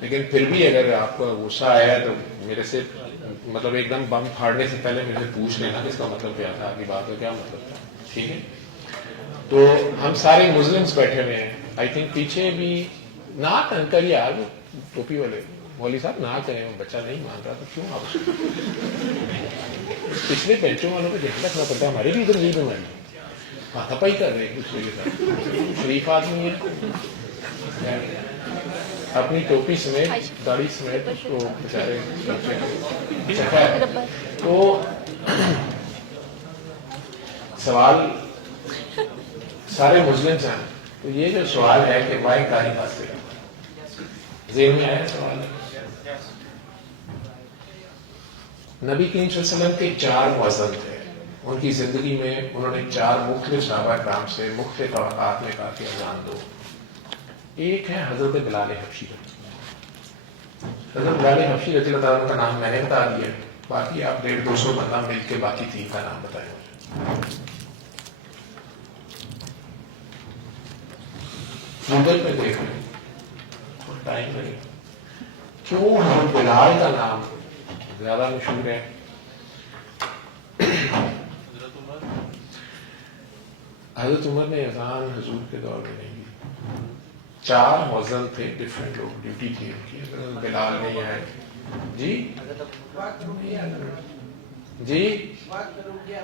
لیکن پھر بھی اگر آپ کو غصہ آیا ہے تو میرے سے مطلب ایک دم بم پھاڑنے سے پہلے میرے سے پوچھ لینا کہ اس کا مطلب کیا تھا, آپ کی بات کا کیا مطلب تھا, ٹھیک ہے. تو ہم سارے مسلمس بیٹھے ہوئے ہیں, آئی تھنک پیچھے بھی نہ کنکر یار ٹوپی والے مولوی صاحب نہ کریں, وہ بچہ نہیں مان رہا تو کیوں آپ پچھلے بینچوں والوں کو دھیان رکھنا پڑتا ہے, ہمارے بھی ادھر یہی بیماری ہاتھا پائی کر رہے ایک دوسرے کے ساتھ. شریف آدمی ہے, اپنی ٹوپی سمیت داڑھی سمیت اس کو بیچارے. تو سوال سارے مسلمس ہیں, تو یہ جو سوال ہے کہ وائے قاری باسط, ذہن میں آیا سوال ہے. نبی کریم صلی اللہ علیہ وسلم کے 4 مؤذن تھے, ان کی زندگی میں انہوں نے 4 مختلف صحابہ کرام سے مختلف اوقات میں کہا کہ اذان دو. ایک ہے حضرت بلال حبشی. حضرت بلال حبشی رضی اللہ عنہ کا نام میں نے بتا دیا, باقی آپ 150-200 بندہ مل کے باقی 3 کا نام بتائیں. گوگل پہ دیکھ لیں اور ٹائم لگے کیوں حضرت بلال کا نام زیادہ مشہور ہے. حضرت عمر نے اذان حضور کے دور میں نہیں دی, 4 موزن تھے, ڈفرینٹ لوگ, ڈیوٹی تھی ان کی. بلال نہیں آئے جی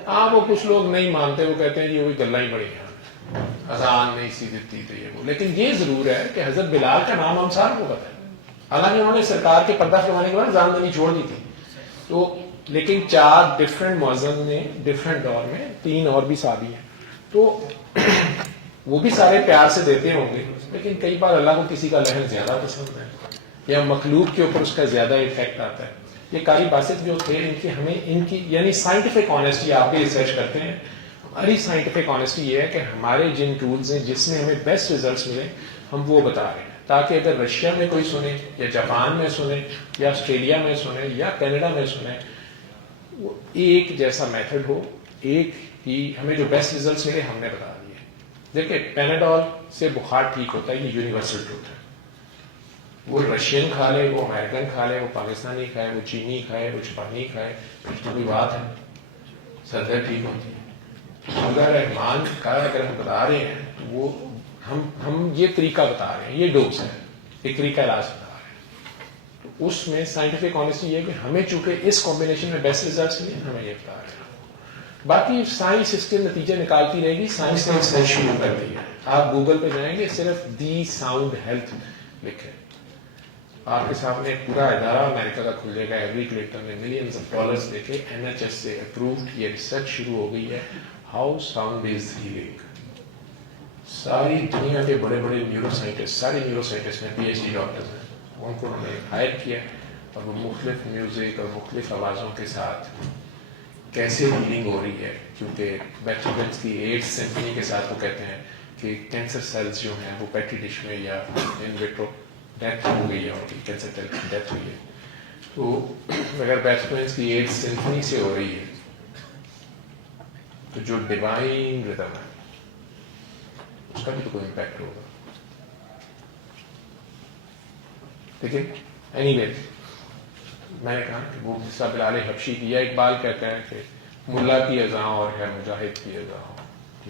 ہاں, وہ کچھ لوگ نہیں مانتے, وہ کہتے ہیں جی وہی گلا ہی بڑی ہیں, اذان نہیں سی دیتی تو یہ وہ. لیکن یہ ضرور ہے کہ حضرت بلال کا نام ہم سب کو پتہ ہے, حالانکہ انہوں نے سرکار کے پردہ فرمانے کے بعد اذان دینی چھوڑ دی تھی. تو لیکن 4 ڈفرینٹ مؤذن نے ڈفرینٹ دور میں, 3 اور بھی صحابی ہیں, تو وہ بھی سارے پیار سے دیتے ہوں گے. لیکن کئی بار اللہ کو کسی کا لہن زیادہ پسند ہے یا مخلوق کے اوپر اس کا زیادہ افیکٹ آتا ہے. یہ قاری باسط جو تھے, ان کی یعنی سائنٹیفک آنیسٹی, آپ بھی ریسرچ کرتے ہیں, ہماری سائنٹیفک آنیسٹی یہ ہے کہ ہمارے جن ٹولز ہیں جس میں ہمیں بیسٹ ریزلٹس ملے ہم وہ بتا رہے ہیں, تاکہ اگر رشیا میں کوئی سنے یا جاپان میں سنے یا آسٹریلیا میں سنے یا کینیڈا میں سنے, ایک جیسا میتھڈ ہو, ایک ہی ہمیں جو بیسٹ ریزلٹس ملے ہم نے بتا دیے. دیکھیں پیناڈول سے بخار ٹھیک ہوتا ہے, یہ یونیورسل ٹروتھ ہے. وہ رشین کھا لے, وہ امریکن کھا لے, وہ پاکستانی کھائے, وہ چینی کھائے, وہ جاپانی کھائے, پھر تو کوئی بات ہے, سر درد ٹھیک ہوتی ہے. اگر رحمان کا اگر ہم بتا رہے ہیں تو وہ ہم یہ طریقہ بتا رہے ہیں, یہ ڈوز ہے, ایک طریقہ علاج بتا رہے ہیں. تو اس میں سائنٹیفک آنیسٹی یہ ہے کہ ہمیں چونکہ اس کمبینیشن میں بیسٹ ریزلٹس ملے, ہمیں یہ بتا رہے ہیں. باقی سائنس اس کے نتیجے نکالتی رہے گی. سائنس نے اس نے شروع کر دی ہے. آپ گوگل پہ جائیں گے, صرف دی ساؤنڈ ہیلتھ لکھیں, آپ کے سامنے ایک پورا ادارہ امریکہ کا کھل جائے گا. ایوری کلیکٹر میں ملینز آف ڈالرز دے کے NHS سے اپرووڈ یہ ریسرچ شروع ہو گئی ہے, ہاؤ ساؤنڈ از ہیلنگ. ساری دنیا کے بڑے بڑے نیورو سائنٹسٹ, سارے نیورو سائنٹسٹ میں PhD ڈاکٹرز ہیں, ان کو انہوں نے ہائر کیا اور وہ مختلف میوزک اور مختلف آوازوں کے ساتھ کیسے ہیلنگ ہو رہی ہے. کیونکہ بیتھووین کی 8 سمفنی کے ساتھ وہ کہتے ہیں کہ کینسر سیلز جو ہیں وہ پیٹری ڈش میں یا ان ویٹرو ڈیتھ ہو گئی ہے, ان کی کینسر سیل کی ڈیتھ ہوئی ہے. تو اگر بیتھووین کی 8 سمفنی سے ہو رہی ہے تو جو ڈیوائن ردم ہے اس کا بھی تو کوئی امپیکٹ ہوگا. لیکن اینی وے میں نے کہا کہ وہ قصہ بلال حبشی کی, یا اقبال کہتا ہے کہ ملا کی اذاں اور ہے مجاہد کی اذاں.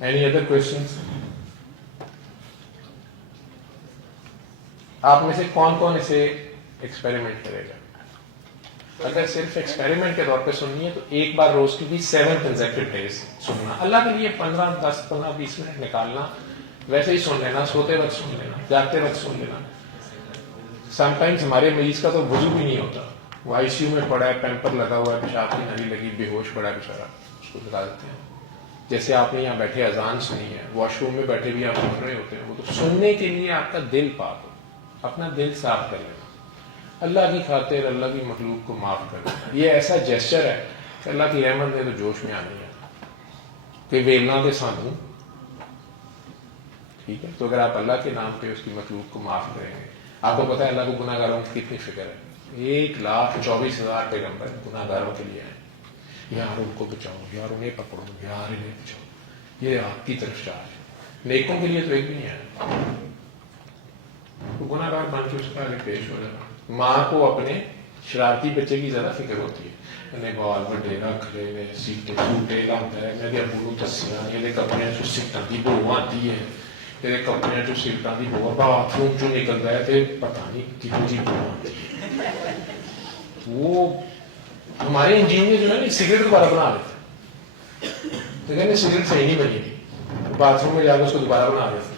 Any other questions? آپ میں سے کون کون اسے ایکسپیریمنٹ کرے گا؟ اگر صرف ایکسپیریمنٹ کے طور پہ سننی ہے تو ایک بار روز کی بھی 7 کنزیکٹیو ڈیز سننا. اللہ کے لیے 10-15-20 منٹ نکالنا, ویسے ہی سن لینا, سوتے وقت سن لینا, جاگتے وقت سن لینا. سم ٹائمز ہمارے مریض کا تو وضو بھی نہیں ہوتا, وہ ICU میں پڑا ہے, پیمپر لگا ہوا ہے, پیشاب کی نلی لگی, بے ہوش پڑا ہے بیچارہ, اس کو لگا دیتے ہیں. جیسے آپ نے یہاں بیٹھے اذان سنی ہے, واش روم میں بیٹھے بھی آپ سن رہے ہوتے ہیں, وہ تو سننے کے لیے آپ کا دل پاک ہو, اپنا دل صاف کر لینا, اللہ کی خاطر اللہ کی مخلوق کو معاف کر دینا. یہ ایسا جیسچر ہے کہ اللہ کی رحمت نے تو جوش میں آنی ہے کہ ویلنا دے سانوں, ٹھیک ہے. تو اگر آپ اللہ کے نام پہ اس کی مخلوق کو معاف کریں گے, آپ کو پتا ہے اللہ کو گناہ گاروں کی کتنی فکر ہے. 1,24,000 پیغمبر گناہ گاروں کے لیے ہیں, یار ان کو بچاؤ, یار انہیں پکڑو, یار انہیں بچاؤ. یہ آپ کی طرف چارج ہے. نیکوں کے لیے تو ایک بھی نہیں ہے. گناہ گار بن کے اس کا آگے پیش ہو جانا. ماں کو اپنے شرارتی بچے کی زیادہ فکر ہوتی ہے, انہیں بال بڑے رکھ لے, سیٹے ٹوٹے لگتا ہے, میں ابو دسیا یہ کپڑے جو سیٹاں کی بو آتی ہے, تیرے کپڑے جو سیٹاں کی بو, باتھ روم چوں نکلتا ہے تے پتہ نہیں کتنی جی بو آتی ہے. وہ ہمارے انجینئر جو ہے نا سگریٹ دوبارہ بنا لیتے ہیں, تو کہتے سگریٹ صحیح نہیں بنی تھی, باتھ روم میں جا کے اس کو دوبارہ بنا دیتے.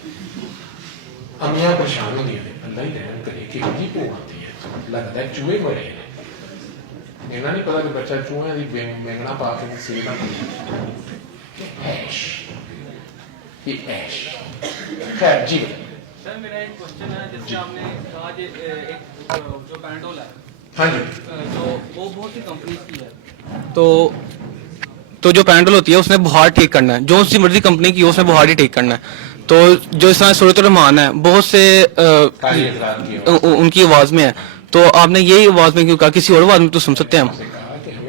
امیاں پریشان ہوتی ہیں, اللہ ہی رحم کرے کہ جی بو آتی ہے, لگتا ہے چوہے مرے ہیں. اینا نہیں پتا کہ بچہ چوہے دی بینگنا پا کے سیدھا ایش یہ ایش. خیر جی سر میرا ایک کوشچن ہے, جس میں آپ نے کہا کہ ایک جو پیناڈول ہے, ہاں جی, تو وہ بہت سی کمپنیز کی ہے, تو جو پیناڈول ہوتی ہے اس نے بخار ٹھیک کرنا ہے, جو سی مرضی کمپنی کی اس نے بخار ہی ٹھیک کرنا ہے. تو جو اس طرح سورۃ الرحمان ہے بہت سے ان کی آواز میں ہے, تو آپ نے یہی آواز میں کیوں کہا, کسی اور آواز میں تو سن سکتے ہیں ہم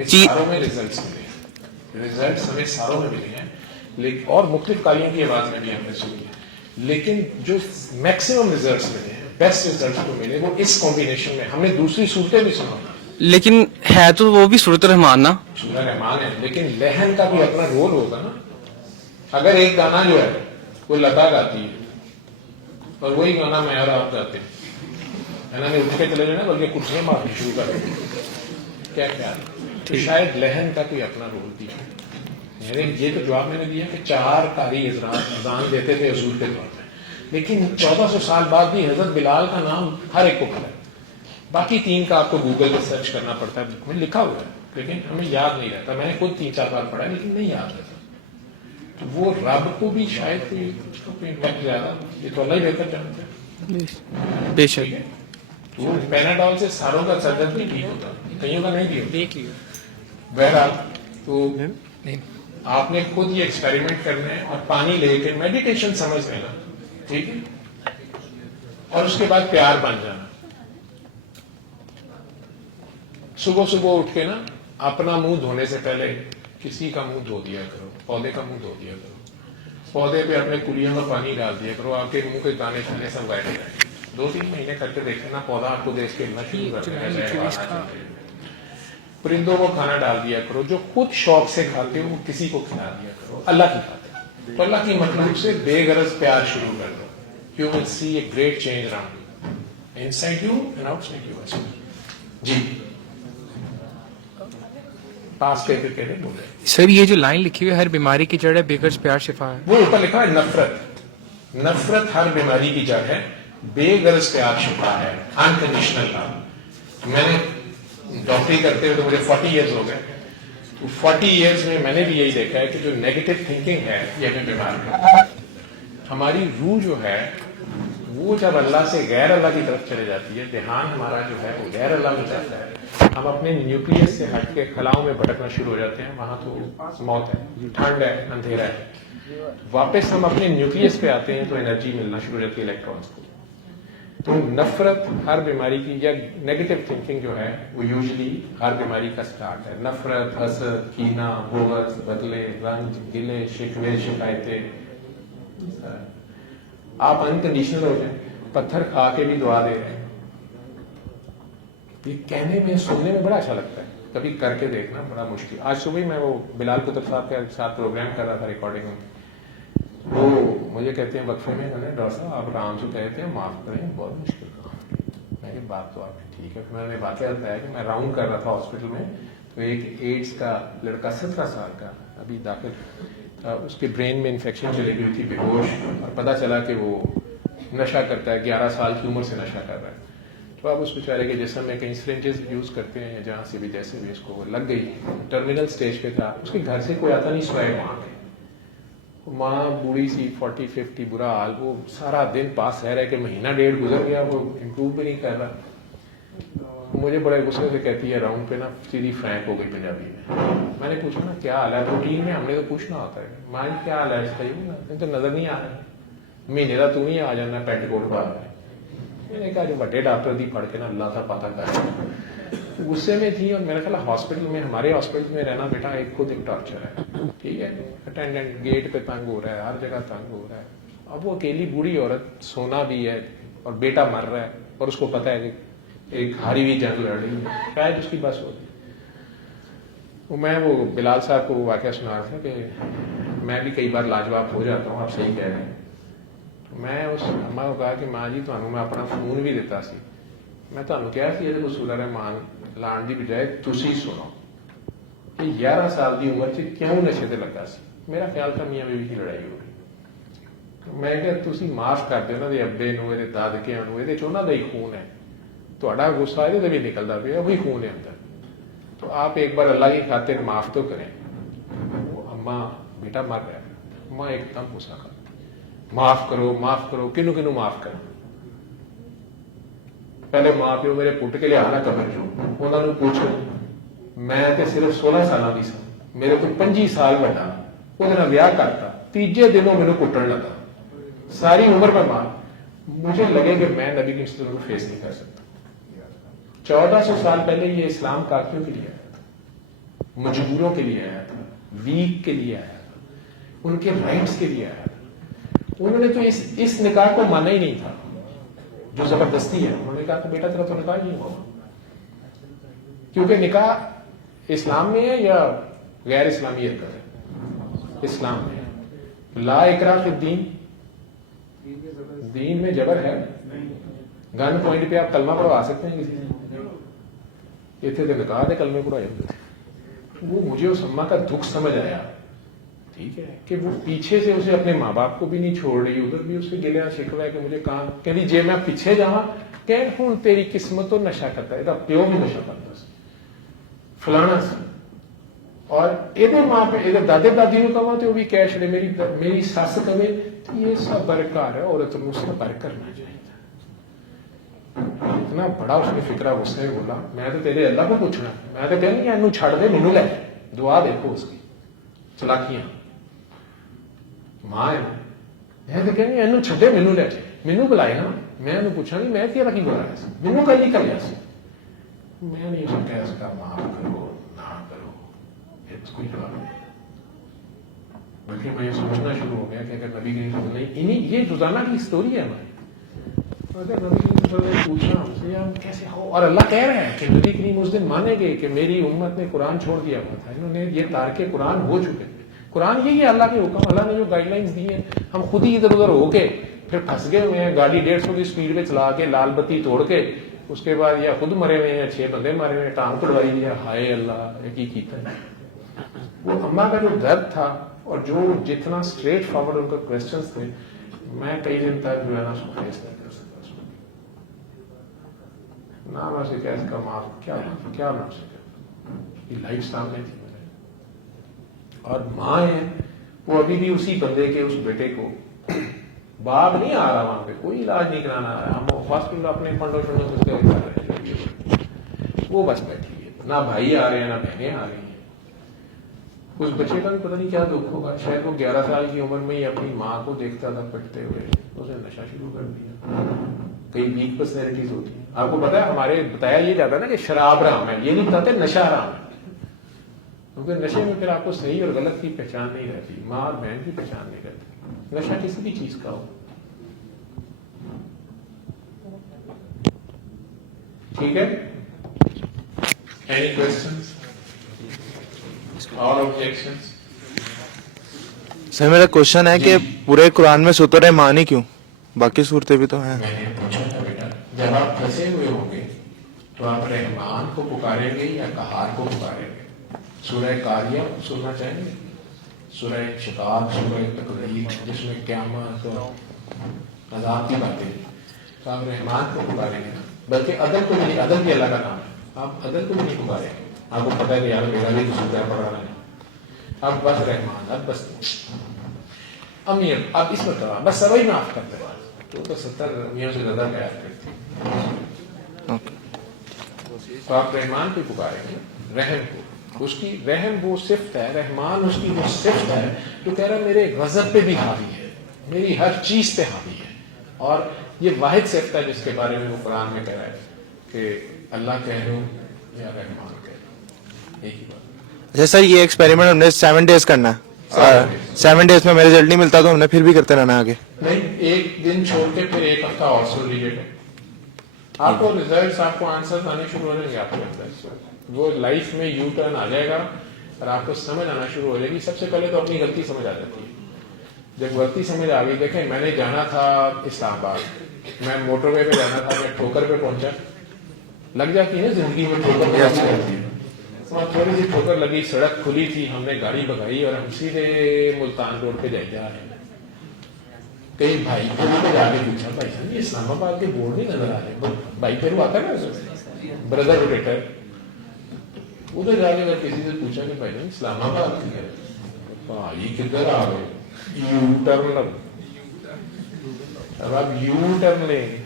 جی. ریزلٹس ہمیں ساروں میں ملے ہیں اور مختلف قاریوں کی آواز میں بھی ہم نے سنی ہے, لیکن جو میکسیمم ریزلٹس ملے ہیں, بیسٹ ریزلٹس جو ملے وہ اس کمبینیشن میں. ہم نے دوسری صورتیں بھی سنا, لیکن ہے تو وہ بھی سورۃ الرحمان نا, سورۃ الرحمان ہے, لیکن لہن کا بھی اپنا رول ہوگا نا. اگر ایک گانا جو ہے وہ لتا گاتی ہے اور وہی گانا میں اور آپ گاتے ہیں ہے نا, نہیں اٹھ کے چلے جائیں بلکہ کرسیاں مارنی شروع کر دیں. کیا خیال ہے؟ تو شاید لہن کا کوئی اپنا رول دیا. میرے یہ تو جواب میں نے دیا کہ 4 قاری اذان دیتے تھے اصول کے طور پہ, لیکن 1400 سال بعد بھی حضرت بلال کا نام ہر ایک کو پڑا ہے. باقی 3 کا آپ کو گوگل پہ سرچ کرنا پڑتا ہے, بک میں لکھا ہوا ہے لیکن ہمیں یاد نہیں رہتا. میں نے خود 3-4 بار پڑھا لیکن نہیں یاد رہتا. تو وہ رب کو بھی شاید کوئی وقت زیادہ, یہ تو اللہ ہی بہتر جانتا ہے. بے شک. وہ پیناڈول سے ساروں کا سر درد بھی ٹھیک ہوتا, کئیوں کا نہیں بھی ہوتا. بہرحال تو آپ نے خود یہ ایکسپیریمنٹ کرنا ہے اور پانی لے کے میڈیٹیشن سمجھ لینا, ٹھیک ہے, اور اس کے بعد پیار بن جانا. صبح صبح اٹھ کے نا اپنا منہ دھونے سے پہلے کسی کا منہ دھو دیا کرو, پودے کا منہ دھو دیا کرو, پودے پہ اپنے کلیوں کا پانی ڈال دیا کرو, آپ کے منہ کے دانے چھانے سب غائب ہو جائیں گے. 2-3 مہینے کر کے دیکھیں نا, پودا آپ کو دیکھ کے شروع کر دیں. پرندوں کو کھانا ڈال دیا کرو, جو خود شوق سے کھاتے ہو وہ کسی کو کھلا دیا کرو اللہ کی خاطر. تو اللہ کی مخلوق سے بے غرض پیار شروع کر دو. You will see a great change around you, inside you and outside you as well. جی پاس کے پھر کہنے بولے سر یہ جو لائن لکھی ہوئی ہے ہر بیماری کی جڑ ہے بے غرض پیار شفا ہے, وہ اوپر لکھا ہے نفرت. نفرت ہر بیماری کی جڑ ہے, بے غرض پیار شفا ہے, انکنڈیشنل لو. میں نے ڈاکٹری کرتے ہوئے تو مجھے 40 ایئرز ہو گئے. 40 ایئرز میں نے بھی یہی دیکھا ہے کہ جو نیگیٹو تھنکنگ ہے یہ ہمیں بیمار کرتی ہے. ہماری روح جو ہے وہ جب اللہ سے غیر اللہ کی طرف چلے جاتی ہے, دھیان ہمارا جو ہے وہ غیر اللہ میں جاتا ہے, ہم اپنے نیوکلیس سے ہٹ کے خلاؤں میں بھٹکنا شروع ہو جاتے ہیں. وہاں تو موت ہے, ٹھنڈ ہے, اندھیرا ہے. واپس ہم اپنے نیوکلیس پہ آتے ہیں تو انرجی ملنا شروع ہو جاتی ہے الیکٹرانس کو. تو نفرت ہر بیماری کی, یا نیگیٹو تھنکنگ جو ہے وہ یوزلی ہر بیماری کا سٹارٹ ہے. نفرت, حسد, کینہ, بغض, بدلے, رنج, گلے, شکوے, شکایتیں. آپ انکنڈیشنل ہو جائیں, پتھر کھا کے بھی دعا دے رہے ہیں. یہ کہنے میں سننے میں بڑا اچھا لگتا ہے, کبھی کر کے دیکھنا بڑا مشکل. آج صبح میں وہ بلال کتب صاحب کے ساتھ پروگرام کر رہا تھا ریکارڈنگ میں, وہ مجھے کہتے ہیں وقفے میں, ڈاکٹر صاحب آپ آرام سے کہتے ہیں معاف کریں بہت مشکل کام. میں نے بات تو آپ ٹھیک ہے. میں نے واقعہ بتایا کہ میں راؤنڈ کر رہا تھا ہاسپٹل میں, تو ایک ایڈس کا لڑکا 17 سال کا ابھی داخل, اس کے برین میں انفیکشن چلی گئی تھی, بے ہوش, اور پتہ چلا کہ وہ نشہ کرتا ہے, 11 سال کی عمر سے نشہ کر رہا ہے. تو اب اس بیچارے کے جسم میں کئی سرنجز یوز کرتے ہیں, جہاں سے بھی جیسے بھی اس کو لگ گئی, ٹرمینل سٹیج پہ تھا. اس کے گھر سے کوئی آتا نہیں سوائے ماں بوڑھی سی 40-50, برا حال. وہ سارا دن پاس رہ کہ مہینہ 1.5 گزر گیا, وہ امپروو بھی نہیں کر رہا. مجھے بڑے غصے سے کہتی ہے راؤنڈ پہ نا سیدھی فرینک ہو گئی پنجابی میں. میں نے پوچھا نا کیا حال ہے, روٹین میں ہم نے تو پوچھنا ہوتا ہے, ماں جی کیا حال ہے اس کا, تو نظر نہیں آ رہا, مہینے کا تو نہیں آ جانا پینٹ کوٹ پا رہا ہے. میں نے کہا جو بڑے ڈاکٹر دی پڑھ کے نا اللہ کا پتہ کر. غصے میں تھی, اور میرا خیال ہاسپٹل میں, ہمارے ہاسپٹل میں رہنا بیٹا ایک خود ایک ٹارچر ہے. ٹھیک ہے, اٹینڈنٹ گیٹ پہ تنگ ہو رہا ہے, ہر جگہ تنگ ہو رہا ہے. اب وہ اکیلی بوڑھی عورت, سونا بھی ہے اور بیٹا مر رہا ہے, اور اس کو پتا ہے کہ ایک ہاری ہوئی جنگ لڑ رہی ہے, شاید اس کی بس ہوتی. میں وہ بلال صاحب کو واقعہ سنا رہا تھا کہ میں بھی کئی بار لاجواب ہو جاتا ہوں, آپ صحیح کہہ رہے ہیں. میں اس اماں کو کہا کہ ماں جی تمہیں میں اپنا فون بھی دیتا سی, میں تمہیں کہا کہ یہ سولہ رحمان لان کی بجائے تسی سنو کہ 11 سال کی عمر سے کیوں نشے سے لگا سی. میرا خیال تھا میاں بیوی کی لڑائی ہو گئی. میں کہ تسی معاف کر دو نا, ابے نو, دادکیاں نو, یہ انہوں کا ہی خون ہے, تھوڑا غصہ یہ بھی نکلتا پیا, وہی خون ہے اندر. تو آپ ایک بار اللہ کی خاطر معاف تو کریں. وہ اماں بیٹا مر رہا ہے, اماں ایک دم غصہ کر, معاف کرو معاف کرو, کنو کنو معاف کرو. پہلے ماں پیو میرے پٹ کے لیا نا قبر چو, انہوں نے پوچھو, میں تے صرف 16 سال کی سا, میرے کو 25 سال بڑا, وہ ویاہ کرتا, تیجے دنوں میرے کٹن لگا, ساری عمر میں ماں. مجھے لگے کہ میں نبی کی کو فیس نہیں کر سکتا. 1400 سال پہلے یہ اسلام کافروں کے لیے آیا تھا, مجبوروں کے لیے آیا تھا, ویک کے لیے آیا تھا, ان کے رائٹس کے لیے آیا تھا. انہوں نے تو اس نکاح کو مانا ہی نہیں تھا جو زبردستی ہے. انہوں نے کہا کہ بیٹا تیرا تو نکاح نہیں ہوا, کیونکہ نکاح اسلام میں ہے یا غیر اسلامیت کا ہے, اسلام میں ہے. لا اکراہ فی الدین, دین میں جبر ہے؟ گن پوائنٹ پہ آپ کلمہ پڑھوا سکتے ہیں کسی سے؟ اتنے تو نکاح دے کلمے پڑھائے ہوتے تھے. وہ مجھے اس اماں کا دکھ سمجھ آیا, ٹھیک ہے, کہ وہ پیچھے سے اسے اپنے ماں باپ کو بھی نہیں چھوڑ رہی, ادھر بھی اس کے گلیا شکوا ہے کہ مجھے کہاں کہ جی میں پیچھے جاواں کہ ہوں تیری قسمت تو نشہ کرتا ہے, پیو بھی نشہ کرتا سی فلانا سی, اور یہ ماں پہ یہ دادے دادی نے کہا تو وہ بھی کہہ چڑے, میری سس کہے یہ سب برکار ہے, عورت کو صبر کرنا چاہیے. اتنا بڑا اس نے فکرہ غصے میں بولا, میں تو تیرے اللہ کو پوچھنا, میں تو کہنا کہ انہوں چھڑ دے, مینوں لے دعا دیکھو اس کی چلاکیاں ماں ہے, میں تو کہنا انہوں چھڈے مینوں لے جائے, مینوں بلائے نا, میں انہوں پوچھا نہیں میں تیرا کی بلایا سی, مینوں کل نہیں کریا سی, میں نہیں اسے کہہ سکتا معاف کرو نہ کرو, یہ تو کوئی جواب نہیں. بلکہ میں یہ سمجھنا شروع ہو گیا کہ اگر نبی کریم صلی اللہ علیہ وسلم نہیں, یہ روزانہ کی اسٹوری ہے ہماری, اگر نبی کریم صلی اللہ علیہ وسلم نے پوچھا ہم سے ہم کیسے ہو, اور اللہ کہہ رہے ہیں کہ نبی کریم اس دن مانیں گے کہ میری امت نے قرآن چھوڑ دیا ہوا تھا, انہوں نے یہ تارک قرآن ہو چکے. قرآن یہی ہے اللہ کے حکم, اللہ نے جو گائیڈ لائنس دی ہیں, ہم خود ہی ادھر ادھر ہو کے پھر پھنس گئے ہوئے ہیں, گاڑی 150 کی اسپیڈ پہ چلا کے لال بتی توڑ کے, اس کے بعد یا خود مرے ہوئے ہیں یا 6 بندے مارے ہوئے ہیں, ٹانگ توڑوائی دیا, ہائے اللہ یہ کی کیتا ہے. وہ اماں کا جو درد تھا اور جو جتنا اسٹریٹ فارورڈ ان کا کوشچنس تھے, میں کئی دن تک جو ہے نا اس کو فیس نہیں کر سکتا. نہ میں سے کہہ سکا معاف کیا نہ سکتا, یہ لائف سامنے تھی میرے, اور ماں ہے وہ ابھی بھی اسی بندے کے اس بیٹے کو, باپ نہیں آ رہا وہاں پہ, کوئی علاج نہیں کرانا آ رہا, ہم ہاسپٹل اپنے فنڈوں کر رہے ہیں, وہ بس بیٹھی ہے, نہ بھائی آ رہے ہیں نہ بہنیں آ رہی ہیں. اس بچے کا بھی پتہ نہیں کیا دکھ ہوگا, شاید وہ 11 سال کی عمر میں ہی اپنی ماں کو دیکھتا تھا پٹتے ہوئے, اسے نشہ شروع کر دیا. کئی ویک پرسنالٹیز ہوتی ہیں, آپ کو پتا ہے ہمارے بتایا یہ جاتا ہے نا کہ شراب حرام ہے, یہ نہیں بتاتے نشہ حرام ہے, کیونکہ نشے میں پھر آپ کو صحیح اور غلط کی پہچان نہیں رہتی, ماں اور بہن کی پہچان نہیں رہتی. نشہ کسی بھی چیز کا ہو, ٹھیک ہے. Any questions? All objections? سر میرا کوشچن ہے کہ پورے قرآن میں سورۃ الرحمان ہی کیوں, باقی صورتیں بھی تو ہیں. میں نے پوچھا تھا بیٹا, جب آپ پھنسے ہوئے ہوں گے تو آپ رحمان کو پکاریں گے یا قہار کو پکاریں گے؟ سورہ قاریہ سننا چاہیں گے, سورہ شقاق, سورہ تقریر جس میں قیامت اور عذاب کی باتیں, تو آپ رحمان کو پکاریں گے. بلکہ عدل کو نہیں, عدل بھی اللہ کا نام ہے, آپ عدل کو نہیں پکاریں گے, آپ کو پتا ہے کہ یار میرا بھی قصور ہے, پڑھ رہا ہے, اب بس رحمان, اب بس امیر, اب اس مرتبہ بس سبھی معاف کرتے ہیں, تو 70 امیوں سے زیادہ پیار کرتے ہیں, تو آپ رحمان کو پکاریں گے, رحم کو, اس کی رحم وہ صفت ہے, رحمان اس کی وہ صفت ہے جو کہہ رہا ہے میرے غضب پہ بھی حاوی ہے, میری ہر چیز پہ حاوی ہے, اور یہ واحد صفت ہے جس کے بارے میں وہ قرآن میں کہہ رہا ہے کہ اللہ کہہ لو یا رحمان کہہ لو, ایک ہی بات. اچھا سر, یہ ایکسپیریمنٹ ہم نے 7 days کرنا ہے, 7 days میں رزلٹ نہیں ملتا تو ہم نے پھر بھی کرتے رہنا آگے. نہیں, ایک دن چھوڑ کے پھر ایک ہفتہ اور سو لیجیے, آپ کو ریزلٹس, آپ کو آنسر آنے شروع ہو جائیں گے, آپ کو وہ لائف میں یو ٹرن آ جائے گا اور آپ کو سمجھ آنا شروع ہو جائے گی. سب سے پہلے تو اپنی غلطی سمجھ آ جاتی ہے. جب غلطی سمجھ آ گئی, دیکھیں میں نے جانا تھا اسلام آباد, میں موٹر وے پہ جانا تھا, میں ٹھوکر پہ پہنچا, لگ جاتی ہے نا زندگی میں ٹھوکر لگتی ہے, وہاں تھوڑی سی ٹھوکر لگی, سڑک کھلی تھی, ہم نے گاڑی بگائی اور ہم سیدھے ملتان روڈ پہ جا رہے ہیں. کئی بھائی پھر جا کے پوچھا, بھائی صاحب یہ اسلام آباد کے بورڈ نہیں نظر آ رہے, بھائی پھر آتا ہے نا بردر روٹیٹر, ادھر جا کے اگر کسی سے پوچھا کہ بھائی اسلام آباد کی ہے, یہ کدھر آ گئے, یو ٹرن لگ, اب آپ یو ٹرن لیں گے,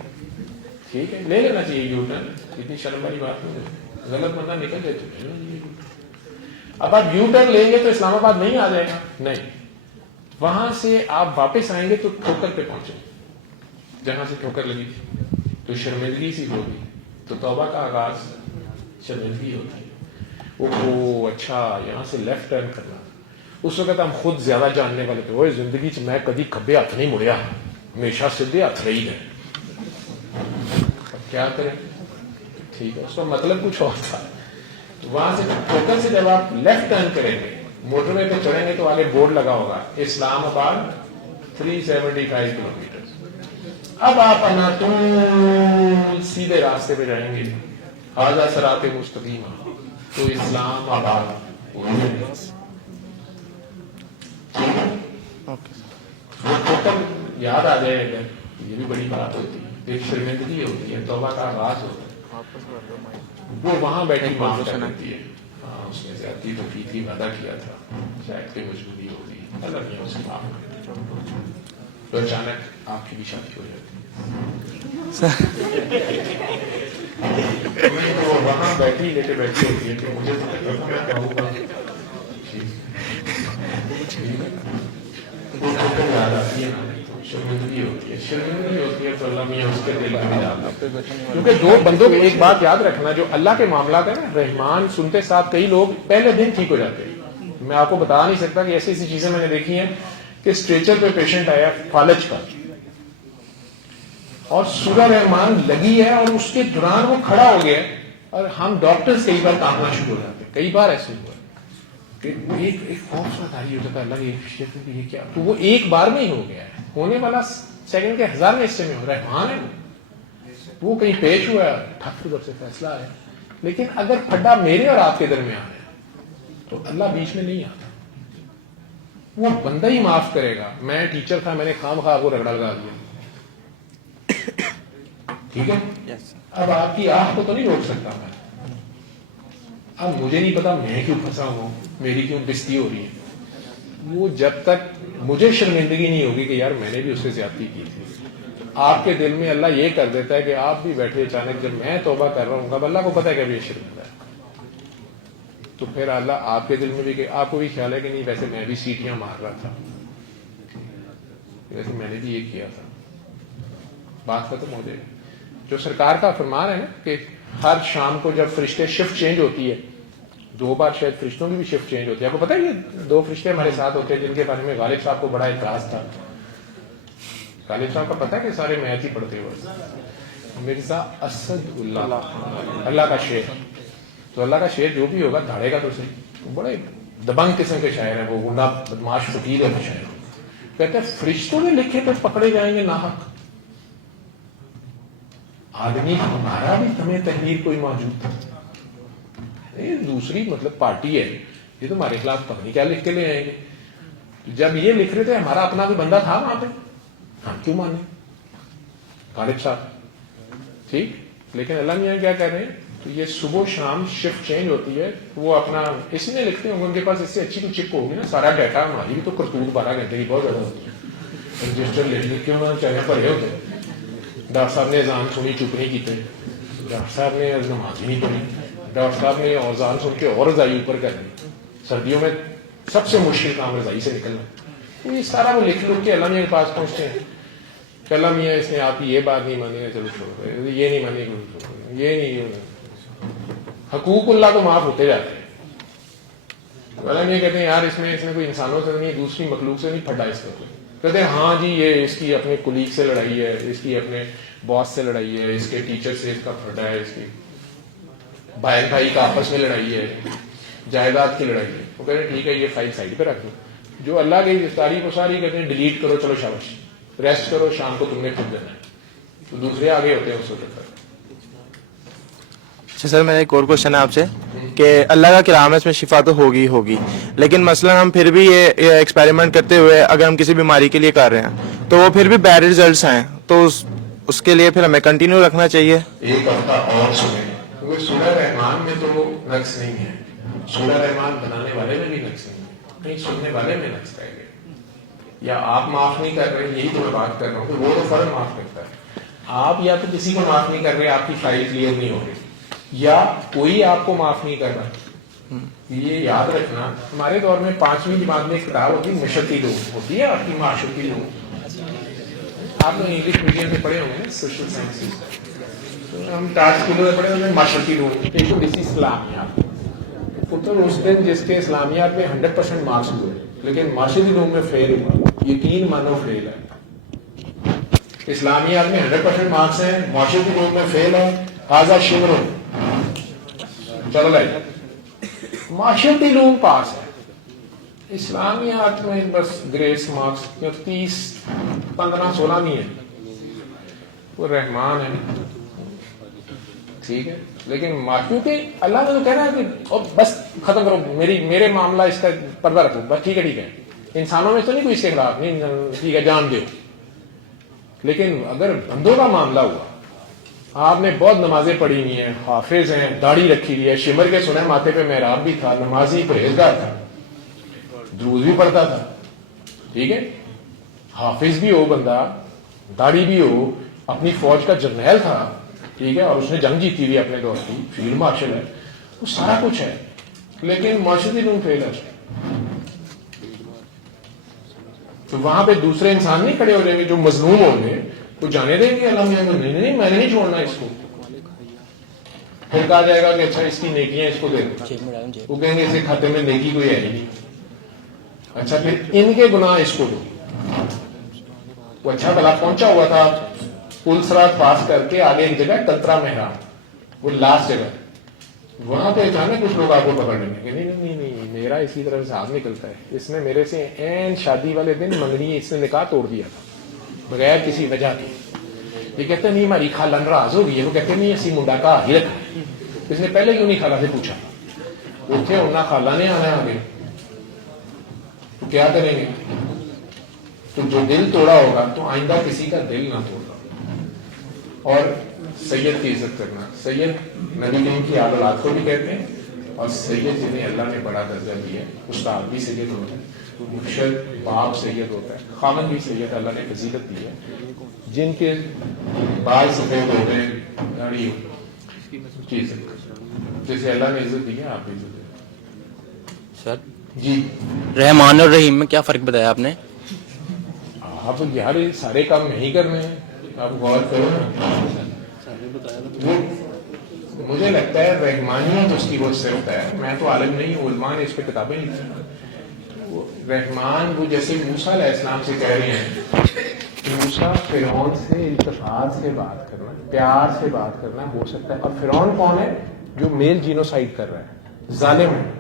ٹھیک ہے لے لینا چاہیے یو ٹرن, اتنی شرم والی بات نہیں, غلط بندہ نکل جائے تو. اب آپ یو ٹرن لیں گے تو اسلام آباد نہیں آ جائے گا, نہیں, وہاں سے آپ واپس آئیں گے تو ٹھوکر پہ پہنچے, جہاں سے ٹھوکر لگی تھی, تو شرمندگی سی ہوگی, تو توبہ کا آغاز شرمندگی ہوتی ہے. وہ اچھا یہاں سے لیفٹ ٹرن کرنا, اس وقت ہم خود زیادہ جاننے والے تھے, وہ زندگی چ میں کدی کھبے ہاتھ نہیں مڑیا, ہمیشہ سیدھے ہاتھ رہی ہے, کیا کریں, ٹھیک ہے, اس کا مطلب کچھ اور تھا. وہاں سے ٹھوکر سے جب آپ لیفٹ ٹرن کریں گے, موٹر وے پہ چڑھیں گے تو آگے بورڈ لگا ہوگا اسلام آباد 375 کلومیٹر, اب آپ اناتون سیدھے راستے پہ جائیں گے, ھذا صراط مستقیم, تو اسلام آباد وہ ٹوٹل یاد آ جائے گا, یہ بھی بڑی بات ہوتی ہے, ایک شرمندگی ہوتی ہے, توبہ کا آغاز ہوتا ہے, وہ وہاں بیٹھی معاف کر دیتی ہے, ہاں اس نے زیادتی تو کی تھی, وعدہ کیا تھا, شاید کوئی مجبوری ہوگی, اللہ نے اسے معاف کر دیا, تو اچانک آپ کی بھی شادی ہو جاتی ہے. وہ وہاں بیٹھی لیٹے بیٹھی ہوتی ہے کہ مجھے تو میں کہوں گا یاد آتی ہے نا, شرمندگی ہوتی ہے, شرمندگی ہوتی ہے تو اللہ میاں اس کے دل میں ڈالتا ہے. کیونکہ دو بندوں کو ایک بات یاد رکھنا, جو اللہ کے معاملات ہیں نا, رحمان سنتے ساتھ کئی لوگ پہلے دن ٹھیک ہو جاتے ہیں. میں آپ کو بتا نہیں سکتا کہ ایسی ایسی چیزیں میں نے دیکھی ہیں کہ اسٹریچر پہ پیشنٹ آیا فالج کا, اور سورہ رحمان لگی ہے اور اس کے دوران وہ کھڑا ہو گیا, اور ہم ڈاکٹرز کئی بار کانپنا شروع ہو جاتے ہیں. کئی بار ایسے ہوا کہ ایک خوف سا تاری ہو جاتا ہے, اللہ کے یہ کیا, تو وہ ایک بار میں ہی ہو گیا ہے, ہونے والا سیکنڈ کے 1000 میں حصے میں ہو. رحمان ہے وہ کہیں پیش ہوا ہے, ٹھک طرف سے فیصلہ ہے. لیکن اگر پھڈا میرے اور آپ کے درمیان ہے تو اللہ بیچ میں نہیں آتا, وہ بندہ ہی معاف کرے گا. میں ٹیچر تھا, میں نے خام خواہ کو رگڑا لگا دیا, ٹھیک ہے, اب آپ کی آنکھ کو تو نہیں روک سکتا میں. اب مجھے نہیں پتا میں کیوں پھنسا ہوں, میری کیوں بستی ہو رہی ہے. وہ جب تک مجھے شرمندگی نہیں ہوگی کہ یار میں نے بھی اس سے زیادتی کی تھی, آپ کے دل میں اللہ یہ کر دیتا ہے کہ آپ بھی بیٹھے اچانک, جب میں توبہ کر رہا ہوں اب اللہ کو پتا ہے کہ ابھی یہ شرمندہ ہے, تو پھر اللہ آپ کے دل میں بھی کہ آپ کو بھی خیال ہے کہ نہیں ویسے میں بھی سیٹیاں مار رہا تھا, ویسے میں نے بھی یہ کیا تھا, بات ختم ہو جائے. جو سرکار کا فرمان ہے نا کہ ہر شام کو جب فرشتے شفٹ چینج ہوتی ہے, 2 بار شاید فرشتوں کی بھی شفٹ چینج ہوتی ہے. آپ کو پتا ہے یہ 2 فرشتے ہمارے ساتھ ہوتے ہیں جن کے بارے میں غالب صاحب کو بڑا اعتراض تھا. غالب صاحب کا پتا ہے کہ سارے میتھ ہی پڑھتے ہوئے, مرزا اسد اللہ, اللہ کا شعر, تو اللہ کا شعر جو بھی ہوگا دھاڑے گا تو صحیح, بڑے دبنگ قسم کے شاعر ہیں, وہ گنڈا بدماش فقیر ہے وہ شاعر. کہتے ہیں فرشتوں نے لکھے تو پکڑے جائیں گے ناحق, آدمی ہمارا بھی ہمیں تحریر کوئی موجود تھا, یہ دوسری مطلب پارٹی ہے, یہ تو ہمارے خلاف پتہ نہیں کیا لکھ کے لے آئیں گے. جب یہ لکھ رہے تھے ہمارا اپنا بھی بندہ تھا وہاں پہ, ہم کیوں مانے غالب صاحب, ٹھیک. لیکن اللہ میاں کیا کہہ رہے ہیں, تو یہ صبح شام شفٹ چینج ہوتی ہے, وہ اپنا اس میں لکھتے ہوں گے, ان کے پاس اس سے اچھی کوئی چپ ہوگی نا, سارا ڈیٹا. ہماری بھی تو کرتوت 12 گھنٹے کی بہت زیادہ ہوتی ہے, رجسٹر لکھ کے انہوں نے چاہے پڑھے ہوتے ہیں. ڈاکٹر صاحب نے اذان سنی چپ نہیں کیتے, ڈاکٹر صاحب نے نماز ہی نہیں پڑھی, ڈاکٹر صاحب نے اذان سن کے اور رضائی اوپر کر دی. سردیوں میں سب سے مشکل کام رضائی سے نکلنا. یہ سارا وہ لکھ کے اللہ میاں کے پاس پہنچتے ہیں کہ اللہ میاں اس نے آپ کی یہ بات نہیں مانی, چلو چھوڑو, یہ نہیں مانی, یہ نہیں, حقوق اللہ تو معاف ہوتے جاتے ہیں. اللہ میاں کہتے ہیں یار اس نے کوئی انسانوں سے نہیں, دوسری مخلوق سے نہیں پھٹا اس کو. کہتے ہیں ہاں جی یہ اس کی اپنے کولیگ سے لڑائی ہے, اس کی اپنے باس سے لڑائی ہے, اس کے ٹیچر سے اس کا پھٹا ہے, اس کی بھائی بھائی کا آپس میں لڑائی ہے, جائیداد کی لڑائی ہے. وہ کہتے ہیں ٹھیک ہے یہ فائل سائڈ پہ رکھ دو, جو اللہ کی افطاری کو ساری کہتے ہیں ڈیلیٹ کرو, چلو شاباش ریسٹ کرو, شام کو تم نے خود دینا ہے. تو دوسرے آگے ہوتے ہیں اس وقت. اچھا سر, میرا ایک اور کوشچن ہے آپ سے کہ اللہ کا کلام ہے, اس میں شفا تو ہوگی, لیکن مثلا ہم پھر بھی یہ ایکسپیریمنٹ کرتے ہوئے اگر ہم کسی بیماری کے لیے کر رہے ہیں تو وہ پھر بھی بیڈ ریزلٹس ہیں, تو اس کے لیے پھر ہمیں کنٹینیو رکھنا چاہیے. ایک ہفتہ اور سنیں, کیونکہ سورہ رحمان میں تو نقص نہیں ہے, سورہ رحمان بنانے والے میں بھی نقص نہیں ہے, کہیں سننے والے میں نقص رہ گئے, یا آپ معاف نہیں کر رہے, یہی تو میں بات کر رہا ہوں کہ وہ تو فرض معاف کرتا ہے. آپ یا تو کسی کو معاف نہیں کر رہے, آپ کی فائل کلیئر نہیں ہو رہی, یا کوئی آپ کو معاف نہیں کر رہا. یہ یاد رکھنا, ہمارے دور میں 5ویں جماعت میں ایک کتاب ہوتی ہے مشرقی لوگ, ہوتی ہے آپ کی معاشرتی لوگ, آپ لوگ انگلش میڈیم میں پڑھے ہوں گے سوشل سائنس, ہم ٹاٹ اسکولوں میں پڑھے ہوئے معاشرتی لوگ. ایک تو اسی اسلامیات, پتر اس دن جس کے اسلامیات میں 100% مارکس ہوئے لیکن معاشرتی لوگ میں فیل ہوا, یقین مانو فیل ہے. اسلامیات میں 100% مارکس ہیں, معاشرتی لوگ میں فیل ہے, آزاد شمر ہو, چلو بھائی معاشرتی لوگ پاس ہے, اسلامیات میں بس گریس مارکس 30 15 16 نہیں ہے. وہ رحمان ہے, ٹھیک ہے, لیکن کیونکہ اللہ نے تو کہہ رہا ہے کہ بس ختم کرو, میرے معاملہ اس کا پردہ رکھو بس, ٹھیک ہے, انسانوں میں تو نہیں کوئی اس کے خلاف نہیں, ٹھیک ہے جان دو. لیکن اگر بندوں کا معاملہ ہوا, آپ نے بہت نمازیں پڑھی ہوئی ہیں, حافظ ہیں, داڑھی رکھی ہوئی ہے, شمر کے سنے ماتھے پہ محراب بھی تھا, نمازی پرہیزگار تھا, دروز بھی پڑھتا تھا, ٹھیک ہے, حافظ بھی ہو بندہ, داڑھی بھی ہو, اپنی فوج کا جرنیل تھا, ٹھیک ہے, اور اس نے جنگ جیتی ہوئی اپنے دور کی, فیلڈ مارشل ہے, وہ سارا کچھ ہے, لیکن معاشرتی لوگ فیل ہے. تو وہاں پہ دوسرے انسان نہیں کھڑے ہو جائیں گے جو مظلوم ہوں گے, وہ جانے دیں گے اللہ میاں, نہیں میں نے نہیں چھوڑنا اس کو. پھر کہا جائے گا کہ اچھا اس کی نیکیاں اس کو دے دیں, وہ کہیں گے اس کے کھاتے میں نیکی کوئی ہے ہی نہیں. اچھا پھر ان کے گناہ اس کو دو. وہ اچھا بلا پہنچا ہوا تھا, پل سرات پاس کر کے آگے ایک جگہ کلترا محراب, وہ لاسٹ جگہ, وہاں پہ اچانک کچھ لوگ آپ کو پکڑ لیں گے, نہیں میرا اسی طرح سے ہاتھ نکلتا ہے, اس نے میرے سے این شادی والے دن منگنی, اس نے نکاح توڑ دیا تھا بغیر کسی وجہ کے. یہ کہتے ہیں نہیں ہماری خالہ ناراض ہو گئی ہے, وہ کہتے ہیں نہیں اسی منڈا کا ہی رکھا ہے, اس نے پہلے کیوں نہیں خالہ سے پوچھا, اٹھے انہیں خالہ نے آنا ہے آگے, تو کیا کریں گے. تو جو دل توڑا ہوگا تو آئندہ کسی کا دل نہ توڑا. اور سید کی عزت کرنا, سید نبی کریم کی آل اولاد کو بھی کہتے ہیں, اور سید جنہیں اللہ نے بڑا درجہ دیا ہے, استاد بھی سید ہوتا ہے, مرشد باپ سید ہوتا ہے, خامن بھی سید اللہ نے فضیلت دی ہے. جن کے بال سفید ہوتے ہیں, داڑھی چیز جیسے اللہ نے عزت دی ہے, آپ بھی عزت دیں. سر جی رحمان اور رحیم میں کیا فرق بتایا آپ نے؟ آپ یار سارے کام نہیں کرنے ہیں, آپ غور کرو نا. مجھے لگتا ہے رحمانیت اس کی وہ صرف ہے, میں تو عالم نہیں ہوں, علماء نے اس پہ کتابیں لکھی. رحمان وہ جیسے موسیٰ علیہ السلام سے کہہ رہے ہیں, موسیٰ فرعون سے التفات سے بات کرنا, پیار سے بات کرنا ہو سکتا ہے. اور فرعون کون ہے؟ جو میل جینوسائیڈ کر رہا ہے, ظالم ہے.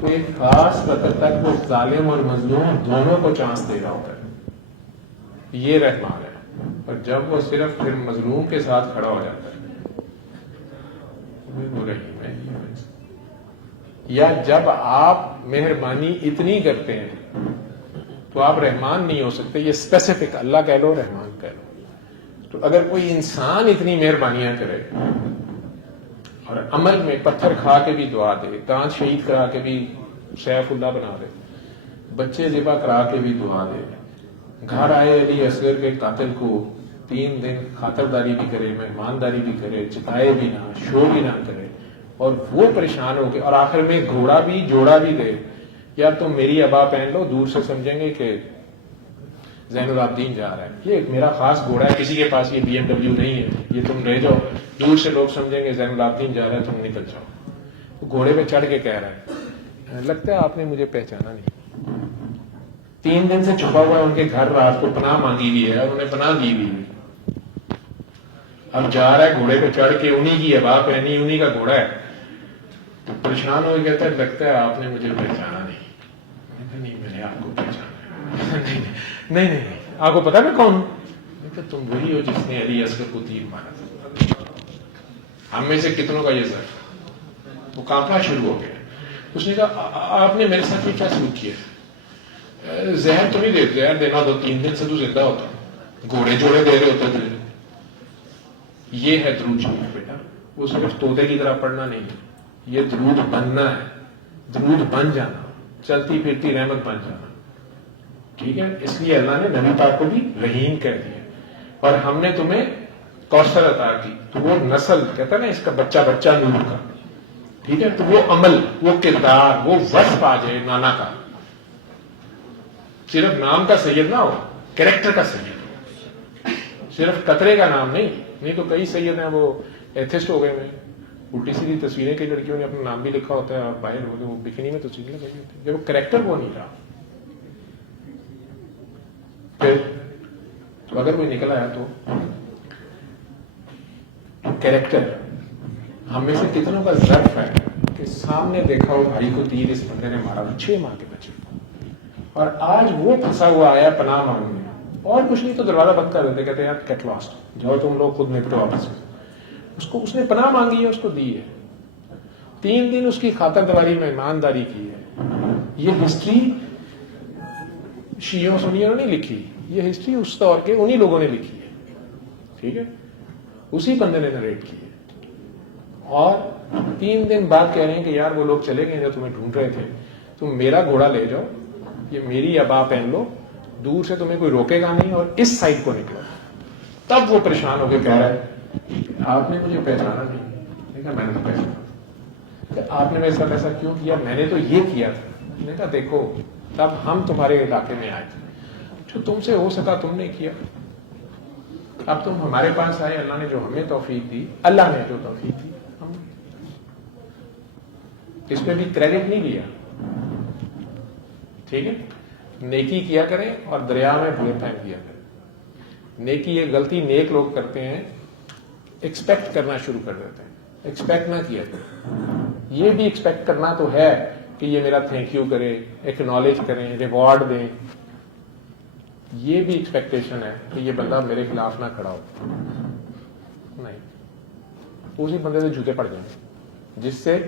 تو ایک خاص وقت تک وہ ظالم اور مظلوم دونوں کو چانس دے رہا ہوتا ہے, یہ رحمان ہے. اور جب وہ صرف پھر مظلوم کے ساتھ کھڑا ہو جاتا ہے وہ رحیم ہے. یا جب آپ مہربانی اتنی کرتے ہیں تو آپ رحمان نہیں ہو سکتے, یہ اسپیسیفک اللہ کہہ لو, رحمان کہہ لو. تو اگر کوئی انسان اتنی مہربانیاں کرے اور عمل میں پتھر کھا کے بھی دعا دے, دانت شہید کرا کے بھی سیف اللہ بنا دے, بچے ذبح کرا کے بھی دعا دے, گھر آئے علی اصغر کے قاتل کو 3 دن خاطرداری بھی کرے, مہمانداری بھی کرے, چتائے بھی نہ, شو بھی نہ کرے, اور وہ پریشان ہو کے اور آخر میں گھوڑا بھی جوڑا بھی دے, یا تم میری ابا پہن لو, دور سے سمجھیں گے کہ زین العابدین جا رہا ہے, یہ میرا خاص گھوڑا ہے, کسی کے پاس یہ BMW نہیں ہے, یہ تم لے جاؤ. دور سے لوگ سمجھیں گے زین العابدین جا رہا ہے, تم نکل جاؤ. وہ گھوڑے پہ چڑھ کے کہہ رہا ہے, لگتا ہے آپ نے مجھے پہچانا نہیں. 3 دن سے چھپا ہوا ہے ان کے گھر, رات کو پناہ مانگی ہوئی ہے اور انہیں پناہ دی ہوئی ہے. اب جا رہا ہے گھوڑے پہ چڑھ کے, انہی کی ابا پہنی, انہی کا گھوڑا ہے. تو پریشان ہو کے کہتا ہے لگتا ہے آپ نے مجھے پہچانا نہیں. نہیں میں نے آپ کو پہچانا ہے. نہیں آپ کو پتا میں کون ہوں؟ تم وہی ہو جس نے علی اصغر کو تیر مارا تھا. ہم میں سے کتنوں کا یہ زر, وہ کانپنا شروع ہو گیا. اس نے کہا آپ نے میرے ساتھ یہ کیا سلوک کیا؟ زہر تو نہیں دے, زہر دینا تو 3 دن سے تو زندہ ہوتا, گھوڑے جوڑے دے رہے ہوتے تھے. یہ ہے درود شریف بیٹا, وہ صرف طوطے کی طرح پڑھنا نہیں ہے, یہ درود بننا ہے, درود بن جانا, چلتی پھرتی رحمت بن جانا. ٹھیک ہے, اس لیے اللہ نے نبی پاک کو بھی رحیم کہہ دیا, اور ہم نے تمہیں کوثر عطا کی. تو وہ نسل کہتا ہے نا اس کا بچہ بچہ نور کا, ٹھیک ہے, تو وہ عمل, وہ کردار, وہ وصف آ جائے نانا کا. صرف نام کا سید نہ ہو, کریکٹر کا سید ہو, صرف قطرے کا نام نہیں تو کئی سید ہیں وہ ایتھسٹ ہو گئے ہیں. الٹی سیدھی تصویریں کئی لڑکیوں نے اپنا نام بھی لکھا ہوتا ہے, اور باہر وہ بکنی میں تصویریں لگائی ہوتی ہیں, جب وہ کریکٹر وہ نہیں رہا. پھر تو اگر کوئی نکل آیا تو کریکٹر, ہم میں سے کتنوں کا ظرف ہے کہ سامنے دیکھا ہو بھائی کو تیر اس بندے نے مارا, 6 ماہ کے بچے, اور آج وہ پھنسا ہوا آیا پناہ مانگنے, اور کچھ نہیں تو دروازہ بند کر دیتے, کہتے ہیں یار گیٹ لاسٹ, جاؤ تم لوگ خود نپٹو آپس میں. اس نے پناہ مانگی ہے, اس کو دی ہے, 3 دن اس کی خاطر داری میں ایمانداری کی ہے. یہ ہسٹری شیعوں سنیوں نے نہیں لکھی, یہ ہسٹری اس دور کے انہی لوگوں نے لکھی ہے, ٹھیک ہے, اسی بندے نے نریٹ کی ہے. اور 3 دن بعد کہہ رہے ہیں کہ یار وہ لوگ چلے گئے جو تمہیں ڈھونڈ رہے تھے, تم میرا گھوڑا لے جاؤ, یہ میری ابا پہن لو, دور سے تمہیں کوئی روکے گا نہیں, اور اس سائڈ کو نکلو. تب وہ پریشان ہو کے کہہ رہا ہے آپ نے مجھے پہچانا نہیں. دیکھا میں نے تو پہچانا, کہ آپ نے میرے ساتھ ایسا کیوں کیا, میں نے تو یہ کیا تھا. میں نے کہا دیکھو تب ہم تمہارے علاقے میں آئے تھے, جو تم سے ہو سکا تم نے کیا, اب تم ہمارے پاس آئے, اللہ نے جو ہمیں توفیق دی, اللہ نے جو توفیق دی ہم, اس میں بھی کریڈٹ نہیں لیا, ٹھیک ہے. نیکی کیا کریں اور دریا میں بھولے پھینک دیا کریں. نیکی یہ غلطی نیک لوگ کرتے ہیں, ایکسپیکٹ کرنا شروع کر دیتے ہیں. ایکسپیکٹ نہ کیا کریں. یہ بھی ایکسپیکٹ کرنا تو ہے کہ یہ میرا تھینک یو کرے, ایکنالج کریں, ریوارڈ دیں. یہ بھی ایکسپیکٹیشن ہے کہ یہ بندہ میرے خلاف نہ کھڑا ہو. نہیں, اسی بندے سے جوتے پڑ جائیں. جس سے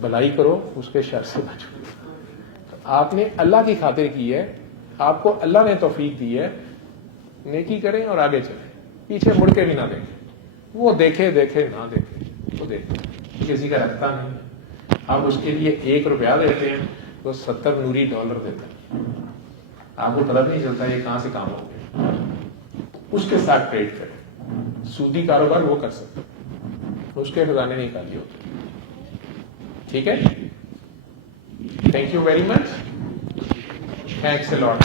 بھلائی کرو اس کے شر سے بچو. آپ نے اللہ کی خاطر کی ہے, آپ کو اللہ نے توفیق دی ہے, نیکی کریں اور آگے چلیں, پیچھے مڑ کے بھی نہ دیکھیں. وہ دیکھے نہ دیکھے, وہ دیکھے, کسی کا رکھتا نہیں. آپ اس کے لیے $1 دیتے ہیں, وہ $70 نوری دیتے ہیں. آپ کو پتہ نہیں چلتا یہ کہاں سے کام ہو گیا. اس کے ساتھ ٹریڈ کریں. سودی کاروبار وہ کر سکتے, اس کے خزانے نہیں خالی ہوتے. ٹھیک ہے, thank you very much, thanks a lot.